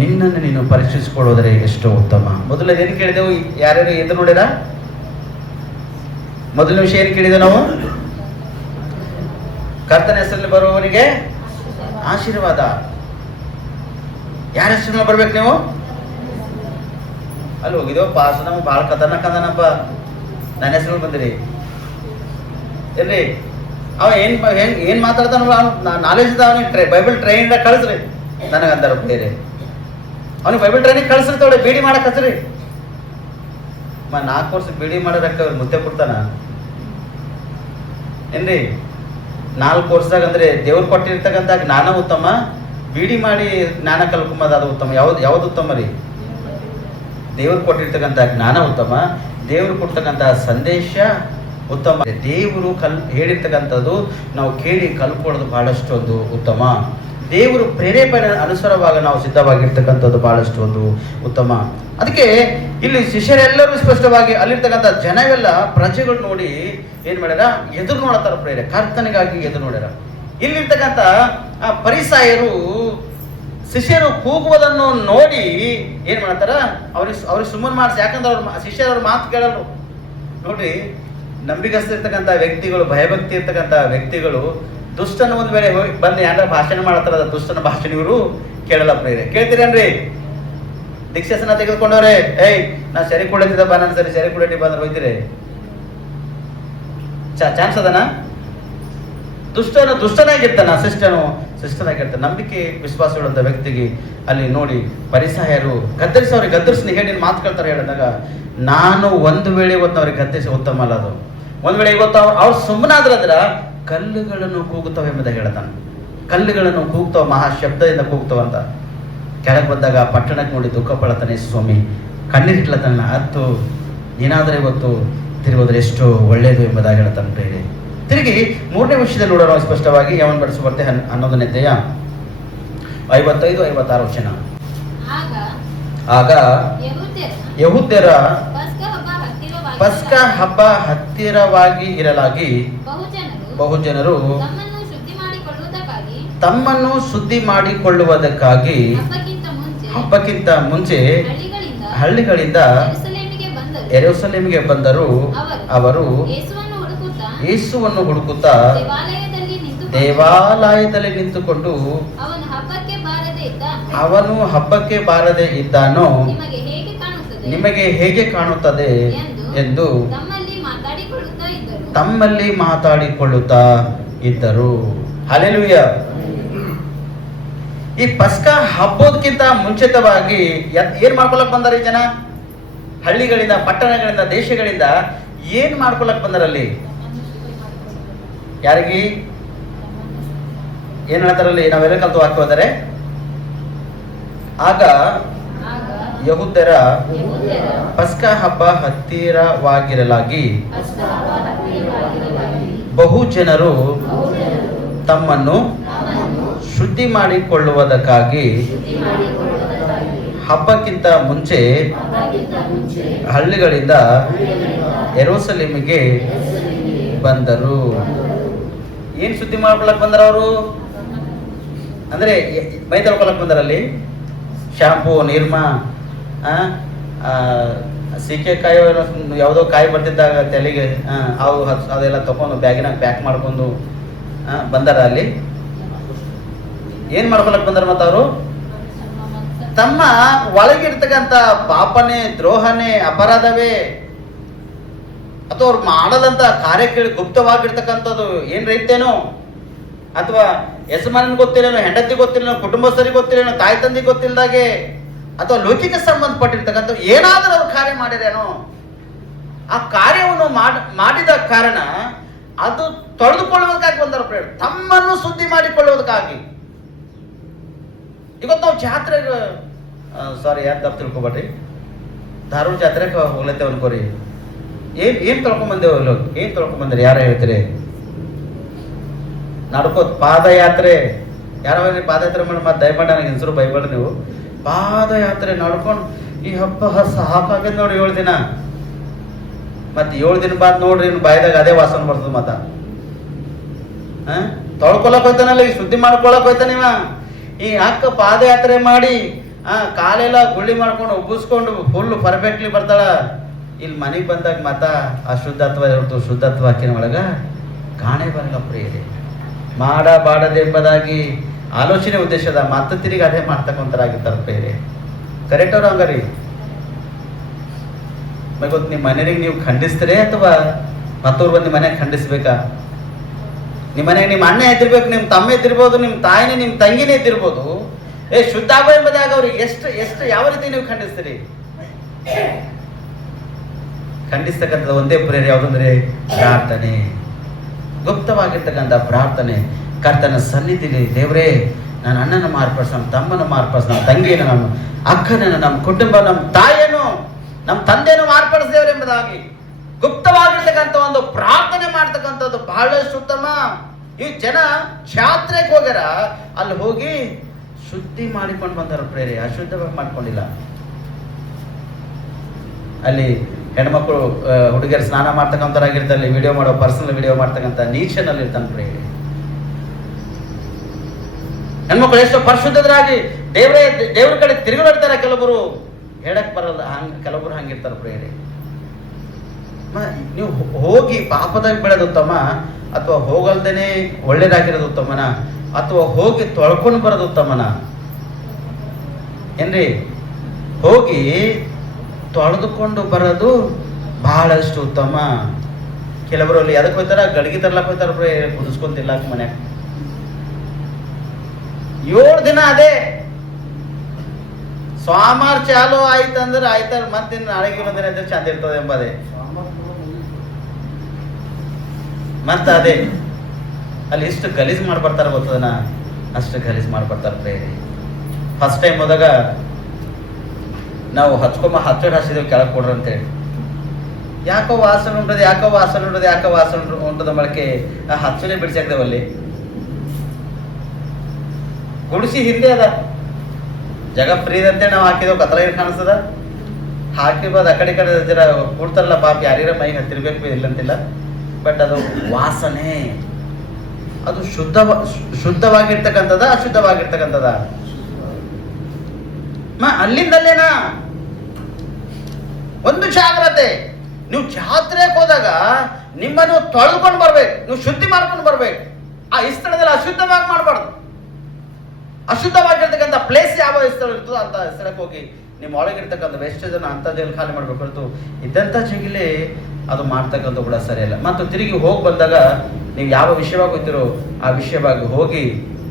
ನಿನ್ನನ್ನು ನೀನು ಪರೀಕ್ಷಿಸಿಕೊಳ್ಳೋದರೆ ಎಷ್ಟೋ ಉತ್ತಮ. ಮೊದಲನೇದು ಏನು ಕೇಳಿದೆವು? ಯಾರ್ಯಾರು ಎದುರು ನೋಡ್ಯಾರ? ಮೊದಲನೇ ವಿಷಯ ಏನು ಕೇಳಿದೆ ನಾವು? ಕರ್ತನ ಹೆಸರಲ್ಲಿ ಬರುವವನಿಗೆ ಆಶೀರ್ವಾದ. ಯಾರ ಹೆಸರು ಬರ್ಬೇಕು ನೀವು? ಅಲ್ಲಿ ಹೋಗಿದ್ದೇವ ಪಾಸ್, ನಮ್ಗೆ ಭಾಳ ಖತರ್ನಾಕ್ ಅದನಪ್ಪ, ನನ್ನ ಹೆಸರು ಬಂದಿರಿ ಏನ್ರಿ? ಅವ ಏನ್ ಮಾತಾಡ್ತಾನ ನಾಲೆಜ್ ಇದ್ದ, ಅವನಿಗೆ ಬೈಬಲ್ ಟ್ರೈನಿಂದ ಕಳಿಸ್ರಿ ನನಗಂತಾರ ಬೇರೆ. ಅವ್ನಿಗೆ ಬೈಬಲ್ ಟ್ರೈನಿಂಗ್ ಕಳಿಸ್ರಿ, ತೋಡೆ ಬೀಡಿ ಮಾಡಕ್ ಹಚ್ರಿ. 4 ವರ್ಷ ಬೀಡಿ ಮಾಡೋದಕ್ಕೆ ಅವ್ರು ಮುದ್ದೆ ಕೊಡ್ತಾನ ಏನ್ರಿ? 4 ವರ್ಷದಾಗ ಅಂದ್ರೆ ದೇವ್ರು ಕೊಟ್ಟಿರ್ತಕ್ಕಂಥ ಜ್ಞಾನ ಉತ್ತಮ, ಬೀಡಿ ಮಾಡಿ ಜ್ಞಾನ ಕಲ್ಕೊಂಬದ ಅದು ಉತ್ತಮ. ಯಾವ್ದು ಉತ್ತಮ ರೀ? ದೇವ್ರು ಕೊಟ್ಟಿರ್ತಕ್ಕಂಥ ಜ್ಞಾನ ಉತ್ತಮ, ದೇವ್ರು ಕೊಡ್ತಕ್ಕಂಥ ಸಂದೇಶ ಉತ್ತಮ. ದೇವರು ಹೇಳಿರ್ತಕ್ಕಂಥದ್ದು ನಾವು ಕೇಳಿ ಕಲ್ಕೊಳ್ಳೋದು ಬಹಳಷ್ಟು ಒಂದು ಉತ್ತಮ. ದೇವರು ಪ್ರೇರೇಪಣೆ ಅನುಸಾರವಾಗ ನಾವು ಸಿದ್ಧವಾಗಿರ್ತಕ್ಕಂಥದ್ದು ಬಹಳಷ್ಟು ಒಂದು ಉತ್ತಮ. ಅದಕ್ಕೆ ಇಲ್ಲಿ ಶಿಷ್ಯರೆಲ್ಲರೂ ಸ್ಪಷ್ಟವಾಗಿ ಅಲ್ಲಿರ್ತಕ್ಕಂಥ ಜನವೆಲ್ಲ ಪ್ರಜೆಗಳು ನೋಡಿ ಏನ್ ಮಾಡ್ಯಾರ? ಎದುರು ನೋಡತ್ತಾರ ಪ್ರೇರೆ, ಕರ್ತನಿಗಾಗಿ ಎದುರು ನೋಡ್ಯಾರ. ಇಲ್ಲಿರ್ತಕ್ಕಂಥ ಪರಿಸಾಯರು ಶಿಷ್ಯರು ಕೂಗುವುದನ್ನು ನೋಡಿ ಏನ್ ಮಾಡ್ತಾರ? ಅವ್ರಿಗೆ ಸುಮ್ಮನೆ ಮಾಡಿಸಿ, ಯಾಕಂದ್ರೆ ಶಿಷ್ಯರವ್ರ ಮಾತು ಕೇಳಲ್ಲ. ನೋಡ್ರಿ, ನಂಬಿಗಸ್ತಿರ್ತಕ್ಕಂಥ ವ್ಯಕ್ತಿಗಳು, ಭಯಭಕ್ತಿ ಇರ್ತಕ್ಕಂಥ ವ್ಯಕ್ತಿಗಳು ದುಷ್ಟನ ಒಂದ್ ವೇಳೆ ಬಂದು ಯಾರ ಭಾಷಣ ಮಾಡತ್ತಾರ, ದುಷ್ಟನ ಭಾಷಣ ಇವರು ಕೇಳಲ್ಲ ಪ್ರೇರೆ. ಕೇಳ್ತೀರೇನ್ರಿ? ದೀಕ್ಷಾಸನ ತೆಗೆದುಕೊಂಡವ್ರೆ, ನಾ ಸರಿ ಕುಡಿತಿದ್ದಪ್ಪ, ನಾನು ಸರಿ ಸರಿ ಕುಡಿಟಿ ಬಂದ್ರೆ ಹೋಯ್ತೀರಿ? ಚಾನ್ಸ್ ಅದನ? ದುಷ್ಟನಾಗಿರ್ತಾನ, ಶಿಷ್ಟನಾಗಿರ್ತಾನೆ. ನಂಬಿಕೆ ವಿಶ್ವಾಸಗಳಂತ ವ್ಯಕ್ತಿಗೆ ಅಲ್ಲಿ ನೋಡಿ ಪರಿಸಾಯರು ಅವ್ರಿಗೆ ಗದ್ದರಿಸಿ ಹೇಳಿ ಮಾತು ಕೇಳ್ತಾರೆ. ಹೇಳಿದಾಗ ನಾನು ಒಂದು ವೇಳೆ ಇವತ್ತು ಅವ್ರಿಗೆ ಗದ್ದರಿಸಿ ಉತ್ತಮ ಅಲ್ಲ. ಅದು ಒಂದ್ ವೇಳೆ ಇವತ್ತು ಅವ್ರು ಸುಮ್ಮನಾದ್ರಂದ್ರ ಕಲ್ಲುಗಳನ್ನು ಕೂಗುತ್ತವೆ ಎಂಬುದಾಗಿ ಹೇಳ್ತಾನೆ. ಕಲ್ಲುಗಳನ್ನು ಕೂಗ್ತಾವ, ಮಹಾಶಬ್ದದಿಂದ ಕೂಗ್ತಾವಂತ. ಕೆಳಗೆ ಬಂದಾಗ ಪಟ್ಟಣಕ್ಕೆ ನೋಡಿ ದುಃಖ ಪಡತಾನೆ ಸ್ವಾಮಿ, ಕಣ್ಣೀರಿಟ್ಲತನ ಅತ್ತು ನೀನಾದ್ರೆ ಇವತ್ತು ತಿರುಗೋದ್ರೆ ಎಷ್ಟು ಒಳ್ಳೇದು ಎಂಬುದಾಗಿ ಹೇಳ್ತಾನೆ ಪ್ರೇರೆ. ತಿರುಗಿ 3ನೇ ವಿಷಯದಲ್ಲಿ ನೋಡೋಣ ಸ್ಪಷ್ಟವಾಗಿ. ಯವನ ಬಡಿಸುವಂತೆ 11ನೇ ಅಧ್ಯಾಯ 55-56 ವಚನ. ಆಗ ಯೆಹೂದ್ಯರ ಪಸ್ಕ ಹಬ್ಬ ಹತ್ತಿರವಾಗಿ ಇರಲಾಗಿ ಬಹುಜನರು ತಮ್ಮನ್ನು ಶುದ್ಧಿ ಮಾಡಿಕೊಳ್ಳುವುದಕ್ಕಾಗಿ ಹಬ್ಬಕ್ಕಿಂತ ಮುಂಚೆ ಹಳ್ಳಿಗಳಿಂದ ಯೆರೂಸಲೇಮಿಗೆ ಬಂದರು. ಅವರು ಯೇಸುವನ್ನು ಹುಡುಕುತ್ತಾ ದೇವಾಲಯದಲ್ಲಿ ನಿಂತುಕೊಂಡು ಅವನು ಹಬ್ಬಕ್ಕೆ ಬಾರದೆ ಇದ್ದಾನೋ ನಿಮಗೆ ಹೇಗೆ ಕಾಣುತ್ತದೆ ಎಂದು ತಮ್ಮಲ್ಲಿ ಮಾತಾಡಿಕೊಳ್ಳುತ್ತಾ ಇದ್ದರು. ಹಲ್ಲೆಲೂಯ. ಈ ಪಸ್ಕ ಹಬ್ಬದಕ್ಕಿಂತ ಮುಂಚಿತವಾಗಿ ಏನ್ ಮಾಡ್ಕೊಳಕ್ ಬಂದಾರ ಈ ಜನ? ಹಳ್ಳಿಗಳಿಂದ, ಪಟ್ಟಣಗಳಿಂದ, ದೇಶಗಳಿಂದ ಏನ್ ಮಾಡ್ಕೊಳಕ್ ಬಂದಾರಲ್ಲಿ? ಯಾರಿಗೆ ಏನ್ ಹೇಳ್ತಾರಲ್ಲಿ? ನಾವೆಲ್ಲ ಕಲ್ತು ವಾಕ್ಯ ಹೋದರೆ, ಆಗ ಯಹೂದ್ಯರ ಪಸ್ಕ ಹಬ್ಬ ಹತ್ತಿರವಾಗಿರಲಾಗಿ ಬಹು ಜನರು ತಮ್ಮನ್ನು ಶುದ್ಧಿ ಮಾಡಿಕೊಳ್ಳುವುದಕ್ಕಾಗಿ ಹಬ್ಬಕ್ಕಿಂತ ಮುಂಚೆ ಹಳ್ಳಿಗಳಿಂದ ಯೆರೂಸಲೇಮಿಗೆ ಬಂದರು. ಏನ್ ಶುದ್ಧಿ ಮಾಡ್ಕೊಳಕ್ ಬಂದಾರ ಅವರು? ಅಂದ್ರೆ ಮೈ ತೊಳ್ಕೊಳಕ್ ಬಂದಾರಲ್ಲಿ. ಶಾಂಪೂ, ನಿರ್ಮಾ, ಸೀಕೆಕಾಯಿ ಯಾವುದೋ ಕಾಯಿ ಬರ್ತಿದ್ದಾಗ ತಲೆಗೆ ಅವು ಅದೆಲ್ಲ ತಗೊಂಡು ಬ್ಯಾಗಿನಾಗ ಪ್ಯಾಕ್ ಮಾಡ್ಕೊಂಡು ಬಂದಾರ ಅಲ್ಲಿ. ಏನ್ ಮಾಡ್ಕೊಳಕ್ ಬಂದಾರ? ಮತ್ತ ಅವರು ತಮ್ಮ ಒಳಗಿರ್ತಕ್ಕಂಥ ಪಾಪನೇ, ದ್ರೋಹನೇ, ಅಪರಾಧವೇ ಅಥವಾ ಅವ್ರು ಮಾಡದಂತ ಕಾರ್ಯಕ್ಕೆ ಗುಪ್ತವಾಗಿರ್ತಕ್ಕಂಥದ್ದು ಏನ್ ರೈತೇನೋ, ಅಥವಾ ಯಜಮಾನನ್ ಗೊತ್ತಿಲ್ಲೇನೋ, ಹೆಂಡತಿ ಗೊತ್ತಿಲ್ಲೇನೋ, ಕುಟುಂಬಸ್ಥರಿಗೆ ಗೊತ್ತಿಲ್ಲೇನೋ, ತಾಯಿ ತಂದೆ ಗೊತ್ತಿಲ್ಲದಾಗೆ, ಅಥವಾ ಲೌಕಿಕ ಸಂಬಂಧಪಟ್ಟಿರ್ತಕ್ಕಂಥ ಏನಾದರೂ ಅವ್ರು ಕಾರ್ಯ ಮಾಡಿರೇನೋ, ಆ ಕಾರ್ಯವನ್ನು ಮಾಡಿದ ಕಾರಣ ಅದು ತೊಳೆದುಕೊಳ್ಳುವುದಕ್ಕಾಗಿ ಬಂದರು. ತಮ್ಮನ್ನು ಶುದ್ಧಿ ಮಾಡಿಕೊಳ್ಳುವುದಕ್ಕಾಗಿ. ಇವತ್ತು ನಾವು ಜಾತ್ರೆಗೆ ಯಾರು ತಪ್ಪು ತಿಳ್ಕೊಬೇಡ್ರಿ, ಧಾರವಾಡ ಜಾತ್ರೆಗೆ ಹೋಗ್ಲತ್ತೇವೆ ಅನ್ಕೋರಿ. ಏನ್ ತೊಳ್ಕೊಂಬಂದೇವ್? ಏನ್ ತೊಳ್ಕೊಂಬಂದ್ರಿ? ಯಾರ ಹೇಳ್ತೀರಿ? ನಡ್ಕೋತ ಪಾದಯಾತ್ರೆ. ಯಾರವ್ರಿ ಪಾದಯಾತ್ರೆ ಮಾಡಿ? ಮತ್ತೆ ದಯಮಾಡಿ ನನಗೆ ಹೆಸರು ಬೈಬೇಡ್ರಿ ನೀವು. ಪಾದಯಾತ್ರೆ ನಡ್ಕೊಂಡು ಈ ಹಬ್ಬ ಸಾಕಾಗ್ಯದ ನೋಡಿ 7 ದಿನ. ಮತ್ತೆ 7 ದಿನ ಬಾದ್ ನೋಡ್ರಿ ಬಾಯ್ದಾಗ ಅದೇ ವಾಸನೆ ಬರ್ತದ. ಮತ್ತ ತೊಳ್ಕೊಳಕ್ ಹೋಯ್ತಾನಲ್ಲ, ಈಗ ಶುದ್ಧಿ ಮಾಡ್ಕೊಳಕ್ ಹೋಯ್ತಾನಿವ. ಈ ಅಕ್ಕ ಪಾದಯಾತ್ರೆ ಮಾಡಿ ಕಾಲೆಲ್ಲ ಗುಳ್ಳಿ ಮಾಡ್ಕೊಂಡು ಉಬ್ಬಿಸ್ಕೊಂಡು ಫುಲ್ ಪರ್ಫೆಕ್ಟ್ಲಿ ಬರ್ತಾಳ. ಇಲ್ಲಿ ಮನೆಗೆ ಬಂದಾಗ ಮತ ಅಶುದ್ಧತ್ವ ಇರ್ತು, ಶುದ್ಧತ್ವ ಹಾಕಿನ ಒಳಗ ಕಾಣೆ ಬರಲ್ಲ ಪ್ರಿಯರೇ. ಮಾಡಬಾರದೆಂಬುದಾಗಿ ಆಲೋಚನೆ ಉದ್ದೇಶದ ಮತ್ತೆ ತಿರುಗಿ ಅದೇ ಮಾಡ್ತಕ್ಕಂಥರಾಗಿರ್ತಾರೆ ಪ್ರಿಯರೇ. ಕರೆಕ್ಟ್ ಅವ್ರು ಹಂಗಾರಿ? ಗೊತ್ತು, ನಿಮ್ಮ ಮನೆಯವ್ರಿಗೆ ನೀವು ಖಂಡಿಸ್ತೀರೇ ಅಥವಾ ಮತ್ತವ್ರು ಬಂದು ನಿಮ್ಮ ಮನೆಗೆ ಖಂಡಿಸ್ಬೇಕಾ? ನಿಮ್ಮ ಮನೆಗೆ ನಿಮ್ಮ ಅಣ್ಣ ಎದ್ದಿರ್ಬೇಕು, ನಿಮ್ಮ ತಮ್ಮ ಎದ್ದಿರ್ಬೋದು, ನಿಮ್ಮ ತಾಯಿನೇ, ನಿಮ್ಮ ತಂಗಿನೇ ಎದ್ದಿರ್ಬೋದು. ಶುದ್ಧ ಆಗೋ ಎಂಬುದಾಗ ಅವ್ರಿಗೆ ಎಷ್ಟು ಯಾವ ರೀತಿ ನೀವು ಖಂಡಿಸ್ತೀರಿ? ಖಂಡಿಸ್ತಕ್ಕಂಥದ್ದು ಒಂದೇ ಪ್ರೇರಣೆ ಯಾವುದಂದ್ರೆ ಪ್ರಾರ್ಥನೆ. ಗುಪ್ತವಾಗಿರ್ತಕ್ಕಂಥ ಪ್ರಾರ್ಥನೆ. ಕರ್ತನ ಸನ್ನಿಧಿಲಿ, ದೇವರೇ ನನ್ನ ಅಣ್ಣನ ಮಾರ್ಪಡಿಸ, ನಮ್ಮ ತಮ್ಮನ ಮಾರ್ಪಡಿಸ, ನಮ್ಮ ತಂಗಿಯನ್ನು, ನಮ್ಮ ಅಕ್ಕನನ್ನು, ನಮ್ಮ ಕುಟುಂಬ, ನಮ್ಮ ತಾಯಿಯನ್ನು, ನಮ್ಮ ತಂದೆಯನ್ನು ಮಾರ್ಪಡಿಸಿದೇವ್ರೆ ಎಂಬುದಾಗಿ ಗುಪ್ತವಾಗಿರ್ತಕ್ಕಂಥ ಒಂದು ಪ್ರಾರ್ಥನೆ ಮಾಡ್ತಕ್ಕಂಥದ್ದು ಬಹಳಷ್ಟು ಉತ್ತಮ. ಈ ಜನ ಜಾತ್ರೆಗೆ ಹೋಗ್ಯಾರ, ಅಲ್ಲಿ ಹೋಗಿ ಶುದ್ಧಿ ಮಾಡಿಕೊಂಡು ಬಂದಾರ ಪ್ರೇರೆ, ಅಶುದ್ಧವಾಗಿ ಮಾಡ್ಕೊಂಡಿಲ್ಲ. ಅಲ್ಲಿ ಹೆಣ್ಮಕ್ಳು ಹುಡುಗಿಯರು ಸ್ನಾನ ಮಾಡ್ತಕ್ಕಂಥವ್ರಾಗಿರ್ತಾರೆ, ವಿಡಿಯೋ ಮಾಡೋ, ಪರ್ಸನಲ್ ವಿಡಿಯೋ ಮಾಡ್ತಕ್ಕಂಥ ನೀಚನಲ್ಲಿ ಇರ್ತಾನೆ ಪ್ರೇರೆ. ಹೆಣ್ಮಕ್ಳು ಎಷ್ಟೋ ಪರಿಶುದ್ಧರಾಗಿ ದೇವ್ರ ಕಡೆ ತಿರುಗಾಡ್ತಾರೆ. ಕೆಲವರು ಹೇಳಕ್ ಬರಲ್ಲ, ಕೆಲವರು ಹಂಗಿರ್ತಾರೆ ಪ್ರೇರೆ. ನೀವು ಹೋಗಿ ಪಾಪದಾಗ ಬೆಳೆದು ಉತ್ತಮ, ಅಥವಾ ಹೋಗಲ್ದೇನೆ ಒಳ್ಳೇದಾಗಿರೋದು ಉತ್ತಮನ, ಅಥವಾ ಹೋಗಿ ತೊಳ್ಕೊಂಡು ಬರೋದು ಉತ್ತಮನ? ಏನ್ರಿ? ಹೋಗಿ ತೊಳೆದುಕೊಂಡು ಬರೋದು ಬಹಳಷ್ಟು ಉತ್ತಮ. ಕೆಲವರು ಅಲ್ಲಿ ಎದಕ್ಕೆ ಹೋಗ್ತಾರ? ಗಡಿಗೆ ತರ್ಲಕ್ ಹೋಗ್ತಾರ, ಕುದಿಸ್ಕೊಂತಿಲ್ಲ ಮನ್ಯಾಗ. 7 ದಿನ ಅದೇ ಸೋಮವಾರ ಚಾಲು ಆಯ್ತಂದ್ರೆ ಆಯ್ತಾರ, ಮತ್ತಿನ್ನು ನಾಳೆಗೆ ಇನ್ನೊಂದಿನ ಇದ್ರೆ ಚಂದ ಇರ್ತದೆ ಎಂಬುದೇ. ಮತ್ತ ಅದೇ ಅಲ್ಲಿ ಎಷ್ಟು ಗಲೀಜ್ ಮಾಡ್ಬರ್ತಾರ ಗೊತ್ತದನ, ಅಷ್ಟು ಗಲೀಜ್ ಮಾಡ್ಬರ್ತಾರ ಪ್ರೇರಿ. ಫಸ್ಟ್ ಟೈಮ್ ಹೋದಾಗ ನಾವು ಹಚ್ಕೊಂಬ ಹಚ್ಚಿದ್ದೇವೆ ಕೆಳಗೆ ಕೊಡ್ರಿ ಅಂತೇಳಿ. ಯಾಕೋ ವಾಸನೆ ಉಂಟದ, ಯಾಕೋ ವಾಸನೆ ಉಂಟದ, ಯಾಕೋ ವಾಸನೆ ಉಂಟದ ಬಳಕೆ ಹಚ್ಚನೆ ಬಿಡಿಸಾಕ್ದೇವಲ್ಲಿ. ಗುಡಿಸಿ ಹಿಂದೆ ಅದ ಜಗ ಫ್ರೀ ಅಂತೇಳಿ ನಾವು ಹಾಕಿದೇವು. ಕತ್ತಲಾಗಿ ಕಾಣಿಸ್ತದ, ಹಾಕಿರ್ಬೋದು. ಆ ಕಡೆ ಈ ಕಡೆ ಜರ ಕೊಡ್ತಾರಲ್ಲ ಪಾಪ, ಯಾರ್ಯಾರ ಮೈಗೆ ಹತ್ತಿರ್ಬೇಕು ಇಲ್ಲಂತಿಲ್ಲ. ಬಟ್ ಅದು ವಾಸನೆ, ಅದು ಶುದ್ಧವಾಗಿರ್ತಕ್ಕಂಥದ, ಅಶುದ್ಧವಾಗಿರ್ತಕ್ಕಂಥದ? ಅಲ್ಲಿಂದಲ್ಲೇನಾ ಒಂದು ಜಾಗ್ರತೆ. ನೀವು ಜಾತ್ರೆಗೆ ಹೋದಾಗ ನಿಮ್ಮನ್ನು ತೊಳೆದುಕೊಂಡು ಬರ್ಬೇಕು, ನೀವು ಶುದ್ಧಿ ಮಾಡ್ಕೊಂಡು ಬರ್ಬೇಕು. ಆ ಸ್ಥಳದಲ್ಲಿ ಅಶುದ್ಧವಾಗಿ ಮಾಡಬಾರ್ದು. ಅಶುದ್ಧವಾಗಿರ್ತಕ್ಕಂಥ ಪ್ಲೇಸ್ ಯಾವ ಸ್ಥಳ ಇರ್ತದೋ ಅಂತ ಸ್ಥಳಕ್ಕೆ ಹೋಗಿ ನಿಮ್ಮ ಒಳಗಿರ್ತಕ್ಕಂಥ ವೇಸ್ಟೇಜ್ ಅನ್ನು ಅಂಥದ್ದೆಲ್ಲ ಖಾಲಿ ಮಾಡ್ಬೇಕು ಹೊರತು ಇದ್ದಂಥ ಜಿಗಿಲೆ ಅದು ಮಾಡ್ತಕ್ಕಂಥ ಕೂಡ ಸರಿಯಲ್ಲ. ಮತ್ತು ತಿರುಗಿ ಹೋಗಿ ಬಂದಾಗ ನೀವು ಯಾವ ವಿಷಯವಾಗಿ ಹೋಗ್ತಿರೋ ಆ ವಿಷಯವಾಗಿ ಹೋಗಿ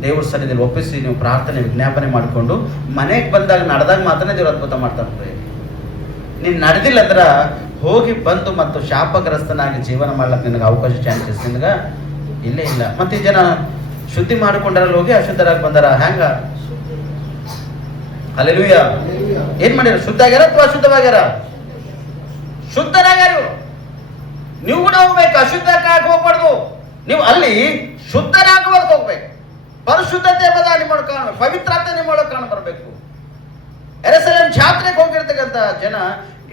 ದೇವ್ರ ಸನ್ನಿಧಿಯಲ್ಲಿ ಒಪ್ಪಿಸಿ ನೀವು ಪ್ರಾರ್ಥನೆ ವಿಜ್ಞಾಪನೆ ಮಾಡಿಕೊಂಡು ಮನೆಗೆ ಬಂದಾಗ ನಡೆದಾಗ ಮಾತ್ರ ದೇವ್ರು ಅದ್ಭುತ ಮಾಡ್ತಾರೆ. ನೀನು ನಡೆದಿಲ್ಲ ಅಂದ್ರೆ ಹೋಗಿ ಬಂದು ಮತ್ತು ಶಾಪಗ್ರಸ್ತನಾಗಿ ಜೀವನ ಮಾಡ್ಲಿಕ್ಕೆ ನಿನಗೆ ಅವಕಾಶ ಚಾನ್ಸಸ್ ನಿನಗೆ ಇಲ್ಲೇ ಇಲ್ಲ. ಮತ್ತೆ ಈ ಜನ ಶುದ್ಧಿ ಮಾಡಿಕೊಂಡರಲ್ಲಿ ಹೋಗಿ ಅಶುದ್ಧರಾಗಿ ಬಂದಾರ ಹ್ಯಾಂಗ? ಹಲ್ಲೆಲೂಯಾ. ಏನ್ ಮಾಡ್ಯಾರ? ಶುದ್ಧ ಆಗ್ಯಾರ ಅಥವಾ ಅಶುದ್ಧವಾಗ್ಯಾರ? ಶುದ್ಧರಾಗ್ಯಾರ. ನೀವು ಕೂಡ ಹೋಗ್ಬೇಕು, ಅಶುದ್ಧಕ್ಕಾಗಿ ಹೋಗ್ಬಾರ್ದು. ನೀವು ಅಲ್ಲಿ ಶುದ್ಧರಾಗುವಾಗ ಹೋಗ್ಬೇಕು. ಪರಿಶುದ್ಧತೆ ಎಂಬುದಾಗಿ ನಿಮ್ಮೊಳಗೆ ಕಾಣಬೇಕು, ಪವಿತ್ರತೆ ನಿಮ್ಮೊಳಗೆ ಕಾಣ ಬರಬೇಕು. ಯೆರೂಸಲೇಮ್ ಜಾತ್ರೆಗೆ ಹೋಗಿರ್ತಕ್ಕಂಥ ಜನ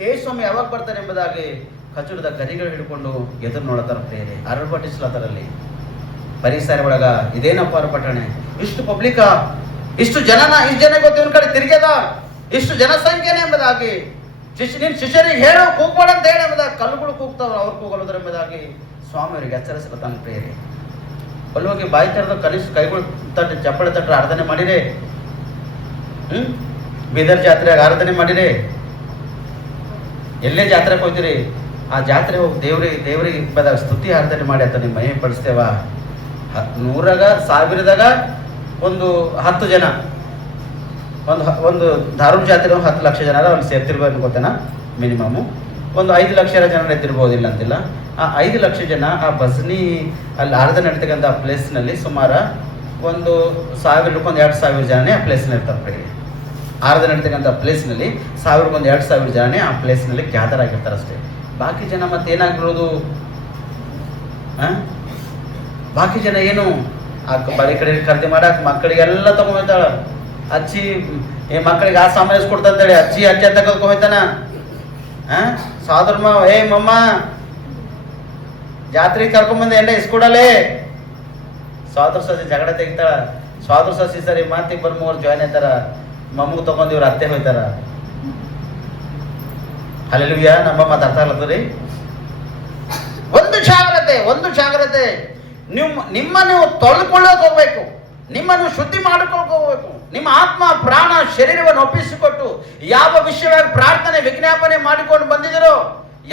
ಯೇಸುಸ್ವಾಮಿ ಯಾವಾಗ ಬರ್ತಾರೆ ಎಂಬುದಾಗಿ ಖಚುರದ ಗರಿಗಳು ಹಿಡ್ಕೊಂಡು ಎದುರು ನೋಡತಾರ. ಪ್ರೇರೆ ಅರಬಟ್ಟಿಸ್ಲತ್ತಾರಲ್ಲಿ ಪರಿಸರ ಒಳಗ ಇದೇನಪ್ಪ ಅರ್ಪಟಣೆ, ಇಷ್ಟು ಪಬ್ಲಿಕ, ಇಷ್ಟು ಜನನ, ಇಷ್ಟು ಜನ ಗೊತ್ತು ಇವನ್ ಕಡೆ ತಿರುಗ್ಯದ, ಇಷ್ಟು ಜನಸಂಖ್ಯೆನೆ ಎಂಬುದಾಗಿ ನಿನ್ ಶಿಷ್ಯರಿಗೆ ಹೇಳೋ ಕೂಗ್ಬೇಡ ಅಂತ ಹೇಳಿ ಎಂಬುದಾಗಿ ಕಲ್ಲುಗಳು ಕೂಗ್ತಾವ, ಅವ್ರು ಕೂಗಲೋದ್ರ ಎಂಬುದಾಗಿ ಸ್ವಾಮಿ ಅವರಿಗೆ ಎಚ್ಚರಿಸಲತ್ತಾನ. ಪ್ರೇರೆ ಅಲ್ಲಿ ಹೋಗಿ ಬಾಯಿ ತರದ ಕನಿಷ್ಠ ಕೈಗಳು ತಟ್ಟು ಚಪ್ಪಳೆ ತಟ್ಟರೆ ಆರಾಧನೆ ಮಾಡಿರೆ, ಬೀದರ್ ಜಾತ್ರೆಗೆ ಆರಾಧನೆ ಮಾಡಿರಿ, ಎಲ್ಲೇ ಜಾತ್ರೆಗೆ ಹೋಗ್ತೀರಿ ಆ ಜಾತ್ರೆ ಹೋಗಿ ದೇವ್ರಿಗೆ ಬಂದಾಗ ಸ್ತುತಿ ಆರಾಧನೆ ಮಾಡಿ ಅಂತ ನಿಮ್ಮ ಮನೆ ಪಡಿಸ್ತೇವ. 100ಗ 1000ದಾಗ ಒಂದು 10 ಜನ, ಒಂದು ಧಾರವಾಡ ಜಾತ್ರೆ 10 ಲಕ್ಷ ಜನ ಅವ್ರು ಸೇರ್ತಿರ್ಬೋದು ಗೊತ್ತೇನ, ಮಿನಿಮಮ್ ಒಂದು 5 ಲಕ್ಷ ಜನ ಎದ್ದಿರ್ಬೋದಿಲ್ಲ ಅಂತಿಲ್ಲ. ಆ 5 ಲಕ್ಷ ಜನ ಆ ಭಜನಿ ಅಲ್ಲಿ ಆರಾಧನೆ ನಡೀತಕ್ಕಂಥ ಆ ಪ್ಲೇಸ್ನಲ್ಲಿ ಸುಮಾರು ಒಂದು 1000-2000 ಜನನೇ ಆ ಪ್ಲೇಸ್ನಲ್ಲಿ ಇರ್ತಾರೆ. ಆರಾಧನೆ ನಡೀತಕ್ಕಂಥ ಪ್ಲೇಸ್ನಲ್ಲಿ 1000-2000 ಜನನೇ ಆ ಪ್ಲೇಸ್ನಲ್ಲಿ ಗ್ಯಾದರ್ ಆಗಿರ್ತಾರೆ ಅಷ್ಟೇ. ಬಾಕಿ ಜನ ಮತ್ತೆ ಏನಾಗಿರೋದು? ಬಾಕಿ ಜನ ಏನು ಆ ಬಳಿ ಕಡೆ ಖರೀದಿ ಮಾಡಕ್ ಮಕ್ಕಳಿಗೆಲ್ಲ ತಗೊಂಡ್ತಾಳ. ಅಜ್ಜಿ ಮಕ್ಕಳಿಗೆ ಆ ಸಾಮಾನ್ಯ ಕೊಡ್ತಂತೇಳಿ ಅಜ್ಜಿ ತೆಗೆದುಕೊ ಹೋಯ್ತಾನ. ಸಾಧರ್ಮ ಏ ಮಮ್ಮ ಜಾತ್ರೆಗೆ ಕರ್ಕೊಂಬಂದು ಎಂಡ ಇಸ್ಕೊಡಲೇ. ಸ್ವಾದ್ರ ಸಸಿ ಜಗಳ ತೆಗಿತಾಳ. ಸ್ವಾದ್ರ ಸಸಿ ಸರಿ ಮಾತಿಗೆ 3 ಜಾಯ್ನ್ ಆಯ್ತಾರ. ಮಮ್ಮಗ್ ತಗೊಂಡ್ ಇವ್ರ ಅತ್ತೆ ಹೋಯ್ತಾರ. ಹಲ್ಲೆಲೂಯಾ. ನಮ್ಮ ಮಾತಾಡ್ತಾರತ್ತೀ. ಒಂದು ಜಾಗ್ರತೆ. ನಿಮ್ಮನ್ನು ತೊಳೆದುಕೊಳ್ಳೋಕೆ ಹೋಗ್ಬೇಕು, ನಿಮ್ಮನ್ನು ಶುದ್ಧಿ ಮಾಡಿಕೊಳ್ಳೋಕೆ ಹೋಗ್ಬೇಕು. ನಿಮ್ಮ ಆತ್ಮ ಪ್ರಾಣ ಶರೀರವನ್ನು ಒಪ್ಪಿಸಿಕೊಟ್ಟು ಯಾವ ವಿಷಯವಾಗಿ ಪ್ರಾರ್ಥನೆ ವಿಜ್ಞಾಪನೆ ಮಾಡಿಕೊಂಡು ಬಂದಿದ್ದೀರೋ,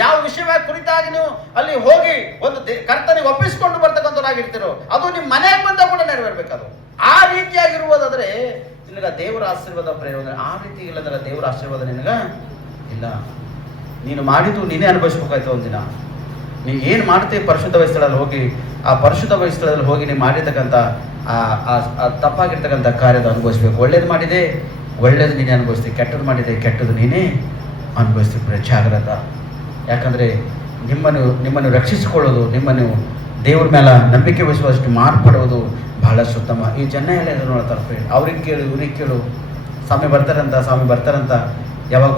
ಯಾವ ವಿಷಯವಾಗಿ ಕುರಿತಾಗಿ ನೀವು ಅಲ್ಲಿ ಹೋಗಿ ಒಂದು ಕರ್ತನಿಗೆ ಒಪ್ಪಿಸಿಕೊಂಡು ಬರ್ತಕ್ಕಂಥವ್ರಾಗಿರ್ತೀರೋ ಅದು ನಿಮ್ಮ ಮನೆಗೆ ಬಂದ ಕೂಡ ನೆರವೇರ್ಬೇಕು. ಅದು ಆ ರೀತಿಯಾಗಿರುವುದಾದ್ರೆ ನಿನಗ ದೇವರ ಆಶೀರ್ವಾದ ಪ್ರೇರಣೆ. ಆ ರೀತಿ ಇಲ್ಲಂದ್ರೆ ದೇವರ ಆಶೀರ್ವಾದ ನಿನಗ ಇಲ್ಲ. ನೀನು ಮಾಡಿದ್ದು ನೀನೇ ಅನುಭವಿಸ್ಬೇಕಾಯ್ತು. ಒಂದಿನ ನೀ ಏನು ಮಾಡ್ತೀವಿ ಪರಿಶುದ್ಧ ಸ್ಥಳದಲ್ಲಿ ಹೋಗಿ ಆ ಪರಿಶುದ್ಧ ಸ್ಥಳದಲ್ಲಿ ಹೋಗಿ ನೀವು ಮಾಡಿರ್ತಕ್ಕಂಥ ಆ ತಪ್ಪಾಗಿರ್ತಕ್ಕಂಥ ಕಾರ್ಯದ ಅನುಭವಿಸ್ಬೇಕು. ಒಳ್ಳೇದು ಮಾಡಿದೆ ಒಳ್ಳೇದು ನೀನೇ ಅನುಭವಿಸ್ತೀವಿ, ಕೆಟ್ಟದ್ದು ಮಾಡಿದೆ ಕೆಟ್ಟದ್ದು ನೀನೇ ಅನುಭವಿಸ್ತೀವಿ. ಜಾಗ್ರತ. ಯಾಕಂದರೆ ನಿಮ್ಮನ್ನು ರಕ್ಷಿಸಿಕೊಳ್ಳೋದು, ನಿಮ್ಮನ್ನು ದೇವ್ರ ಮೇಲೆ ನಂಬಿಕೆ ವಹಿಸುವಷ್ಟು ಮಾರ್ಪಡುವುದು ಬಹಳಷ್ಟು ಉತ್ತಮ. ಈ ಜನ ಎಲ್ಲ ಎದುರು ನೋಡ್ತಾರೆ. ಅವ್ರಿಗೆ ಕೇಳು ಇವ್ರಿಗೆ ಕೇಳು, ಸ್ವಾಮಿ ಬರ್ತಾರಂತ, ಯಾವಾಗ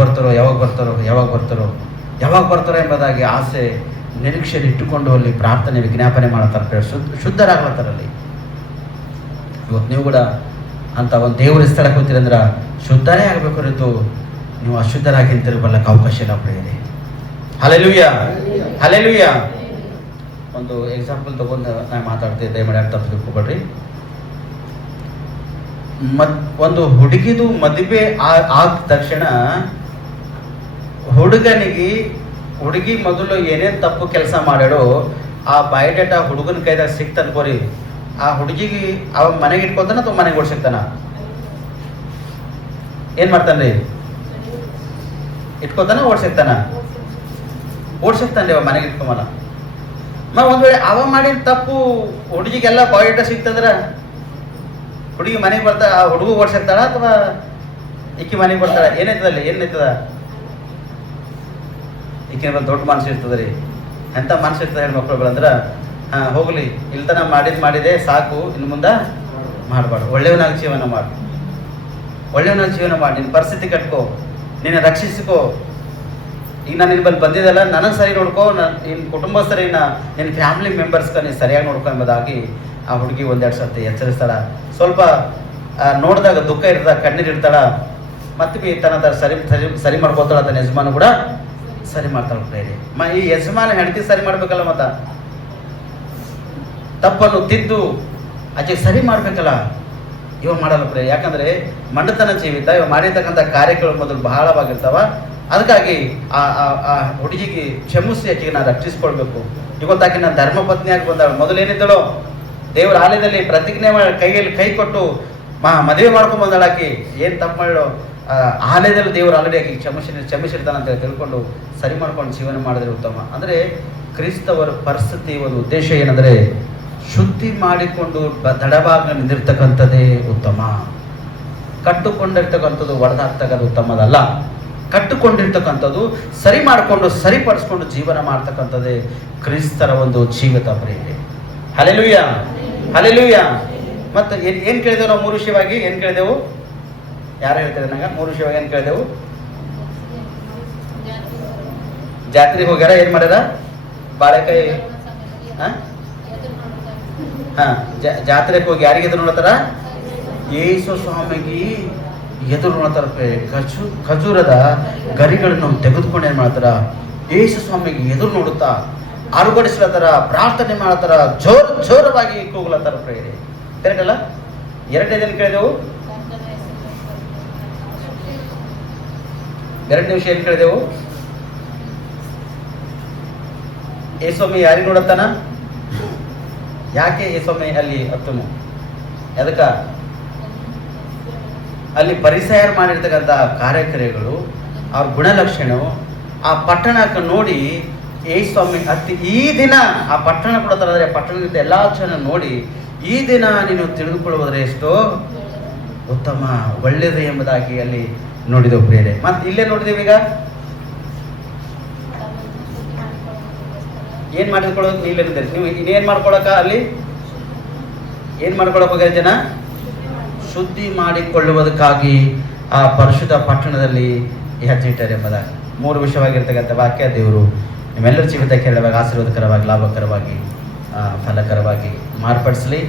ಬರ್ತಾರೋ ಎಂಬುದಾಗಿ ಆಸೆ ನಿರೀಕ್ಷೆಯಲ್ಲಿ ಇಟ್ಟುಕೊಂಡು ಅಲ್ಲಿ ಪ್ರಾರ್ಥನೆ ವಿಜ್ಞಾಪನೆ ಮಾಡ್ತಾರೆ. ಶುದ್ಧರಾಗ್ಲತ್ತಾರಲ್ಲಿ. ಇವತ್ತು ನೀವು ಕೂಡ ಅಂತ ಒಂದು ದೇವರ ಸ್ಥಳಕ್ಕೆ ಹೋಗ್ತೀರಂದ್ರೆ ಶುದ್ಧರೇ ಆಗಬೇಕು ಹೊರತು ನೀವು ಅಶುದ್ಧರಾಗಿ ತಿರುಗಬಲ್ಲಕ್ಕೆ ಅವಕಾಶ ಇಲ್ಲ. ಪ್ರಿಯರೇ, ಹಲ್ಲೆಲೂಯಾ. ಒಂದು ಎಕ್ಸಾಂಪಲ್ ತಗೊಂಡು ನಾನು ಮಾತಾಡ್ತಿದ್ದೆ, ದಯಮಾಡಿ ಅರ್ಥ ತಿಳ್ಕೊಬೇಡ್ರಿ. ಒಂದು ಹುಡುಗಿದು ಮದುವೆ ಆದ ತಕ್ಷಣ ಹುಡುಗಿ ಮೊದಲು ಏನೇನು ತಪ್ಪು ಕೆಲಸ ಮಾಡ್ಯಾಡೋ ಆ ಬಯೋಡೇಟಾ ಹುಡುಗನ ಕೈದಾಗ ಸಿಕ್ತನ್ಕೋರಿ. ಆ ಹುಡುಗಿಗೆ ಅವ ಮನೆಗೆ ಇಟ್ಕೊತಾನ ಅಥವಾ ಮನೆಗೆ ಓಡಿಸಿಕ್ತಾನ? ಏನ್ ಮಾಡ್ತಾನ್ರಿ? ಇಟ್ಕೊತಾನ ಓಡಿಸಿಕ್ತಾನ? ಓಡಿಸಿಕ್ತಾನ್ರಿ. ಅವ ಮನೆಗೆ ಇಟ್ಕೊಂಬಲ್ಲ. ಒಂದ್ ವೇಳೆ ಅವ ಮಾಡಿದ ತಪ್ಪು ಹುಡುಗಿಗೆಲ್ಲ ಬಯೋಡೇಟಾ ಸಿಕ್ತಂದ್ರ ಹುಡುಗಿ ಮನೆಗೆ ಬರ್ತಾಳ, ಆ ಹುಡುಗ ಓಡಿಸಿರ್ತಾಳ ಅಥವಾ ಈಕಿ ಮನೆಗೆ ಬರ್ತಾಳ? ಏನಾಯ್ತದಲ್ಲಿ? ಏನಾಯ್ತದ? ಈಕಿನ ದೊಡ್ಡ ಮನಸ್ಸು ಇರ್ತದೆ ರೀ. ಎಂಥ ಮನಸ್ಸು ಇರ್ತದೆ ಹೆಣ್ಮಕ್ಳುಗಳಂದ್ರೆ, ಹೋಗ್ಲಿ ಇಲ್ತನ ಮಾಡಿದೆ ಸಾಕು, ಇನ್ನು ಮುಂದೆ ಮಾಡಬಾರ್ದು. ಒಳ್ಳೆಯವನಾಗಿ ಜೀವನ ಮಾಡಿ, ನಿನ್ನ ಪರಿಸ್ಥಿತಿ ಕಟ್ಕೋ, ನಿನ್ನ ರಕ್ಷಿಸಿಕೋ. ಈಗ ನಾನು ನಿನ್ನ ಬಳಿ ಬಂದಿದ್ದಲ್ಲ, ನನಗೆ ಸರಿ ನೋಡ್ಕೋ, ನಿನ್ನ ಕುಟುಂಬಸ್ಥರಿನ ನಿನ್ನ ಫ್ಯಾಮಿಲಿ ಮೆಂಬರ್ಸ್ಗ ನೀನು ಸರಿಯಾಗಿ ನೋಡ್ಕೊ ಎಂಬುದಾಗಿ ಆ ಹುಡುಗಿ 1-2 ಸರ್ತಿ ಎಚ್ಚರಿಸ್ತಾಳ. ಸ್ವಲ್ಪ ನೋಡಿದಾಗ ದುಃಖ ಇರ್ತಾಳ, ಕಣ್ಣೀರು ಇರ್ತಾಳ, ಮತ್ತೆ ತನ್ನ ಸರಿ ಮಾಡ್ಕೋತಾಳ. ತನ್ನ ಯಜಮಾನ ಕೂಡ ಸರಿ ಮಾಡ್ತಾಳೆ ಪ್ರೇರೆ. ಈ ಯಜಮಾನ ಹೆಂಡತಿ ಸರಿ ಮಾಡ್ಬೇಕಲ್ಲ, ಮತ್ತ ತಪ್ಪನ್ನು ತಿದ್ದು ಆಚೆ ಸರಿ ಮಾಡ್ಬೇಕಲ್ಲ, ಇವ ಮಾಡಲ್ಲ ಪ್ರೇರೆ. ಯಾಕಂದ್ರೆ ಮಂಡತನ ಜೀವಿತ, ಇವ ಮಾಡಿರ್ತಕ್ಕಂಥ ಕಾರ್ಯಗಳು ಮೊದಲು ಬಹಳವಾಗಿರ್ತಾವ. ಅದಕ್ಕಾಗಿ ಆ ಹುಡುಗಿಗೆ ಕ್ಷಮಿಸಿ ಆಕೆಗೆ ನಾನು ರಕ್ಷಿಸ್ಕೊಳ್ಬೇಕು. ಇವತ್ತಾಕಿ ನಾನು ಧರ್ಮಪತ್ನಿಯಾಗಿ ಬಂದಾಳ. ಮೊದಲೇನಿದ್ದಳು, ದೇವರ ಆಲಯದಲ್ಲಿ ಪ್ರತಿಜ್ಞೆ ಮಾಡಿ ಕೈಯಲ್ಲಿ ಕೈ ಕೊಟ್ಟು ಮದುವೆ ಮಾಡ್ಕೊಂಡು ಬಂದಾಳ. ಆಕಿ ಏನು ತಪ್ಪು ಮಾಡೋ, ಆಲಯದಲ್ಲಿ ದೇವರು ಆಲ್ರೆಡಿ ಆಕಿ ಕ್ಷಮಿಸಿರ್ತಾನೆ ಅಂತ ತಿಳ್ಕೊಂಡು ಸರಿ ಮಾಡ್ಕೊಂಡು ಜೀವನ ಮಾಡಿದ್ರೆ ಉತ್ತಮ. ಅಂದರೆ ಕ್ರಿಸ್ತವರ ಪರಿಸ್ಥಿತಿ ಒಂದು ಉದ್ದೇಶ ಏನಂದರೆ ಶುದ್ಧಿ ಮಾಡಿಕೊಂಡು ದಡಭಾಗ ನಿಂದಿರ್ತಕ್ಕಂಥದ್ದೇ ಉತ್ತಮ. ಕಟ್ಟುಕೊಂಡಿರ್ತಕ್ಕಂಥದ್ದು ಒಡೆದಾಗ್ತಕ್ಕಂಥ ಉತ್ತಮದಲ್ಲ. ಕಟ್ಟುಕೊಂಡಿರ್ತಕ್ಕಂಥದ್ದು ಸರಿ ಮಾಡಿಕೊಂಡು ಸರಿಪಡಿಸ್ಕೊಂಡು ಜೀವನ ಮಾಡ್ತಕ್ಕಂಥದ್ದೇ ಕ್ರಿಸ್ತರ ಒಂದು ಜೀವಿತ ಪ್ರೇರಣೆ. Hallelujah, hallelujah. ಮತ್ತು ಏನು ಕೇಳಿದೆವು ನಾವು? 3 ವಿಷಯವಾಗಿ ಏನು ಕೇಳಿದೆವು? ಯಾರು ಹೇಳ್ತಾರೆ ನಂಗೆ? 3 ವಿಷಯವಾಗಿ ಏನು ಕೇಳಿದೆವು? ಜಾತ್ರೆಗೆ ಹೋಗ್ಯಾರ, ಏನು ಮಾಡ್ಯಾರ? ಬಾಳೆಕಾಯಿ. ಜಾತ್ರೆಗೆ ಹೋಗಿ ಯಾರಿಗೆ ಎದುರು ನೋಡ್ತಾರ? ಯೇಸು ಸ್ವಾಮಿಗೆ ಎದುರು ನೋಡ್ತಾರ. ಖಜೂರದ ಗರಿಗಳನ್ನು ತೆಗೆದುಕೊಂಡು ಏನು ಮಾಡ್ತಾರ? ಯೇಸು ಸ್ವಾಮಿಗೆ ಎದುರು ನೋಡುತ್ತಾ ಅರುಗಡಿಸ್ಲತ್ತಾರ, ಪ್ರಾರ್ಥನೆ ಮಾಡ್ತಾರ, ಜೋರವಾಗಿ ಕೂಗ್ಲತ್ತಾರ ಪ್ರೇರೆ. ಕರೆಕ್ಟ್ ಅಲ್ಲ? ಎರಡನೇದೇನು ಕೇಳಿದೆವು? ಎರಡನೇ ವಿಷಯ ಏನು ಕೇಳಿದೆವು? ಯೇಸೊಮ್ಮೆ ಯಾರಿಗೆ ನೋಡತ್ತಾನ? ಯಾಕೆ ಯೇಸೊಮ್ಮೆ ಅಲ್ಲಿ ಹತ್ತನು? ಎದಕ್ಕ? ಅಲ್ಲಿ ಪರಿಸರ ಮಾಡಿರ್ತಕ್ಕಂಥ ಕಾರ್ಯಕ್ರಮಗಳು, ಅವ್ರ ಗುಣಲಕ್ಷಣ, ಆ ಪಟ್ಟಣಕ್ಕೆ ನೋಡಿ ಯೇಸೊಮ್ಮೆ ಹತ್ತಿ ಈ ದಿನ ಆ ಪಟ್ಟಣ ಕೊಡ್ತಾರೆ. ಪಟ್ಟಣದಿಂದ ಎಲ್ಲ ಜನ ನೋಡಿ ಈ ದಿನ ನೀನು ತಿಳಿದುಕೊಳ್ಳುವುದ್ರೆ ಎಷ್ಟೋ ಉತ್ತಮ, ಒಳ್ಳೆಯದು ಎಂಬುದಾಗಿ ಅಲ್ಲಿ ನೋಡಿದೆವು ಪ್ರೇರೆ. ಮತ್ತೆ ಇಲ್ಲೇ ನೋಡಿದೆವು. ಈಗ ಏನ್ ಮಾಡಿಕೊಳ್ಳೋದು? ಇಲ್ಲೇನಿದೆ ನೀವು ಇನ್ನೇನ್ ಮಾಡ್ಕೊಳಕ? ಅಲ್ಲಿ ಏನ್ ಮಾಡ್ಕೊಳಕ್ ಹೋಗ್ಯಾರ ಜನ? ಶುದ್ಧಿ ಮಾಡಿಕೊಳ್ಳುವುದಕ್ಕಾಗಿ ಆ ಪರಿಶುದ್ಧ ಪಟ್ಟಣದಲ್ಲಿ ಹೆಜ್ಜಿಟ್ಟರೆ ಎಂಬುದಾಗಿ 3 ವಿಷಯವಾಗಿರ್ತಕ್ಕಂಥ ವಾಕ್ಯ ದೇವರು ನಿಮ್ಮೆಲ್ಲರ ಜೀವಿತ ಕೇಳುವಾಗ ಆಶೀರ್ವಾದಕರವಾಗಿ, ಲಾಭಕರವಾಗಿ, ಫಲಕರವಾಗಿ ಮಾರ್ಪಡಿಸಲಿ.